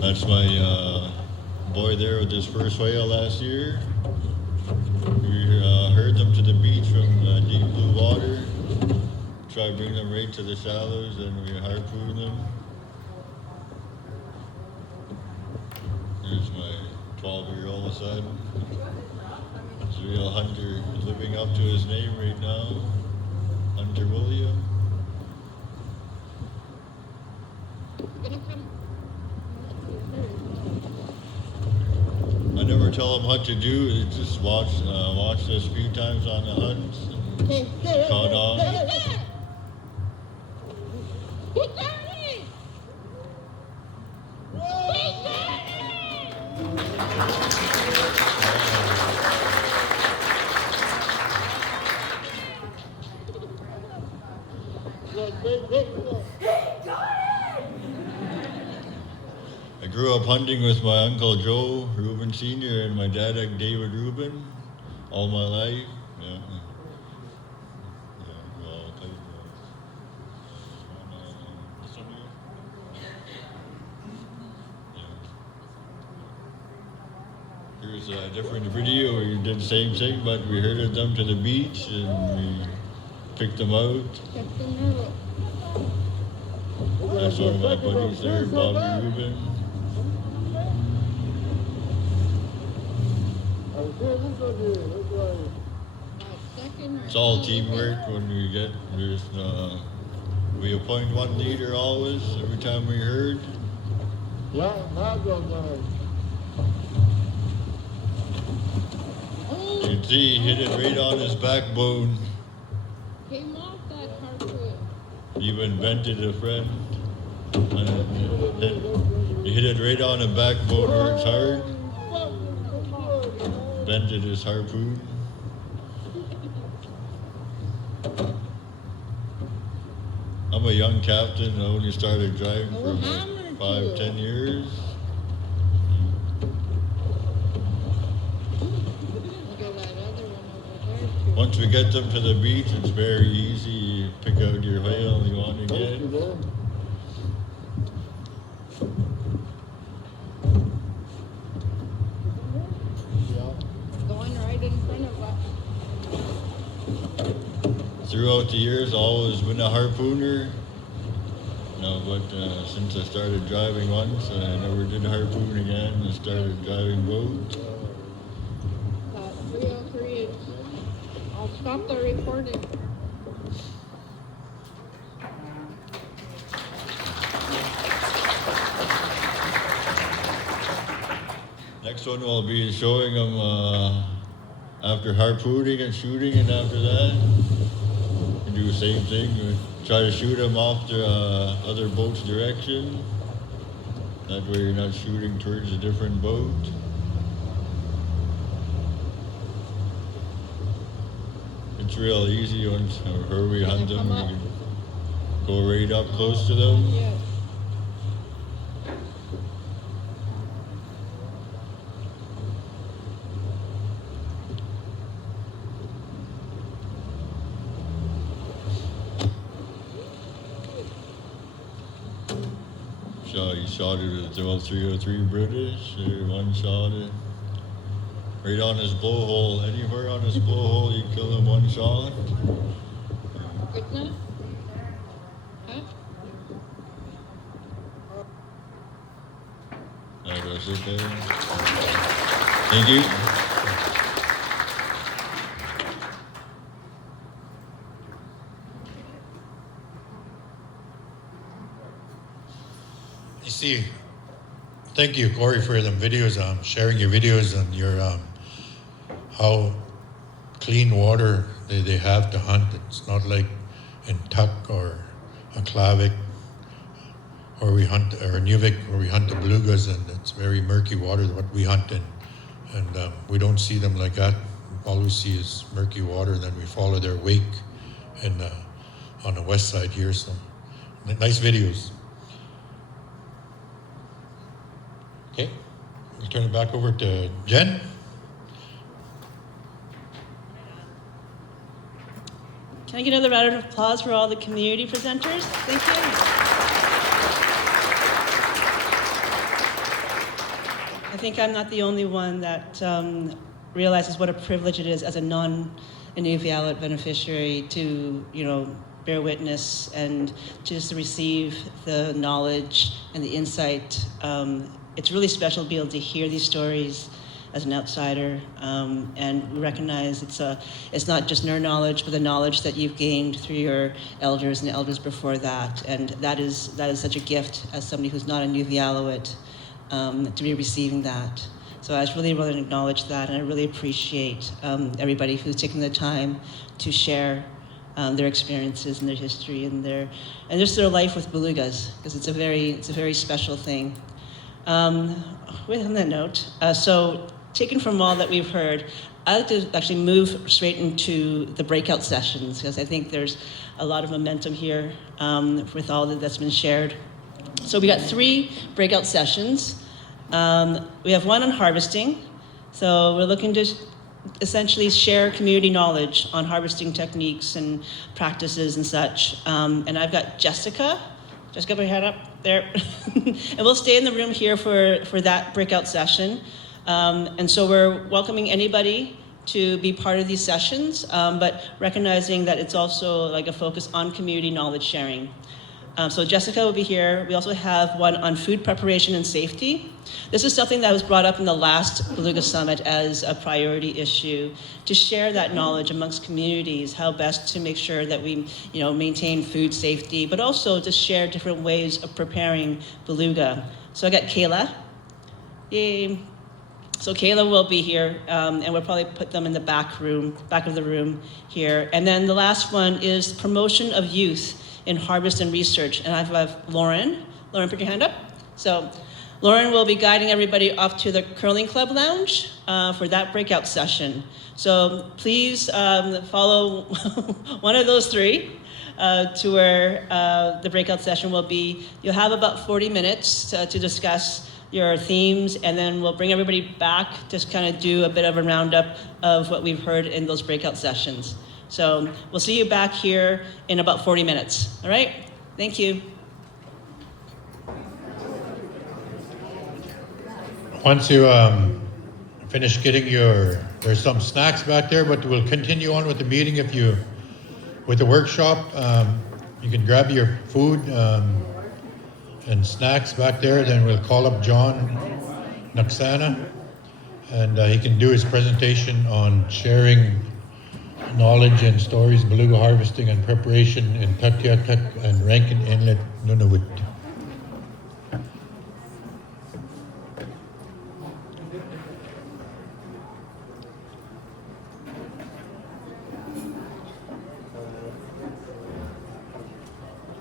That's my boy there with his first whale last year. We herd them to the beach from deep blue water. Try to bring them right to the shallows, and we harpoon them. Here's my 12-year-old son. He's a real hunter, living up to his name right now, Hunter William. I never tell them what to do. They just watch us a few times on the hunts and caught on. I grew up hunting with my Uncle Joe Reuben Sr. and my dad, David Reuben, all my life. Yeah. Here's a different video where we did the same thing, but we herded them to the beach and we picked them out. That's one of my buddies there, Bobby Rubin. It's all teamwork when we appoint one leader always, every time we herd. You can see he hit it right on his backbone. Came off that harpoon. Even vented a friend. He hit it right on the backbone where it's hard. Vented his harpoon. I'm a young captain. I only started driving for like 5-10 years. Once we get them to the beach, it's very easy. You pick out your whale you want to get. Going right in front of us. Throughout the years, I've always been a harpooner. But since I started driving once, I never did harpoon again. I started driving boat. 303. I'll stop the recording. Next one will be showing them after harpooning and shooting, and after that, we do the same thing. We try to shoot them off the other boat's direction. That way you're not shooting towards a different boat. It's real easy once we hunt them. We can go right up close to them. Yeah. He shot it with the 303 British. One shot it right on his blowhole. Anywhere on his blowhole, you kill him one shot. Good enough? Huh? That's it there. Thank you. See, thank you, Corey, for them videos, sharing your videos and your how clean water they have to hunt. It's not like in Tuck or Aklavik or Nuvik where we hunt the belugas, and it's very murky water what we hunt in, and we don't see them like that. All we see is murky water, and then we follow their wake on the west side here. So nice videos. Okay, we'll turn it back over to Jen. Can I get another round of applause for all the community presenters? Thank you. I think I'm not the only one that realizes what a privilege it is as a non-Inuvialuit beneficiary to, bear witness and to just receive the knowledge and the insight. It's really special to be able to hear these stories as an outsider, and we recognize it's not just your knowledge, but the knowledge that you've gained through your elders and the elders before that, and that is such a gift as somebody who's not a Inuvialuit to be receiving that. So I just really want to acknowledge that, and I really appreciate everybody who's taken the time to share their experiences and their history and just their life with belugas, because it's a very special thing. On that note, so taken from all that we've heard, I'd like to actually move straight into the breakout sessions, because I think there's a lot of momentum here with all that's been shared. So we got 3 breakout sessions. We have one on harvesting. So we're looking to essentially share community knowledge on harvesting techniques and practices and such. And I've got Jessica. Just get my hand up there. And we'll stay in the room here for that breakout session. And so we're welcoming anybody to be part of these sessions, but recognizing that it's also like a focus on community knowledge sharing. So Jessica will be here. We also have one on food preparation and safety. This is something that was brought up in the last Beluga Summit as a priority issue, to share that knowledge amongst communities, how best to make sure that we maintain food safety, but also to share different ways of preparing beluga. So I got Kayla. Yay. So Kayla will be here, and we'll probably put them in the back of the room here. And then the last one is promotion of youth in harvest and research. And I have Lauren. Lauren, put your hand up. So Lauren will be guiding everybody off to the Curling Club Lounge for that breakout session. So please follow one of those three to where the breakout session will be. You'll have about 40 minutes to discuss your themes, and then we'll bring everybody back to kind of do a bit of a roundup of what we've heard in those breakout sessions. So we'll see you back here in about 40 minutes. All right? Thank you. Once you finish getting there's some snacks back there, but we'll continue on with the meeting. With the workshop, you can grab your food and snacks back there. Then we'll call up John Naksana, and he can do his presentation on sharing knowledge and stories, beluga harvesting and preparation in Tatiatak and Rankin Inlet, Nunavut.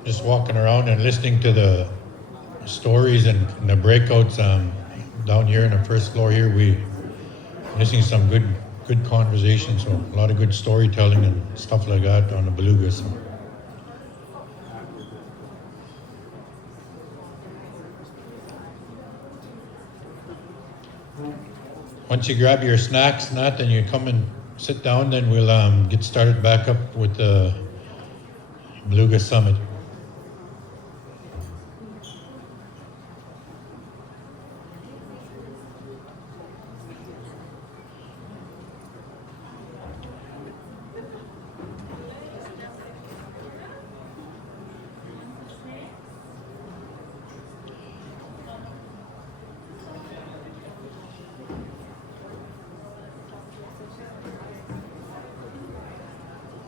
Just walking around and listening to the stories and the breakouts down here in the first floor here, we listening to some good conversations, so a lot of good storytelling and stuff like that on the belugas. So. Once you grab your snacks, Nat, and you come and sit down, then we'll get started back up with the Beluga Summit.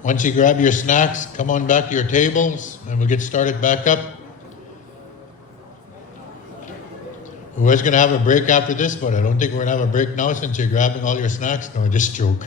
Once you grab your snacks, come on back to your tables and we'll get started back up. We was going to have a break after this, but I don't think we're going to have a break now since you're grabbing all your snacks. No, just joke.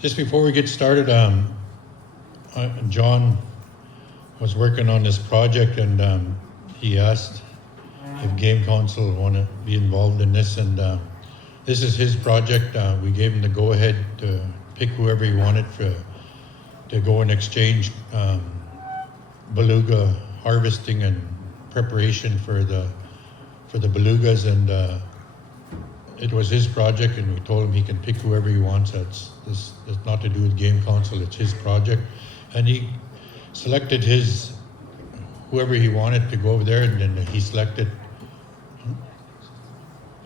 Just before we get started, John was working on this project, and he asked if Game Council want to be involved in this, and this is his project. We gave him the go-ahead to pick whoever he wanted to go and exchange beluga harvesting and preparation for the belugas, and it was his project, and we told him he can pick whoever he wants. That's not to do with Game Council, it's his project. And he selected whoever he wanted to go over there, and then he selected,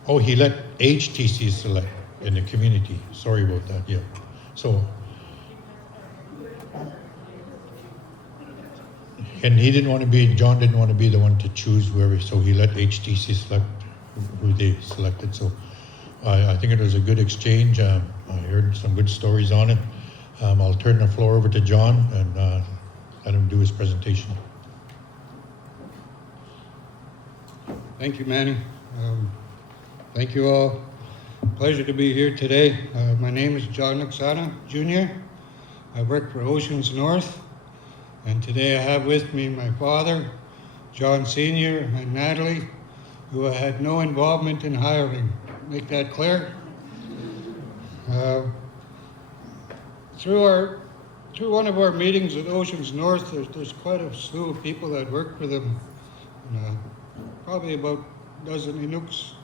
he let HTC select. in the community. Sorry about that, yeah. So, and John didn't want to be the one to choose whoever, so he let HTC select who they selected. So I think it was a good exchange. I heard some good stories on it. I'll turn the floor over to John and let him do his presentation. Thank you, Manny. Thank you all. Pleasure to be here today. My name is John Noxana Jr. I work for Oceans North, and today I have with me my father, John Sr., and Natalie, who I had no involvement in hiring. Make that clear? Through one of our meetings at Oceans North, there's quite a slew of people that work for them, probably about a dozen Inuks.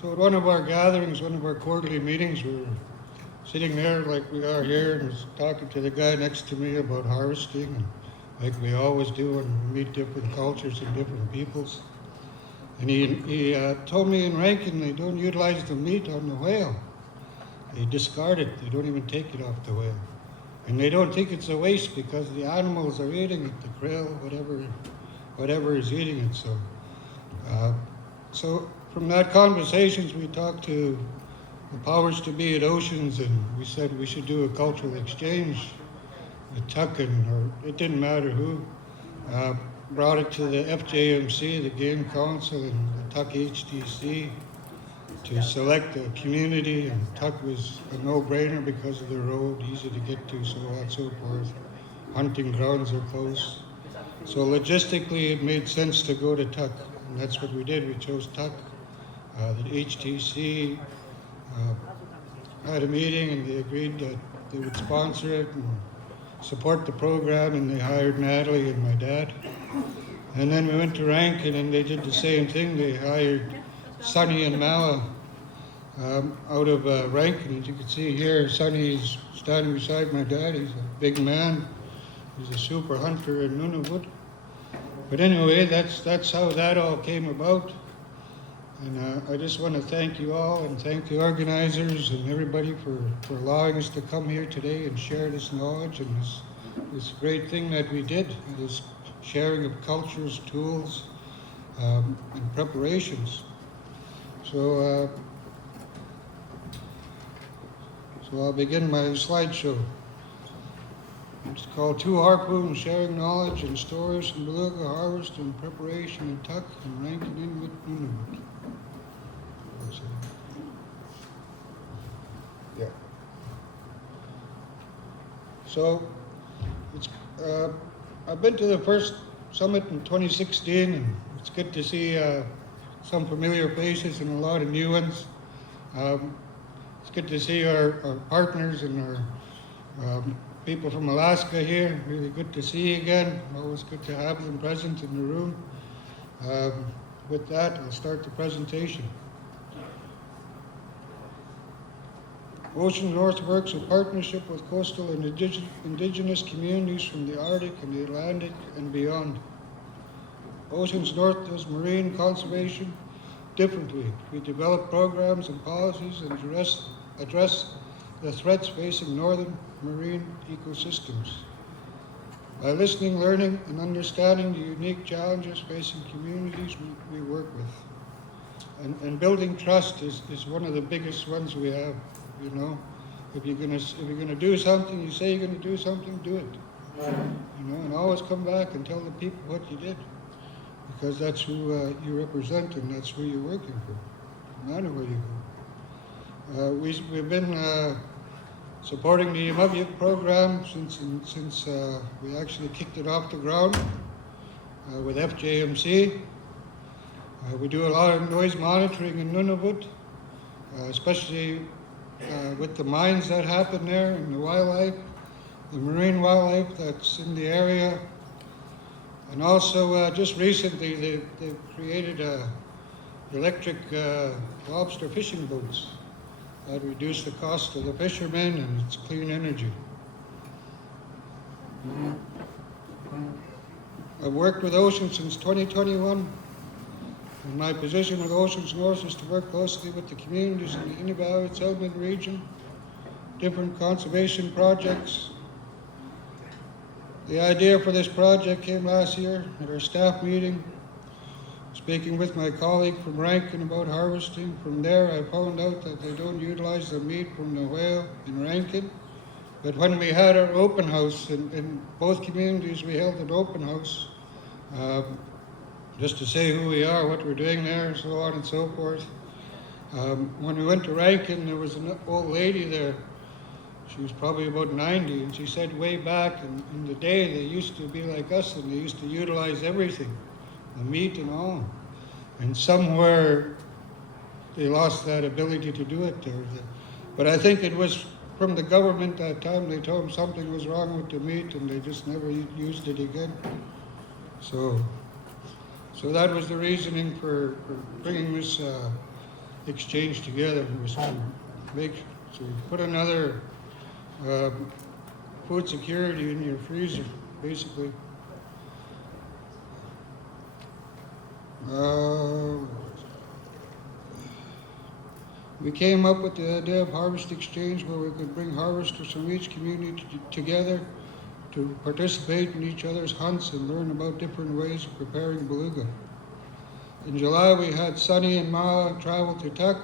So at one of our gatherings, one of our quarterly meetings, we were sitting there like we are here and was talking to the guy next to me about harvesting, and like we always do when we meet different cultures and different peoples. And he told me in Rankin they don't utilize the meat on the whale. They discard it. They don't even take it off the whale. And they don't think it's a waste because the animals are eating it, the krill, whatever is eating it. So from that conversations, we talked to the powers to be at Oceans, and we said we should do a cultural exchange. The Tuckin, or it didn't matter who, brought it to the FJMC, the Game Council, and the Tuck HTC to select a community, and Tuck was a no-brainer because of the road, easy to get to, so on and so forth. Hunting grounds are close. So logistically, it made sense to go to Tuck, and that's what we did. We chose Tuck. The HTC had a meeting, and they agreed that they would sponsor it and support the program, and they hired Natalie and my dad. And then we went to Rankin, and they did the same thing. They hired Sonny and Mala out of Rankin. As you can see here, Sonny is standing beside my dad. He's a big man. He's a super hunter in Nunavut. But anyway, that's how that all came about. And I just want to thank you all and thank the organizers and everybody for allowing us to come here today and share this knowledge and this great thing that we did, this sharing of cultures, tools, and preparations. So I'll begin my slideshow. It's called Two Harpoons, Sharing Knowledge and Stories from Beluga Harvest and Preparation in Tuck and Rankin Inuit Nunavut. Yeah. So I've been to the first summit in 2016, and it's good to see some familiar faces and a lot of new ones. It's good to see our partners and our people from Alaska here. Really good to see you again. Always good to have them present in the room. With that, I'll start the presentation. Ocean North works in partnership with coastal and indigenous communities from the Arctic and the Atlantic and beyond. Oceans North does marine conservation differently. We develop programs and policies and address the threats facing northern marine ecosystems. By listening, learning, and understanding the unique challenges facing communities we work with. And building trust is one of the biggest ones we have. You know, if you're gonna do something, you say you're gonna do something, do it. You know, and always come back and tell the people what you did, because that's who you represent and that's who you're working for, no matter where you go. We've been supporting the Imavyuk program since we actually kicked it off the ground with FJMC. We do a lot of noise monitoring in Nunavut, especially with the mines that happen there and the wildlife, the marine wildlife that's in the area. And also just recently they've created electric lobster fishing boats that reduce the cost of the fishermen, and it's clean energy. I've worked with Ocean since 2021. And my position with Oceans North is to work closely with the communities in the Inuvialuit Settlement region, different conservation projects. The idea for this project came last year at our staff meeting, speaking with my colleague from Rankin about harvesting. From there, I found out that they don't utilize the meat from the whale in Rankin. But when we had our open house in both communities, we held an open house just to say who we are, what we're doing there, so on and so forth. When we went to Rankin, there was an old lady there. She was probably about 90, and she said way back in the day, they used to be like us, and they used to utilize everything, the meat and all. And somewhere they lost that ability to do it there. But I think it was from the government that time. They told them something was wrong with the meat, and they just never used it again. So that was the reasoning for bringing this exchange together, was to put another food security in your freezer, basically. We came up with the idea of harvest exchange, where we could bring harvesters from each community together to participate in each other's hunts and learn about different ways of preparing beluga. In July, we had Sonny and Mala travel to Tuck,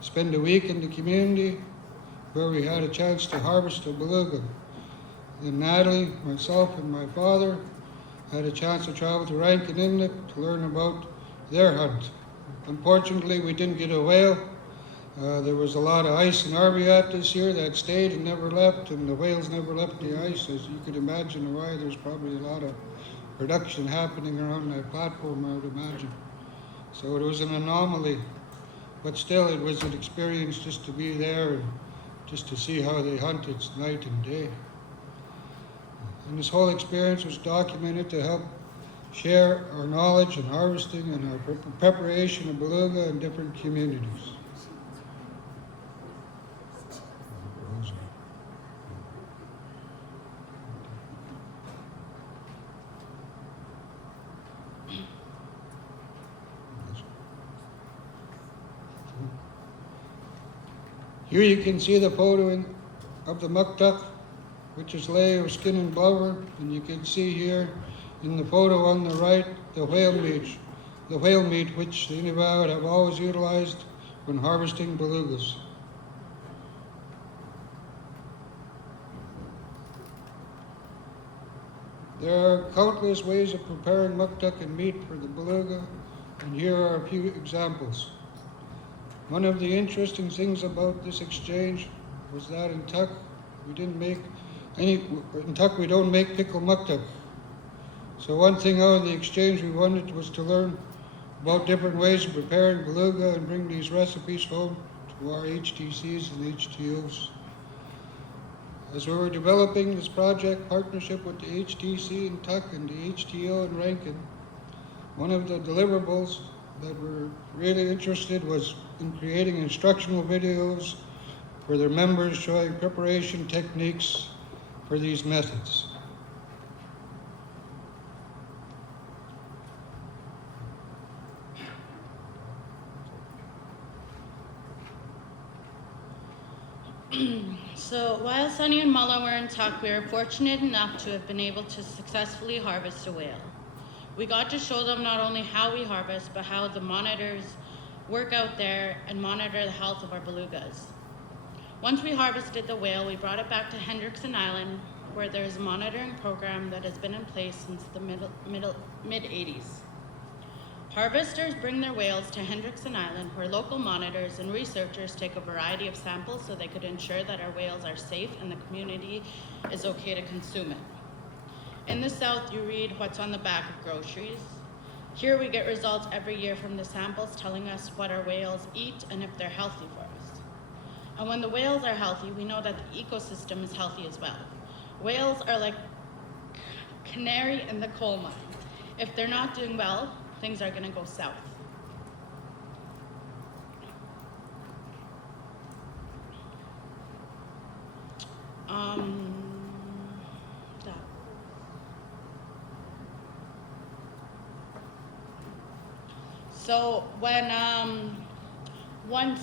spend a week in the community where we had a chance to harvest a beluga. Then Natalie, myself, and my father had a chance to travel to Rankin Inlet to learn about their hunt. Unfortunately, we didn't get a whale. There was a lot of ice in Arviat this year that stayed and never left, and the whales never left the ice. As you could imagine why, there's probably a lot of production happening around that platform, I would imagine. So it was an anomaly, but still it was an experience just to be there and just to see how they hunt. It's night and day. And this whole experience was documented to help share our knowledge in harvesting and our preparation of beluga in different communities. Here you can see the photo of the muktuk, which is layer of skin and blubber, and you can see here in the photo on the right the whale meat which the Inuvialuit have always utilized when harvesting belugas. There are countless ways of preparing muktuk and meat for the beluga, and here are a few examples. One of the interesting things about this exchange was that in Tuck, we don't make pickle muktuk. So one thing out of the exchange we wanted was to learn about different ways of preparing beluga and bring these recipes home to our HTCs and HTOs. As we were developing this project partnership with the HTC in Tuck and the HTO in Rankin, one of the deliverables that we're really interested was in creating instructional videos for their members showing preparation techniques for these methods. So while Sonny and Mulla were in Tuck, we were fortunate enough to have been able to successfully harvest a whale. We got to show them not only how we harvest, but how the monitors work out there and monitor the health of our belugas. Once we harvested the whale, we brought it back to Hendrickson Island, where there's a monitoring program that has been in place since the mid-80s. Harvesters bring their whales to Hendrickson Island, where local monitors and researchers take a variety of samples so they could ensure that our whales are safe and the community is okay to consume it. In the South, you read what's on the back of groceries. Here we get results every year from the samples telling us what our whales eat and if they're healthy for us. And when the whales are healthy, we know that the ecosystem is healthy as well. Whales are like canary in the coal mine. If they're not doing well, things are gonna go south. So when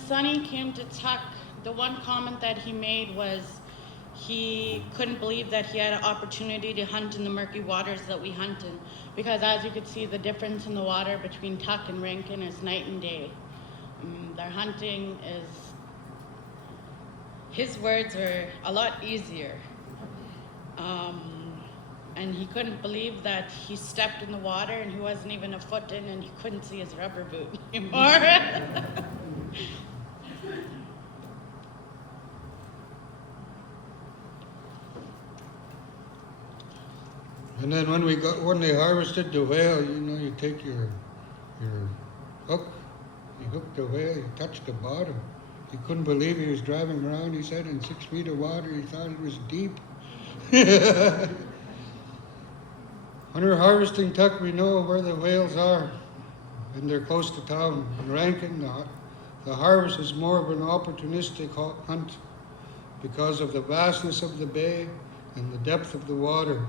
Sonny came to Tuck, the one comment that he made was he couldn't believe that he had an opportunity to hunt in the murky waters that we hunt in, because as you could see, the difference in the water between Tuck and Rankin is night and day. Their hunting is, his words were a lot easier. And he couldn't believe that he stepped in the water and he wasn't even a foot in and he couldn't see his rubber boot anymore. And then when they harvested the whale, you know, you take your hook, you hook the whale, you touch the bottom. He couldn't believe he was driving around, he said, in 6 feet of water, he thought it was deep. When we're harvesting Tuck, we know where the whales are, and they're close to town. In Rankin, the harvest is more of an opportunistic hunt because of the vastness of the bay and the depth of the water.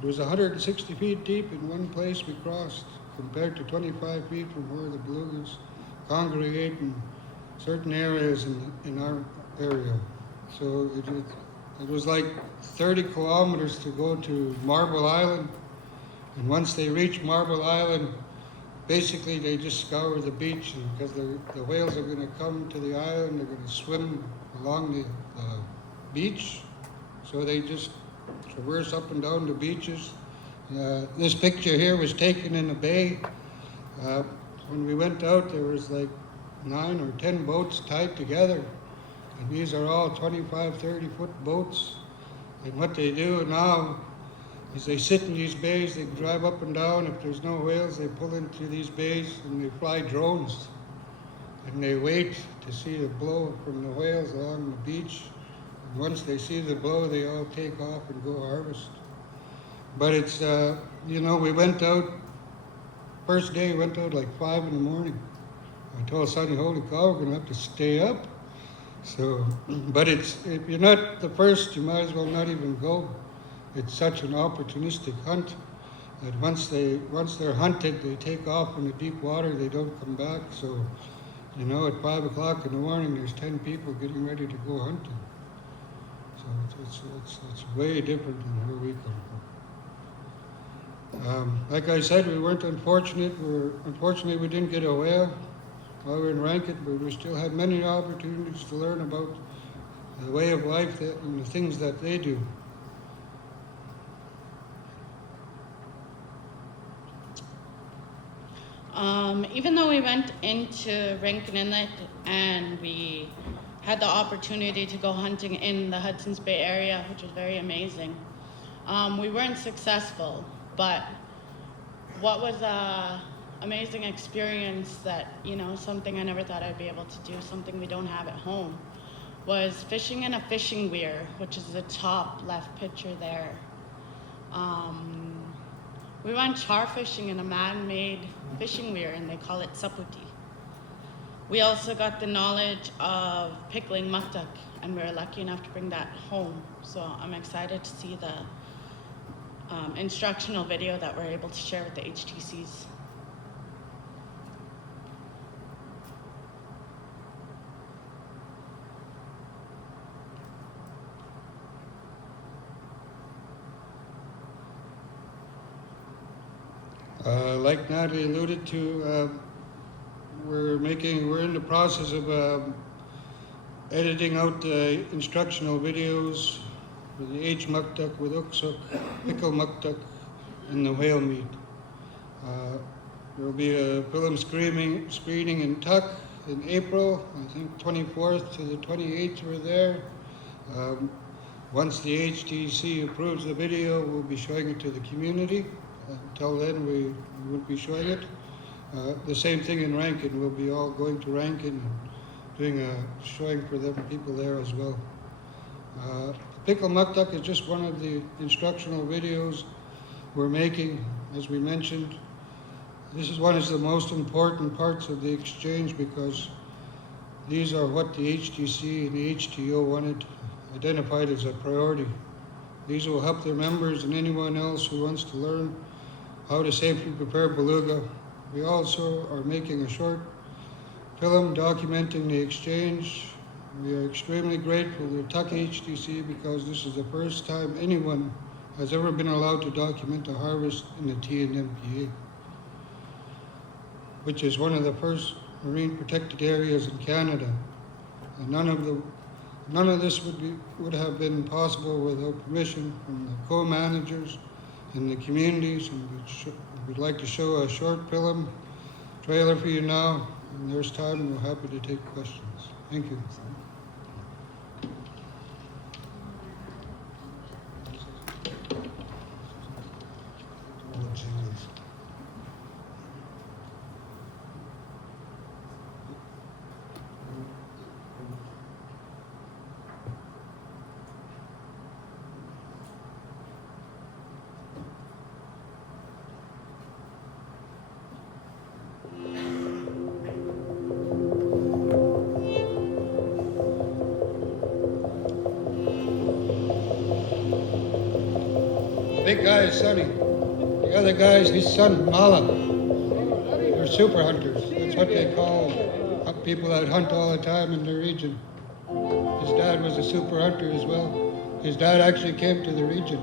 It was 160 feet deep in one place we crossed, compared to 25 feet from where the belugas congregate in certain areas in our area. So it was like 30 kilometers to go to Marble Island. And once they reach Marble Island, basically they just scour the beach, and because the whales are going to come to the island, they're going to swim along the beach. So they just traverse up and down the beaches. This picture here was taken in the bay. When we went out, there was like 9 or 10 boats tied together. And these are all 25, 30-foot boats. And what they do now is they sit in these bays, they drive up and down. If there's no whales, they pull into these bays and they fly drones. And they wait to see the blow from the whales along the beach. And once they see the blow, they all take off and go harvest. But it's, you know, we went out, first day we went out like 5 in the morning. I told Sonny, holy cow, we're going to have to stay up. So, but if you're not the first, you might as well not even go. It's such an opportunistic hunt that once they're hunted, they take off in the deep water, they don't come back. So, you know, at 5 o'clock in the morning, there's 10 people getting ready to go hunting. So it's way different than where we come from. Like I said, we weren't unfortunate. Unfortunately, we didn't get a whale while we were in Rankin, but we still had many opportunities to learn about the way of life and the things that they do. Even though we went into Rankin Inlet and we had the opportunity to go hunting in the Hudson's Bay area, which was very amazing, we weren't successful. But what was an amazing experience that, you know, something I never thought I'd be able to do, something we don't have at home, was fishing in a fishing weir, which is the top left picture there. We went char fishing in a man-made fishing weir, and they call it saputi. We also got the knowledge of pickling muktak, and we were lucky enough to bring that home. So I'm excited to see the instructional video that we're able to share with the HTCs. Like Natalie alluded to, we're in the process of editing out the instructional videos for the H muktak with uksuk, pickle muktak, and the whale meat. There will be a film screening in Tuck in April. I think 24th to the 28th we're there. Once the HTC approves the video, we'll be showing it to the community. Until then, we won't be showing it. The same thing in Rankin. We'll be all going to Rankin and doing a showing for them people there as well. Pickle muktak is just one of the instructional videos we're making. As we mentioned, this is one of the most important parts of the exchange because these are what the HTC and the HTO wanted identified as a priority. These will help their members and anyone else who wants to learn how to safely prepare beluga We also are making a short film documenting the exchange. We are extremely grateful to Tucky HTC because this is the first time anyone has ever been allowed to document a harvest in the TNMPA, which is one of the first marine protected areas in Canada. And none of this would have been possible without permission from the co-managers and the communities. And we'd like to show a short film trailer for you now. When there's time, we're happy to take questions. Thank you. Big guy is Sonny. The other guy is his son, Mala. They're super hunters. That's what they call people that hunt all the time in the region. His dad was a super hunter as well. His dad actually came to the region.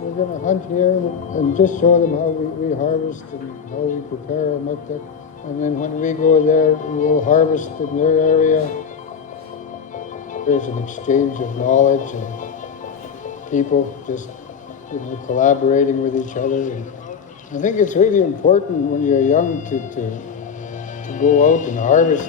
We're going to hunt here and just show them how we harvest and how we prepare our muktak. And then when we go there, we'll harvest in their area. There's an exchange of knowledge and people just collaborating with each other. And I think it's really important when you're young to go out and harvest.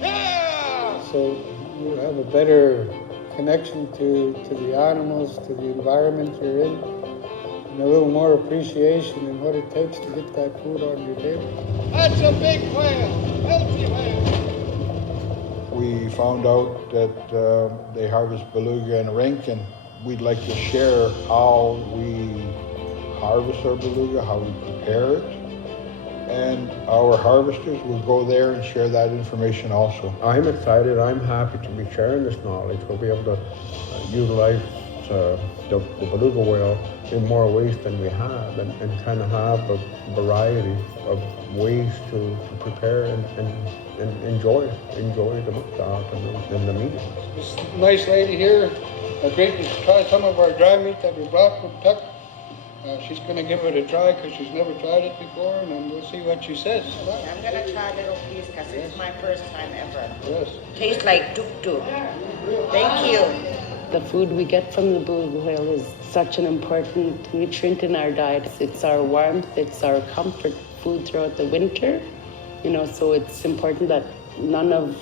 Yeah! So you have a better connection to the animals, to the environment you're in, and a little more appreciation in what it takes to get that food on your table. That's a big whale, healthy whale. We found out that they harvest beluga and rink, and we'd like to share how we harvest our beluga, how we prepare it, and our harvesters will go there and share that information also. I'm excited. I'm happy to be sharing this knowledge. We'll be able to utilize the beluga whale in more ways than we have, and kind of have a variety of ways to prepare and enjoy the muktak and the meat. This nice lady here agreed to try some of our dry meat that we brought from Tuck. She's going to give it a try because she's never tried it before, and then we'll see what she says. I'm going to try a little piece because it's my first time ever. Yes. Tastes like tuk-tuk. Thank you. The food we get from the beluga whale is such an important nutrient in our diet. It's our warmth, it's our comfort food throughout the winter. So it's important that none of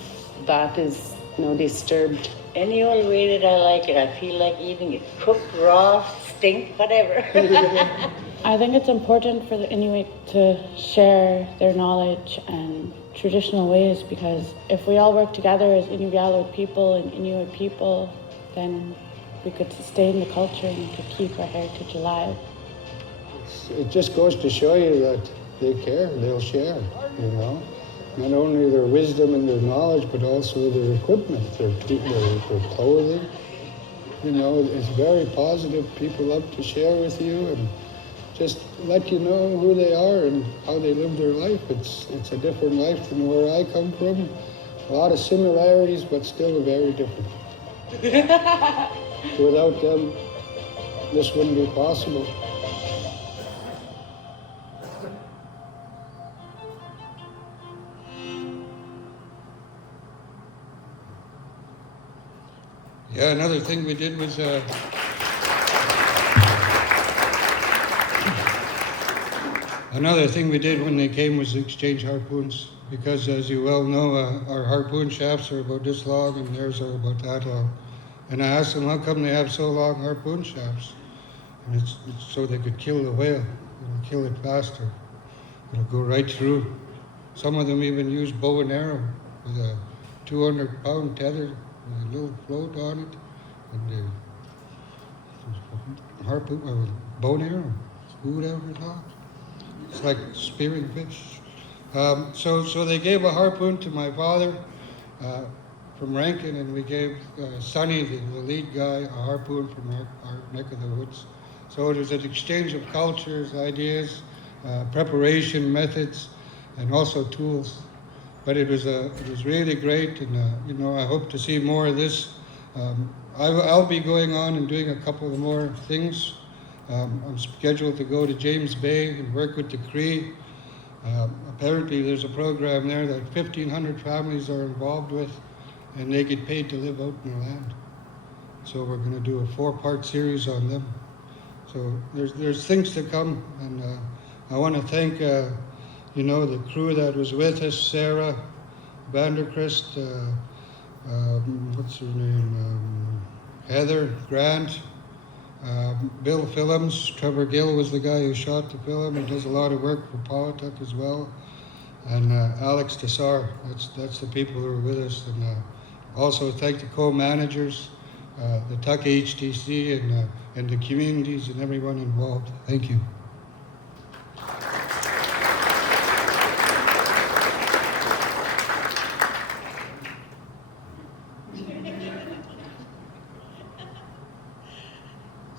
that is, disturbed. Any old way that I like it, I feel like eating it. Cooked, raw, stink, whatever. I think it's important for the Inuit to share their knowledge and traditional ways, because if we all work together as Inuvialuit people and Inuit people, then we could sustain the culture and we could keep our heritage alive. It just goes to show you that they care, they'll share, Not only their wisdom and their knowledge, but also their equipment, their clothing. It's very positive. People love to share with you and just let you know who they are and how they live their life. It's a different life than where I come from. A lot of similarities, but still very different. Without them, this wouldn't be possible. Yeah, another thing we did was when they came was exchange harpoons, because as you well know, our harpoon shafts are about this long and theirs are about that long. And I asked them how come they have so long harpoon shafts, and it's so they could kill the whale, kill it faster. It'll go right through. Some of them even use bow and arrow with a 200-pound tether with a little float on it, and the harpoon or bow and arrow, whatever it's called. It's like spearing fish. So they gave a harpoon to my father from Rankin, and we gave Sonny, the lead guy, a harpoon from our neck of the woods. So there's an exchange of cultures, ideas, preparation methods, and also tools. But it was really great, and I hope to see more of this. I'll be going on and doing a couple of more things. I'm scheduled to go to James Bay and work with the Cree. Apparently there's a program there that 1,500 families are involved with, and they get paid to live out in their land. So we're going to do a 4-part series on them. So there's things to come, and I want to thank the crew that was with us, Sarah Vanderchrist, what's her name, Heather Grant, Bill Phillips. Trevor Gill was the guy who shot the film. He does a lot of work for Politics as well. And Alex Tassar, that's the people who are with us. And also thank the co-managers, the Tuck HTC, and the communities and everyone involved. Thank you.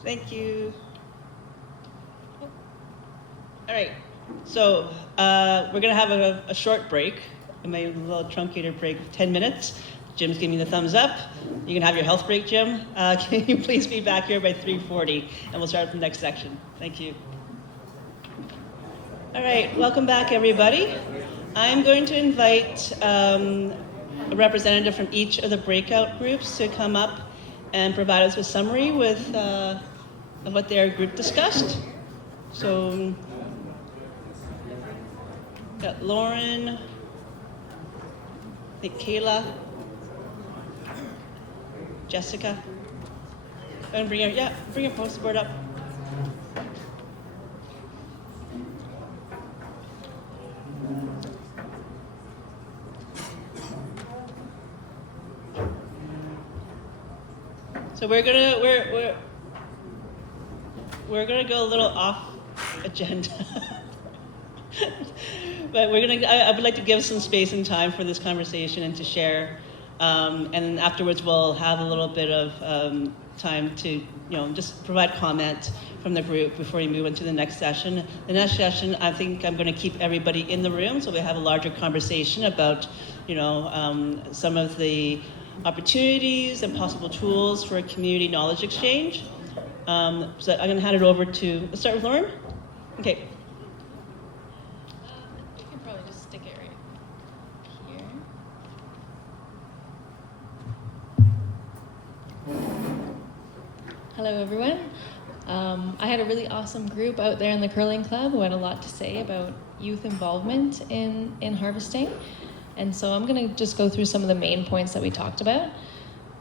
Thank you. All right, so we're gonna have a short break, a little truncated break of 10 minutes. Jim's giving me the thumbs up. You can have your health break, Jim. Can you please be back here by 3:40, and we'll start with the next section. Thank you. All right, welcome back, everybody. I'm going to invite a representative from each of the breakout groups to come up and provide us with a summary with what their group discussed. So, got Lauren, I think Kayla, Jessica. And bring your poster board up. So we're gonna go a little off agenda, but I would like to give some space and time for this conversation and to share, and afterwards we'll have a little bit of time to just provide comment from the group before we move into the next session. The next session, I think I'm going to keep everybody in the room so we have a larger conversation about some of the opportunities and possible tools for community knowledge exchange. So I'm going to hand it over to, let's start with Lauren. Okay. You can probably just stick it right here. Hello, everyone. I had a really awesome group out there in the curling club who had a lot to say about youth involvement in harvesting. And so I'm going to just go through some of the main points that we talked about.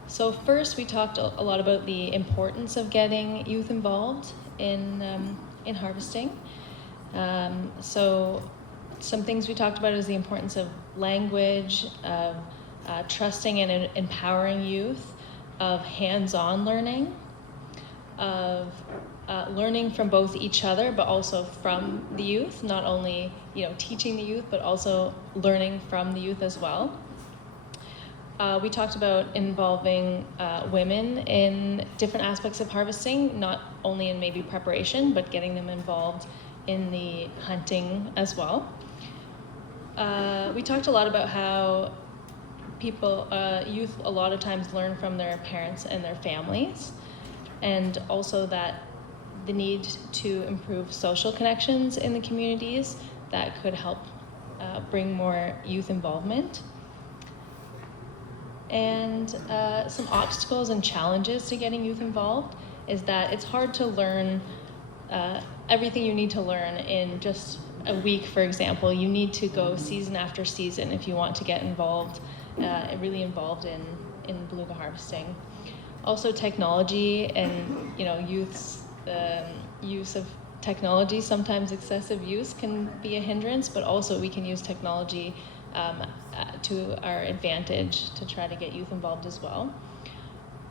So first, we talked a lot about the importance of getting youth involved in harvesting. So some things we talked about is the importance of language, of trusting and empowering youth, of hands-on learning, of learning from both each other, but also from the youth, not only teaching the youth, but also learning from the youth as well. We talked about involving women in different aspects of harvesting, not only in maybe preparation, but getting them involved in the hunting as well. We talked a lot about how youth a lot of times learn from their parents and their families, and also that the need to improve social connections in the communities that could help bring more youth involvement. And some obstacles and challenges to getting youth involved is that it's hard to learn everything you need to learn in just a week, for example. You need to go season after season if you want to get involved, really involved in beluga harvesting. Also technology and youth's use of technology, sometimes excessive use can be a hindrance, but also we can use technology to our advantage to try to get youth involved as well.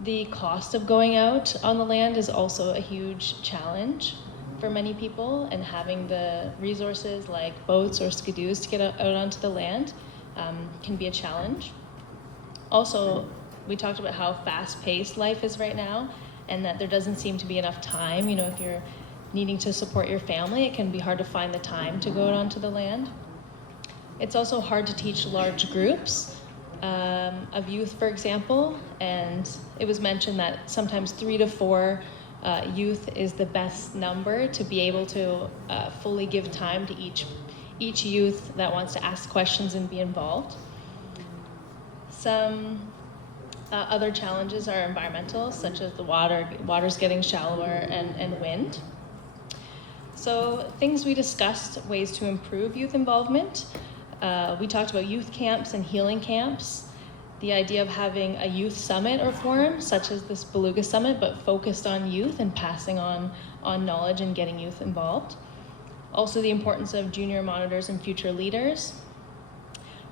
The cost of going out on the land is also a huge challenge for many people, and having the resources like boats or skidoos to get out onto the land can be a challenge. Also, we talked about how fast-paced life is right now, and that there doesn't seem to be enough time. You know, if you're needing to support your family, it can be hard to find the time to go out onto the land. It's also hard to teach large groups of youth, for example, and it was mentioned that sometimes 3 to 4 youth is the best number to be able to fully give time to each youth that wants to ask questions and be involved. Some other challenges are environmental, such as the water's getting shallower, and wind. So things we discussed, ways to improve youth involvement. We talked about youth camps and healing camps, the idea of having a youth summit or forum, such as this Beluga Summit, but focused on youth and passing on knowledge and getting youth involved. Also the importance of junior monitors and future leaders.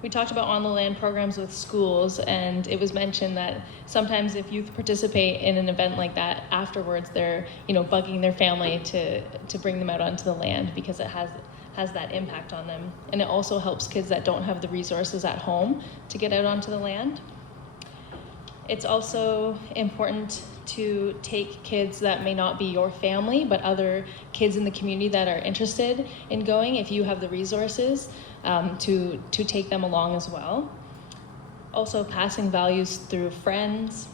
We talked about on-the-land programs with schools, and it was mentioned that sometimes if youth participate in an event like that, afterwards they're, you know, bugging their family to bring them out onto the land because it has that impact on them. And it also helps kids that don't have the resources at home to get out onto the land. It's also important to take kids that may not be your family, but other kids in the community that are interested in going, if you have the resources, to take them along as well. Also passing values through friends,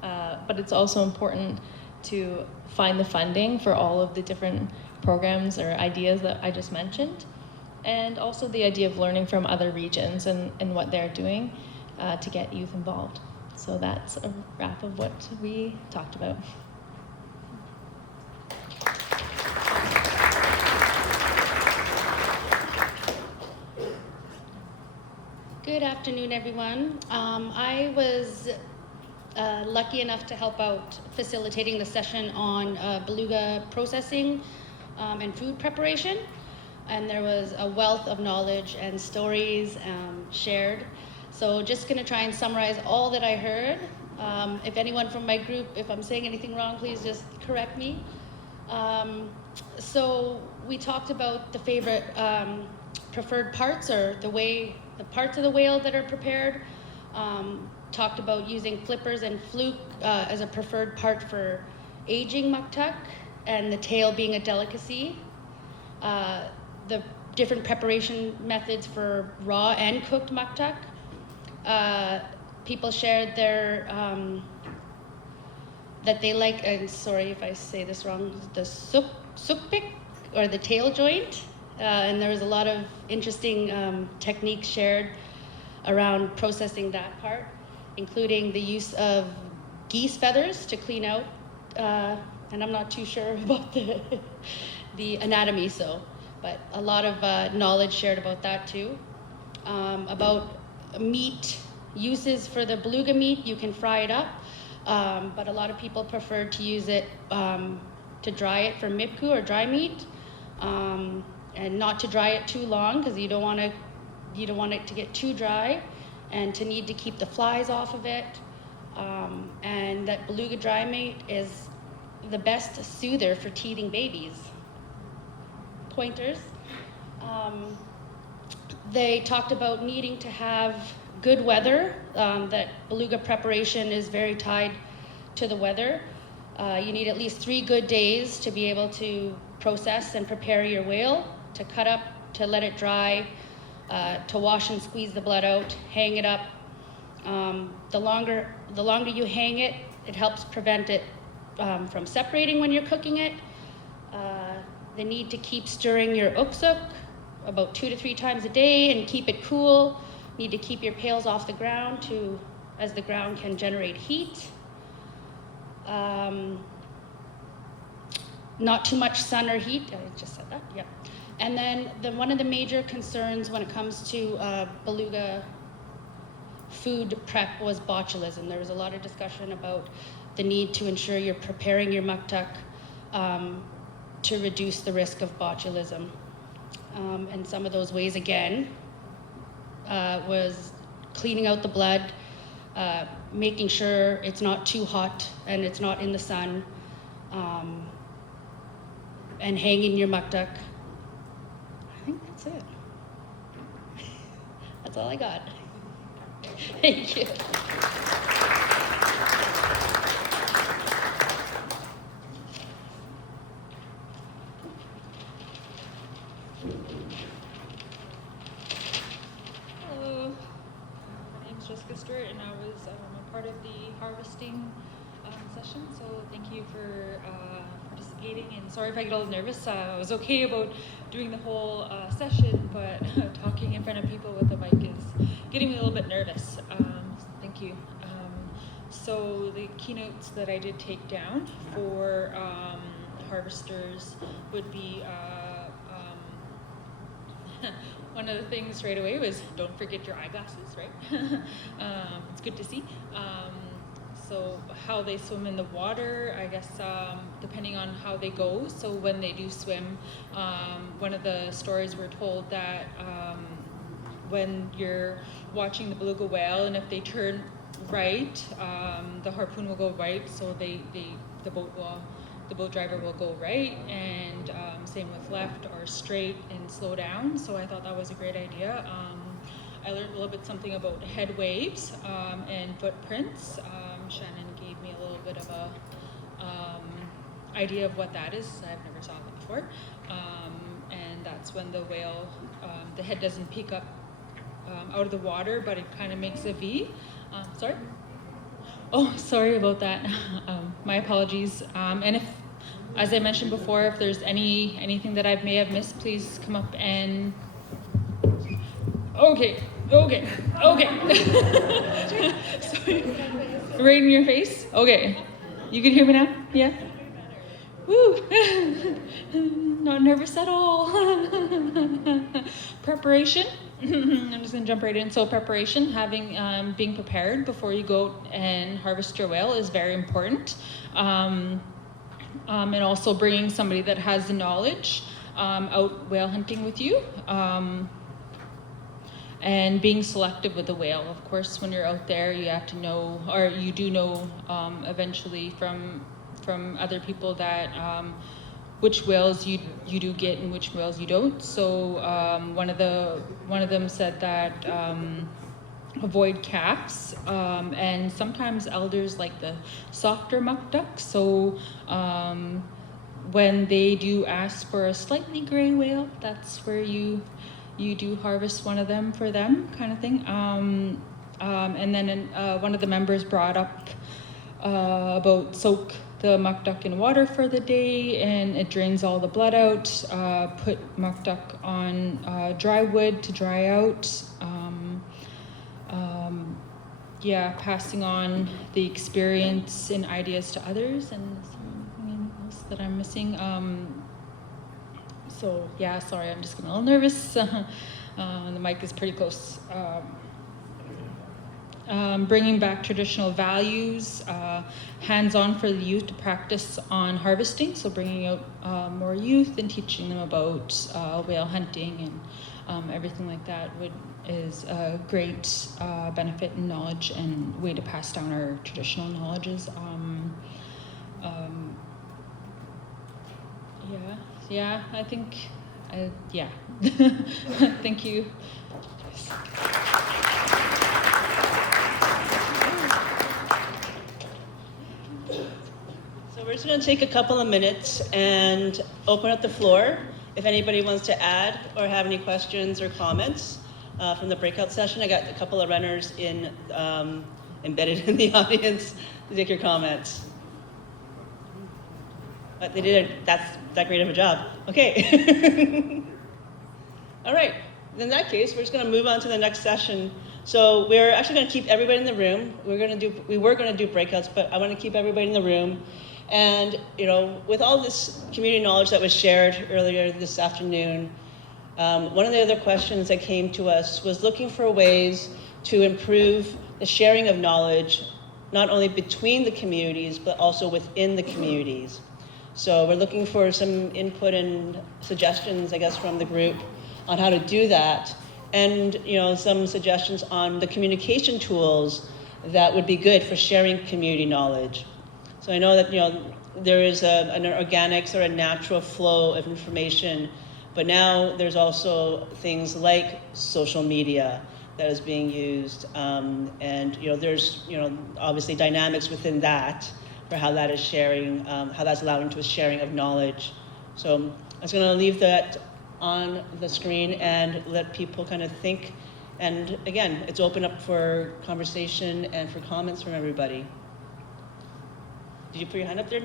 but it's also important to find the funding for all of the different programs or ideas that I just mentioned, and also the idea of learning from other regions and what they're doing to get youth involved. So that's a wrap of what we talked about. Good afternoon, everyone. I was lucky enough to help out facilitating the session on beluga processing and food preparation. And there was a wealth of knowledge and stories shared. So just gonna try and summarize all that I heard. If anyone from my group, if I'm saying anything wrong, please just correct me. So we talked about the favorite preferred parts, or the parts of the whale that are prepared. Talked about using flippers and fluke as a preferred part for aging muktuk, and the tail being a delicacy. The different preparation methods for raw and cooked muktuk. People shared their that they like, and sorry if I say this wrong, the sukpik, or the tail joint. And there was a lot of interesting techniques shared around processing that part, including the use of geese feathers to clean out, and I'm not too sure about the anatomy, but a lot of knowledge shared about that too. About meat uses for the beluga meat, you can fry it up, but a lot of people prefer to use it to dry it for mipku, or dry meat, and not to dry it too long, because you don't want it to get too dry, and to need to keep the flies off of it. And that beluga dry meat is the best soother for teething babies. Pointers. They talked about needing to have good weather, that beluga preparation is very tied to the weather. You need at least 3 good days to be able to process and prepare your whale, to cut up, to let it dry, to wash and squeeze the blood out, hang it up. The longer you hang it, it helps prevent it from separating when you're cooking it. The need to keep stirring your uksuk about 2 to 3 times a day and keep it cool. Need to keep your pails off the ground as the ground can generate heat. Not too much sun or heat, I just said that, yep. And then one of the major concerns when it comes to beluga food prep was botulism. There was a lot of discussion about the need to ensure you're preparing your muktuk to reduce the risk of botulism. And some of those ways, again, was cleaning out the blood, making sure it's not too hot and it's not in the sun, and hanging your muktuk. I think that's it. That's all I got. Thank you. Hello, my name is Jessica Stewart, and I was a part of the harvesting session. So thank you for participating. And sorry if I get a little nervous. I was okay about doing the whole session, but talking in front of people with the mic is getting me a little bit nervous. Thank you. So the keynotes that I did take down for harvesters would be one of the things right away was don't forget your eyeglasses, right? It's good to see. So how they swim in the water, I guess, depending on how they go. So when they do swim, one of the stories we're told that when you're watching the beluga whale, and if they turn right, the harpoon will go right, so the boat driver will go right, and same with left or straight and slow down. So I thought that was a great idea. I learned a little bit something about head waves and footprints. Shannon gave me a little bit of a idea of what that is. I've never saw that before. And that's when the whale, the head doesn't peek up out of the water, but it kind of makes a V. Sorry? Oh, sorry about that. My apologies. And if, as I mentioned before, if there's anything that I may have missed, please come up and... Okay. Sorry. Right in your face? Okay. You can hear me now? Yeah? Woo! Not nervous at all. Preparation. I'm just gonna jump right in. So preparation, being prepared before you go and harvest your whale is very important. And also bringing somebody that has the knowledge out whale hunting with you. And being selective with the whale. Of course, when you're out there, you have to know, or you do know eventually from other people that which whales you do get and which whales you don't. So one of them said that avoid caps, and sometimes elders like the softer muck ducks. So when they do ask for a slightly gray whale, that's where you do harvest one of them for them, kind of thing. And then one of the members brought up about soak the muck duck in water for the day, and it drains all the blood out. Put muck duck on dry wood to dry out. Passing on the experience and ideas to others, and something else that I'm missing. So yeah, sorry, I'm just getting a little nervous. The mic is pretty close. Bringing back traditional values, hands-on for the youth to practice on harvesting. So bringing out more youth and teaching them about whale hunting and everything like that is a great benefit and knowledge and way to pass down our traditional knowledges. Yeah, I think, yeah. Thank you. So we're just going to take a couple of minutes and open up the floor. If anybody wants to add or have any questions or comments from the breakout session, I got a couple of runners embedded in the audience to take your comments. But they did that great of a job. Okay. All right. In that case, we're just going to move on to the next session. So we're actually going to keep everybody in the room. We were going to do breakouts, but I want to keep everybody in the room. And with all this community knowledge that was shared earlier this afternoon, one of the other questions that came to us was looking for ways to improve the sharing of knowledge, not only between the communities, but also within the communities. So we're looking for some input and suggestions, I guess, from the group on how to do that, and some suggestions on the communication tools that would be good for sharing community knowledge. So I know that there is an organic sort of natural flow of information, but now there's also things like social media that is being used, and there's obviously dynamics within that for how that is sharing, how that's allowing to a sharing of knowledge. So I was going to leave that on the screen and let people kind of think. And again, it's open up for conversation and for comments from everybody. Did you put your hand up there?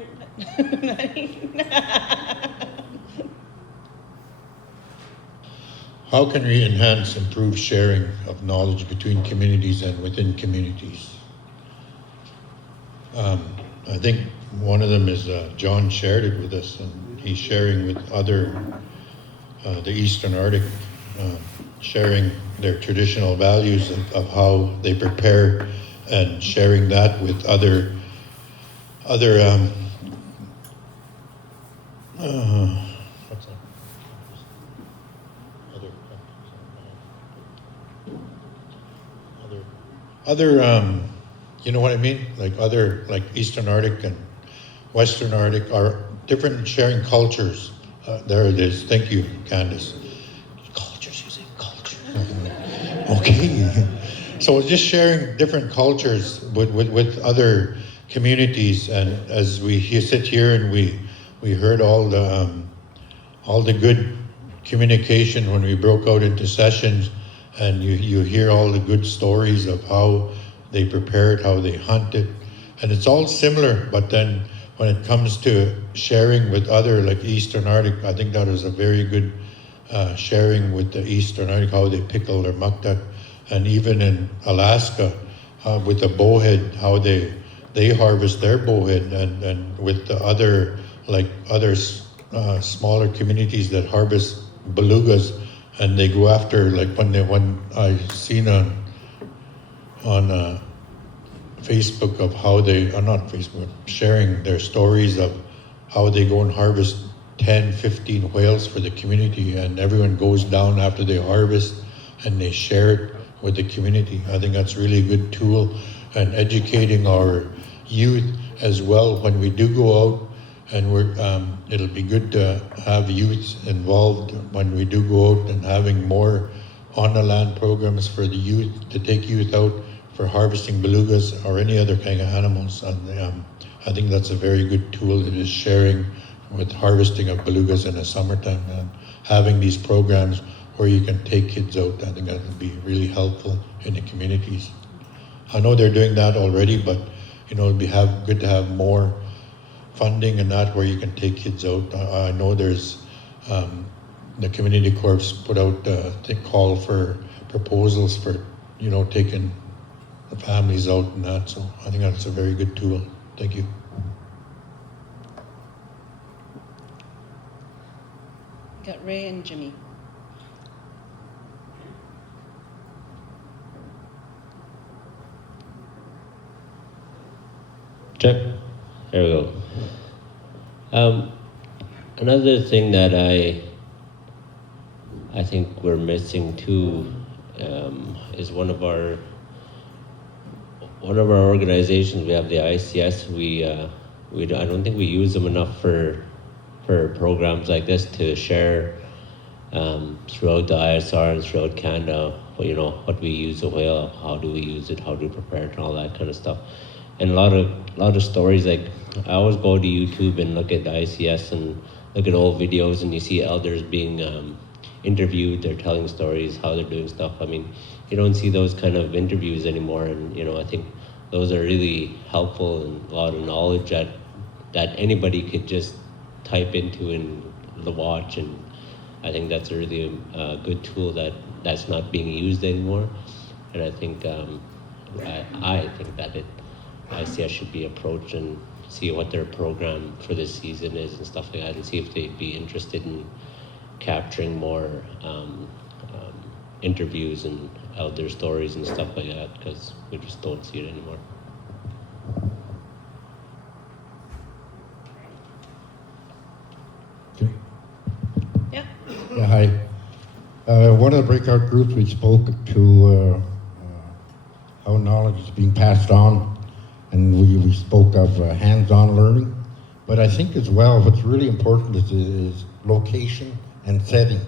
How can we enhance, improve sharing of knowledge between communities and within communities? I think one of them is John shared it with us, and he's sharing with other, the Eastern Arctic, sharing their traditional values of how they prepare, and sharing that with other what's that? Other you know what I mean? Like Eastern Arctic and Western Arctic are different, sharing cultures. There it is. Thank you, Candace. Cultures, you say culture. Okay. So just sharing different cultures with other communities, and as we sit here and we heard all the good communication when we broke out into sessions, and you hear all the good stories of how they prepared, how they hunted, and it's all similar. But then when it comes to sharing with other, like Eastern Arctic, I think that was a very good sharing with the Eastern Arctic, how they pickle their muktak, and even in Alaska with the bowhead, how they harvest their bowhead, and with the other smaller communities that harvest belugas, and they go after, like when I seen on Facebook of how they, not Facebook, sharing their stories of how they go and harvest 10, 15 whales for the community, and everyone goes down after they harvest and they share it with the community. I think that's really a good tool, and educating our youth as well when we do go out, and it'll be good to have youth involved when we do go out, and having more on the land programs for the youth, to take youth out for harvesting belugas or any other kind of animals. And I think that's a very good tool, it is sharing with harvesting of belugas in the summertime, and having these programs where you can take kids out. I think that would be really helpful in the communities. I know they're doing that already, but it'd be good to have more funding and that, where you can take kids out. I know there's the Community Corps put out the call for proposals for taking the families out and that. So I think that's a very good tool. Thank you. Got Ray and Jimmy. Check. There we go. Another thing that I think we're missing too is one of our organizations. We have the ICS. I don't think we use them enough for programs like this to share throughout the ISR and throughout Canada. What we use the whale, how do we use it, how do we prepare it, and all that kind of stuff. And a lot of stories, like I always go to YouTube and look at the ICS and look at old videos, and you see elders being interviewed, they're telling stories, how they're doing stuff. I mean, you don't see those kind of interviews anymore, and I think those are really helpful, and a lot of knowledge that anybody could just type into and watch, and I think that's a really good tool that's not being used anymore. And I think I think that ICS should be approached and see what their program for this season is and stuff like that, and see if they'd be interested in capturing more interviews and elder stories and stuff like that, because we just don't see it anymore. Okay. Yeah. Yeah, hi. One of the breakout groups, we spoke to how knowledge is being passed on, and we spoke of hands-on learning. But I think as well, what's really important is location and setting.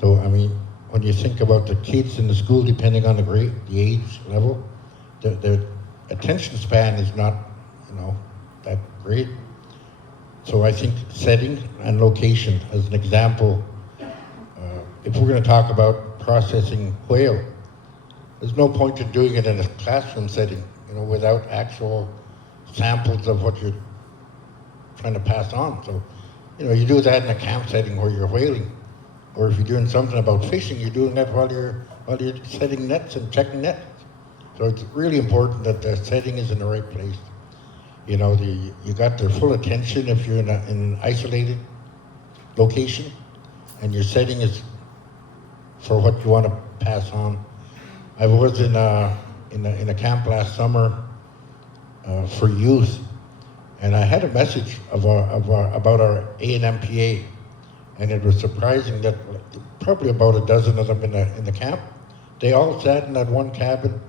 So, I mean, when you think about the kids in the school, depending on the grade, the age level, their attention span is not, that great. So I think setting and location, as an example, if we're going to talk about processing whale, there's no point in doing it in a classroom setting, without actual samples of what you're trying to pass on. So, you do that in a camp setting where you're whaling, or if you're doing something about fishing, you're doing that while you're setting nets and checking nets. So it's really important that the setting is in the right place. You got their full attention if you're in an isolated location, and your setting is for what you want to pass on. I was in a camp last summer for youth, and I had a message about our ANMPA, and it was surprising that probably about a dozen of them in the camp, they all sat in that one cabin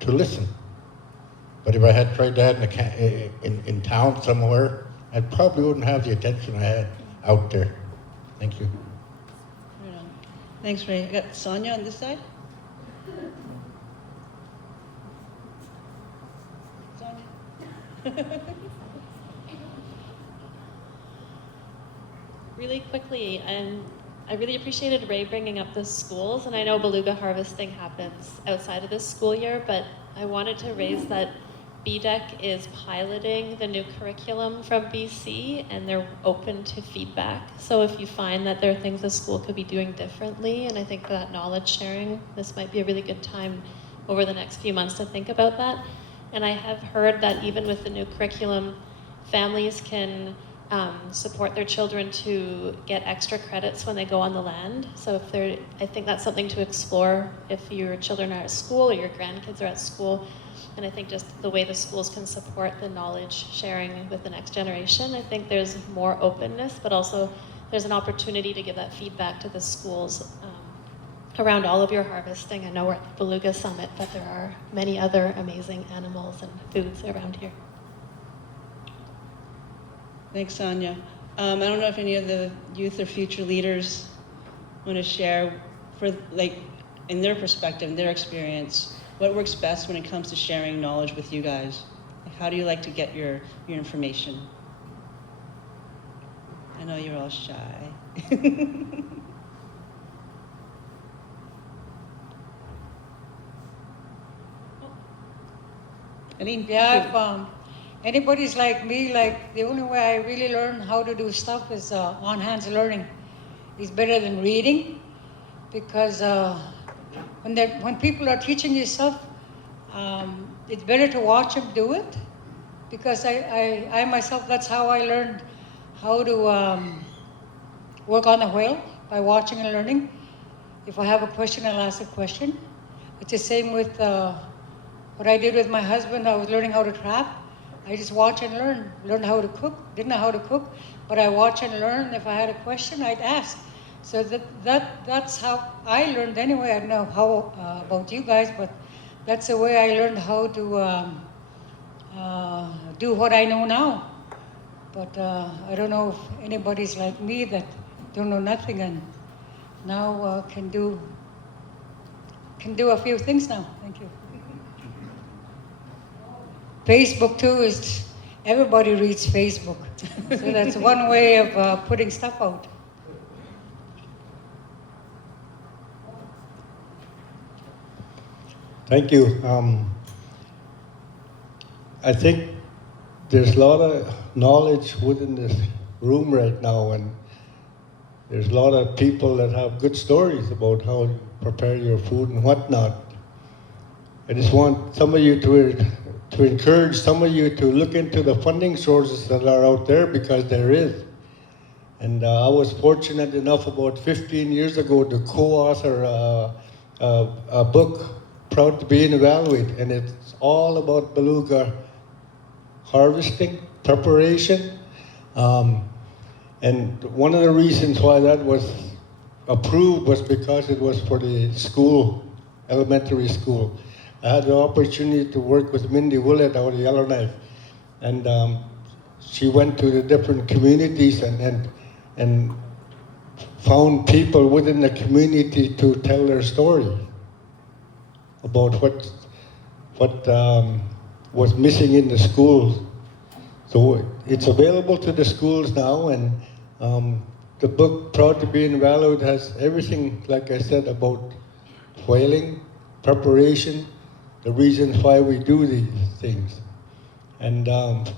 to listen. But if I had tried that in town somewhere, I probably wouldn't have the attention I had out there. Thank you. Right on. Thanks, Ray. I got Sonia on this side. Sonia. Really quickly, and I really appreciated Ray bringing up the schools, and I know beluga harvesting happens outside of this school year, but I wanted to raise that BDEC is piloting the new curriculum from BC, and they're open to feedback. So if you find that there are things the school could be doing differently, and I think that knowledge sharing, this might be a really good time over the next few months to think about that. And I have heard that even with the new curriculum, families can support their children to get extra credits when they go on the land. So I think that's something to explore if your children are at school or your grandkids are at school. And I think just the way the schools can support the knowledge sharing with the next generation, I think there's more openness, but also there's an opportunity to give that feedback to the schools around all of your harvesting. I know we're at the Beluga Summit, but there are many other amazing animals and foods around here. Thanks, Sonia. I don't know if any of the youth or future leaders want to share, in their perspective, in their experience, what works best when it comes to sharing knowledge with you guys? How do you like to get your information? I know you're all shy. Yeah, if anybody's like me, the only way I really learn how to do stuff is on-hands learning. It's better than reading, because when people are teaching you stuff, it's better to watch them do it, because I myself, that's how I learned how to work on the whale, by watching and learning. If I have a question, I'll ask a question. It's the same with what I did with my husband. I was learning how to trap. I just watch and learn how to cook. Didn't know how to cook, but I watch and learn. If I had a question, I'd ask. So that's how I learned anyway. I don't know how about you guys, but that's the way I learned how to do what I know now. But I don't know if anybody's like me that don't know nothing and now can do a few things now. Thank you. Facebook too is, everybody reads Facebook. So that's one way of putting stuff out. Thank you. I think there's a lot of knowledge within this room right now, and there's a lot of people that have good stories about how to prepare your food and whatnot. I just want some of you to encourage some of you to look into the funding sources that are out there, because there is. And I was fortunate enough about 15 years ago to co-author a book, Proud to be Evaluate, and it's all about beluga harvesting, preparation. And one of the reasons why that was approved was because it was for the school, elementary school. I had the opportunity to work with Mindy Willett out of Yellowknife, and she went to the different communities and found people within the community to tell their story about what was missing in the schools. So it's available to the schools now, and the book Proud to Be Invalid has everything, like I said, about whaling, preparation, the reasons why we do these things. And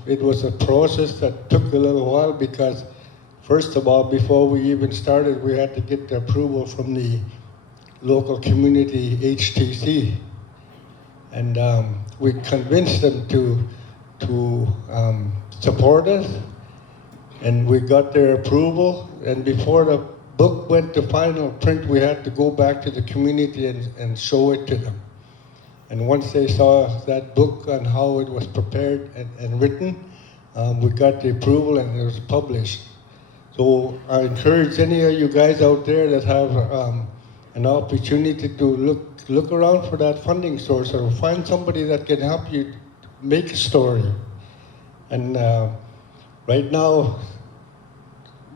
it was a process that took a little while because, first of all, before we even started, we had to get the approval from the local community HTC. And we convinced them to support us, and we got their approval. And before the book went to final print, we had to go back to the community and show it to them. And once they saw that book on how it was prepared and written, we got the approval and it was published. So I encourage any of you guys out there that have an opportunity to look around for that funding source or find somebody that can help you make a story. And right now,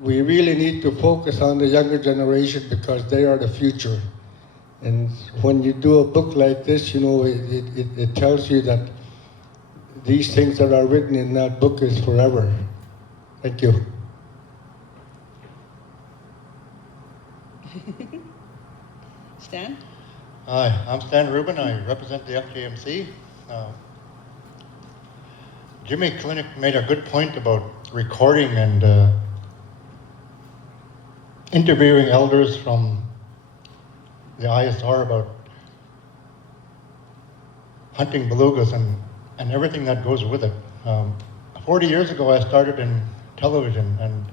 we really need to focus on the younger generation because they are the future. And when you do a book like this, you know, it tells you that these things that are written in that book is forever. Thank you. Stan? Hi, I'm Stan Rubin. I represent the FJMC. Jimmy Clinic made a good point about recording and interviewing elders from the ISR about hunting belugas and everything that goes with it. 40 years ago, I started in television, and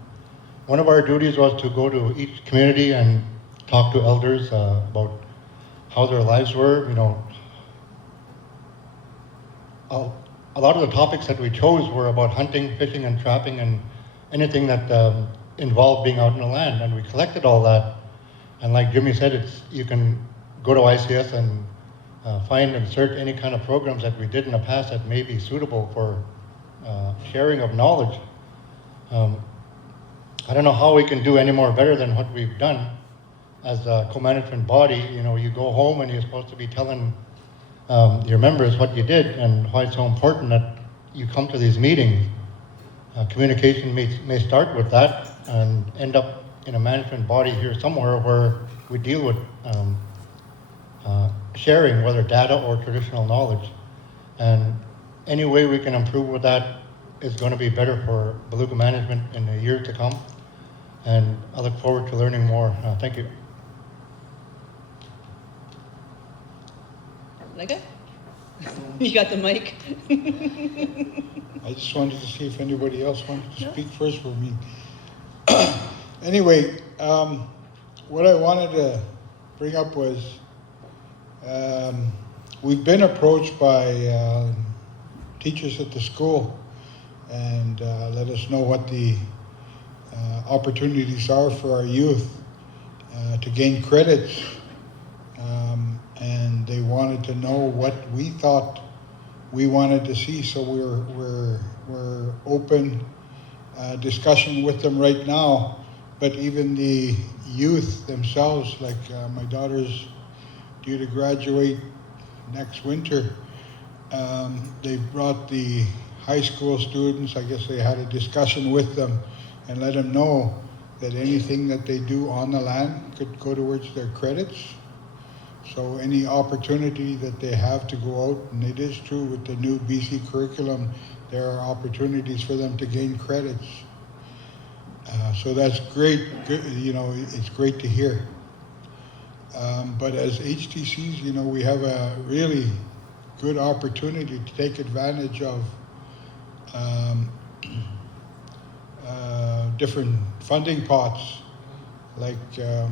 one of our duties was to go to each community and talk to elders about how their lives were. You know, a lot of the topics that we chose were about hunting, fishing, and trapping, and anything that involved being out in the land. And we collected all that. And like Jimmy said, you can go to ICS and find and search any kind of programs that we did in the past that may be suitable for sharing of knowledge. I don't know how we can do any more better than what we've done as a co-management body. You know, you go home and you're supposed to be telling your members what you did and why it's so important that you come to these meetings. Communication may start with that and end up in a management body here somewhere where we deal with sharing, whether data or traditional knowledge. And any way we can improve with that is going to be better for beluga management in the years to come. And I look forward to learning more. Thank you. Lega? You got the mic. I just wanted to see if anybody else wanted to speak first for me. Anyway, what I wanted to bring up was we've been approached by teachers at the school and let us know what the opportunities are for our youth to gain credits. And they wanted to know what we thought we wanted to see. So we're open discussion with them right now. But even the youth themselves, like my daughter's due to graduate next winter, they brought the high school students. I guess they had a discussion with them and let them know that anything that they do on the land could go towards their credits. So any opportunity that they have to go out, and it is true with the new BC curriculum, there are opportunities for them to gain credits. So that's great, you know, it's great to hear. But as HTCs, you know, we have a really good opportunity to take advantage of different funding pots. Like I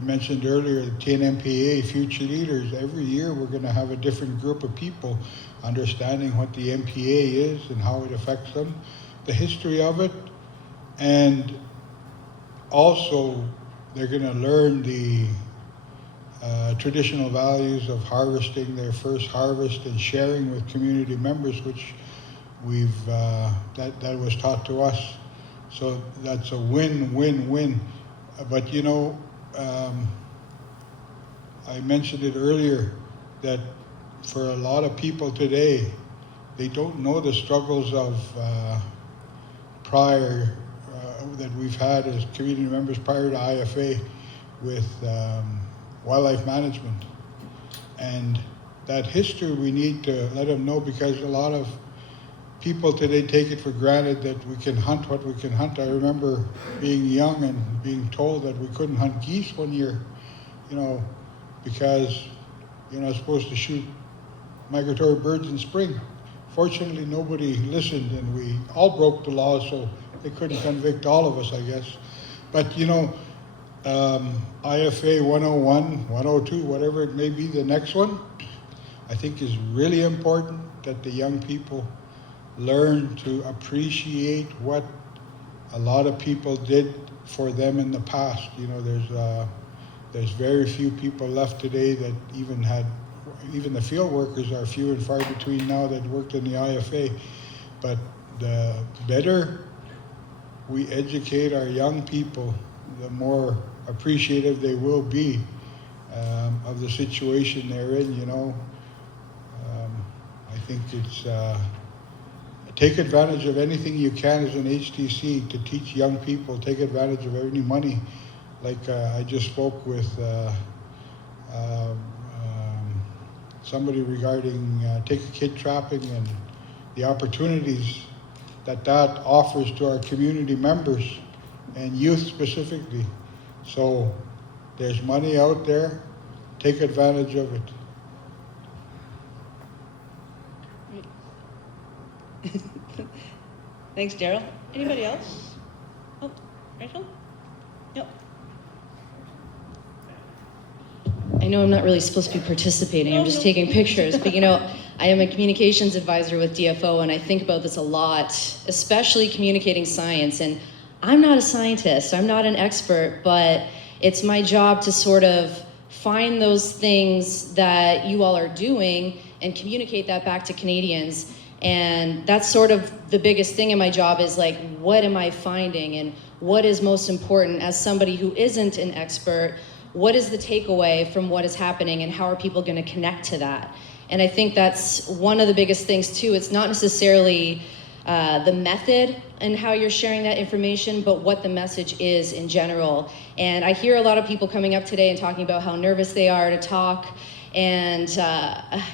mentioned earlier, the TNMPA Future Leaders, every year we're going to have a different group of people understanding what the MPA is and how it affects them, the history of it, and also they're going to learn the traditional values of harvesting their first harvest and sharing with community members, which we've that was taught to us. So that's a win-win-win. But you know, I mentioned it earlier that for a lot of people today, they don't know the struggles of prior that we've had as community members prior to IFA with wildlife management. And that history we need to let them know, because a lot of people today take it for granted that we can hunt what we can hunt. I remember being young and being told that we couldn't hunt geese one year, because you're not supposed to shoot migratory birds in spring. Fortunately, nobody listened, and we all broke the law, so they couldn't convict all of us, I guess. But IFA 101, 102, whatever it may be, the next one, I think is really important that the young people learn to appreciate what a lot of people did for them in the past. There's very few people left today that even the field workers are few and far between now that worked in the IFA. But the better we educate our young people, the more appreciative they will be of the situation they're in. I think it's take advantage of anything you can as an HTC to teach young people. Take advantage of any money. Like I just spoke with somebody regarding Take a Kid trapping and the opportunities that offers to our community members and youth specifically. So there's money out there. Take advantage of it. Thanks, Daryl. Anybody else? Oh, Rachel? Yep. I know I'm not really supposed to be participating, I'm just taking pictures, but I am a communications advisor with DFO, and I think about this a lot, especially communicating science. And I'm not a scientist, I'm not an expert, but it's my job to sort of find those things that you all are doing and communicate that back to Canadians. And that's sort of the biggest thing in my job is like, what am I finding and what is most important as somebody who isn't an expert? What is the takeaway from what is happening and how are people going to connect to that? And I think that's one of the biggest things too. It's not necessarily the method and how you're sharing that information, but what the message is in general. And I hear a lot of people coming up today and talking about how nervous they are to talk. And,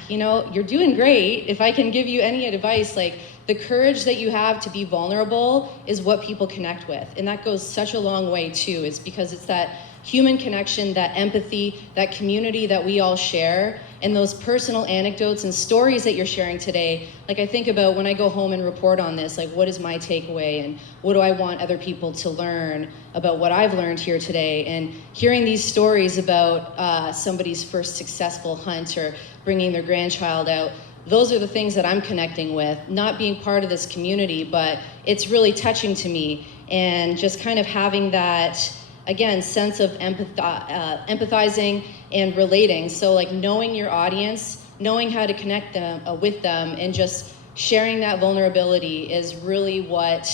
you're doing great. If I can give you any advice, like the courage that you have to be vulnerable is what people connect with. And that goes such a long way too. It's because it's that human connection, that empathy, that community that we all share, and those personal anecdotes and stories that you're sharing today. Like I think about when I go home and report on this, like what is my takeaway and what do I want other people to learn about what I've learned here today? And hearing these stories about somebody's first successful hunt or bringing their grandchild out, those are the things that I'm connecting with, not being part of this community, but it's really touching to me. And just kind of having that, again, sense of empathizing and relating. So like knowing your audience, knowing how to connect them with them, and just sharing that vulnerability is really what,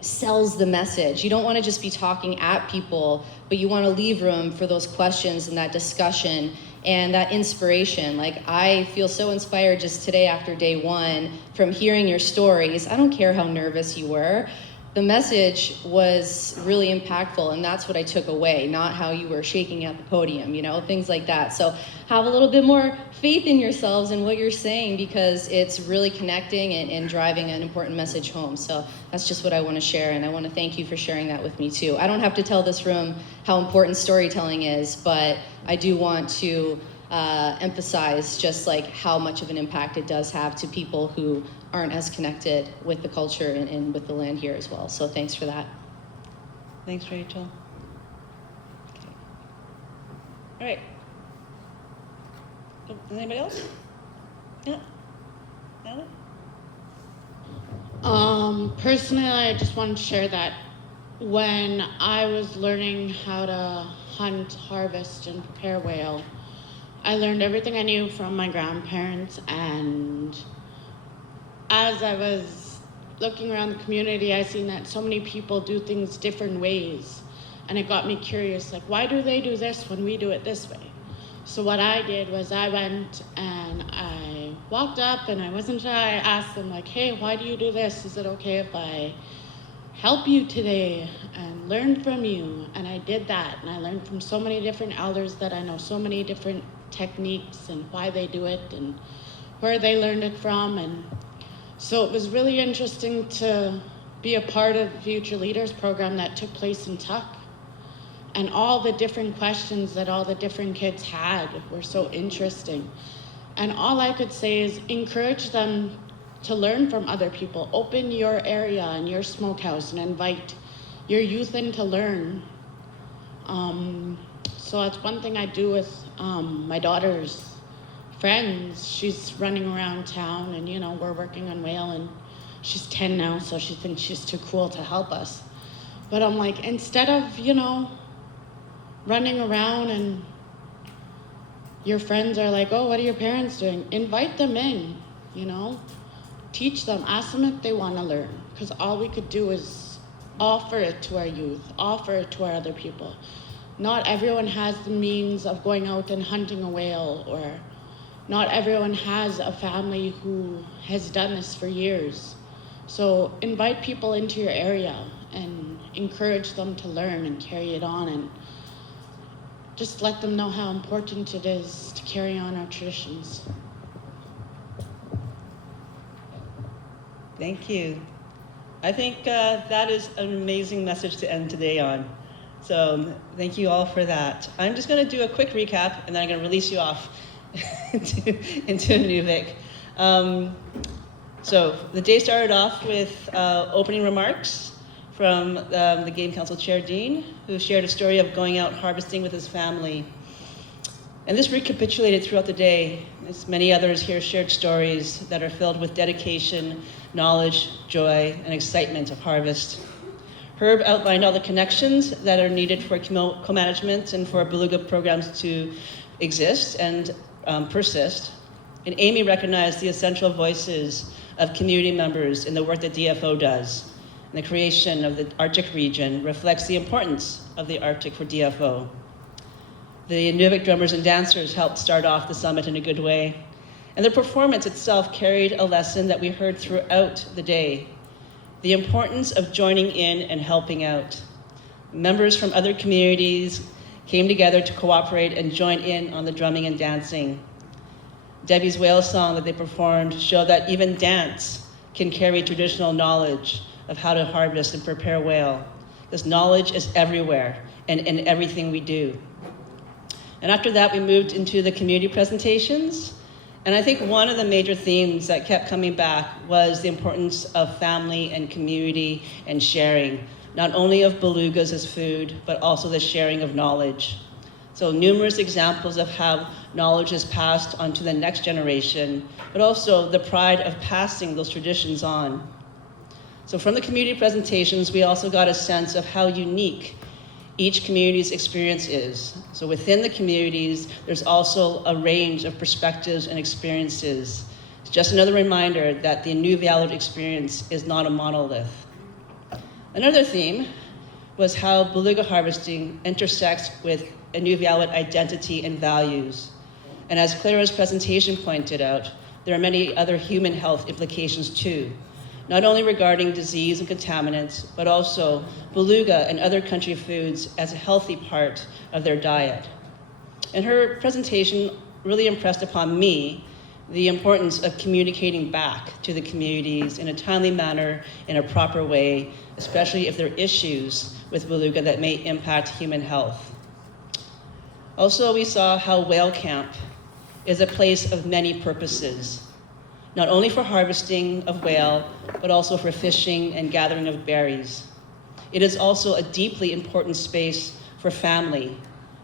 sells the message. You don't want to just be talking at people, but you want to leave room for those questions and that discussion and that inspiration. Like I feel so inspired just today after day one from hearing your stories. I don't care how nervous you were. The message was really impactful, and that's what I took away, not how you were shaking at the podium, things like that. So have a little bit more faith in yourselves and what you're saying, because it's really connecting and driving an important message home. So that's just what I want to share, and I want to thank you for sharing that with me too. I don't have to tell this room how important storytelling is, but I do want to emphasize just like how much of an impact it does have to people who aren't as connected with the culture and with the land here as well. So thanks for that. Thanks, Rachel. Okay. All right. Anybody else? Yeah. Nana? Personally, I just wanted to share that when I was learning how to hunt, harvest, and prepare whale, I learned everything I knew from my grandparents, and as I was looking around the community, I seen that so many people do things different ways, and it got me curious, like, why do they do this when we do it this way? So what I did was I went and I walked up, and I wasn't shy. I asked them, like, hey, why do you do this? Is it okay if I help you today and learn from you. And I did that, and I learned from so many different elders that I know so many different techniques and why they do it and where they learned it from. And so it was really interesting to be a part of the Future Leaders program that took place in Tuck. And all the different questions that all the different kids had were so interesting. And all I could say is encourage them to learn from other people. Open your area and your smokehouse and invite your youth in to learn. So that's one thing I do with my daughter's friends. She's running around town, and we're working on whale, and she's 10 now, so she thinks she's too cool to help us. But I'm like, instead of, running around and your friends are like, oh, what are your parents doing? Invite them in, teach them, ask them if they want to learn, because all we could do is offer it to our youth, offer it to our other people. Not everyone has the means of going out and hunting a whale, or not everyone has a family who has done this for years. So invite people into your area and encourage them to learn and carry it on, and just let them know how important it is to carry on our traditions. Thank you. I think that is an amazing message to end today on. So thank you all for that. I'm just going to do a quick recap, and then I'm going to release you off into Nuvik. So the day started off with opening remarks from the Game Council Chair Dean, who shared a story of going out harvesting with his family. And this recapitulated throughout the day, as many others here shared stories that are filled with dedication, knowledge, joy, and excitement of harvest. Herb outlined all the connections that are needed for co-management and for Beluga programs to exist and persist. And Amy recognized the essential voices of community members in the work that DFO does. And the creation of the Arctic region reflects the importance of the Arctic for DFO. The Nuvik drummers and dancers helped start off the summit in a good way. And the performance itself carried a lesson that we heard throughout the day: the importance of joining in and helping out. Members from other communities came together to cooperate and join in on the drumming and dancing. Debbie's whale song that they performed showed that even dance can carry traditional knowledge of how to harvest and prepare whale. This knowledge is everywhere and in everything we do. And after that, we moved into the community presentations. And I think one of the major themes that kept coming back was the importance of family and community and sharing, not only of belugas as food, but also the sharing of knowledge. So numerous examples of how knowledge is passed on to the next generation, but also the pride of passing those traditions on. So from the community presentations, we also got a sense of how unique each community's experience is. So within the communities, there's also a range of perspectives and experiences. It's just another reminder that the Inuvialuit experience is not a monolith. Another theme was how beluga harvesting intersects with Inuvialuit identity and values. And as Clara's presentation pointed out, there are many other human health implications too, not only regarding disease and contaminants, but also beluga and other country foods as a healthy part of their diet. And her presentation really impressed upon me the importance of communicating back to the communities in a timely manner, in a proper way, especially if there are issues with beluga that may impact human health. Also, we saw how Whale Camp is a place of many purposes, not only for harvesting of whale, but also for fishing and gathering of berries. It is also a deeply important space for family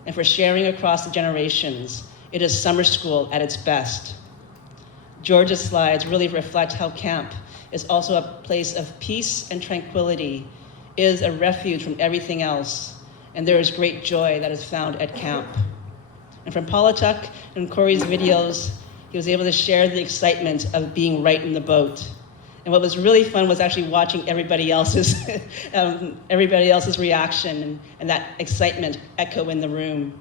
and for sharing across the generations. It is summer school at its best. George's slides really reflect how camp is also a place of peace and tranquility, is a refuge from everything else, and there is great joy that is found at camp. And from Paulatuk and Corey's videos, he was able to share the excitement of being right in the boat. And what was really fun was actually watching everybody else's reaction and that excitement echo in the room.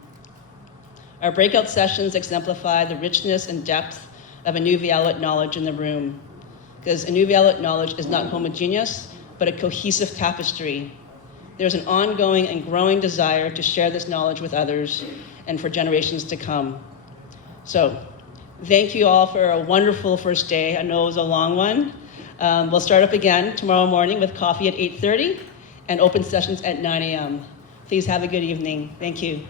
Our breakout sessions exemplify the richness and depth of Inuvialuit knowledge in the room, because Inuvialuit knowledge is not homogeneous, but a cohesive tapestry. There's an ongoing and growing desire to share this knowledge with others and for generations to come. So, thank you all for a wonderful first day. I know it was a long one. We'll start up again tomorrow morning with coffee at 8:30 and open sessions at 9 a.m. Please have a good evening. Thank you.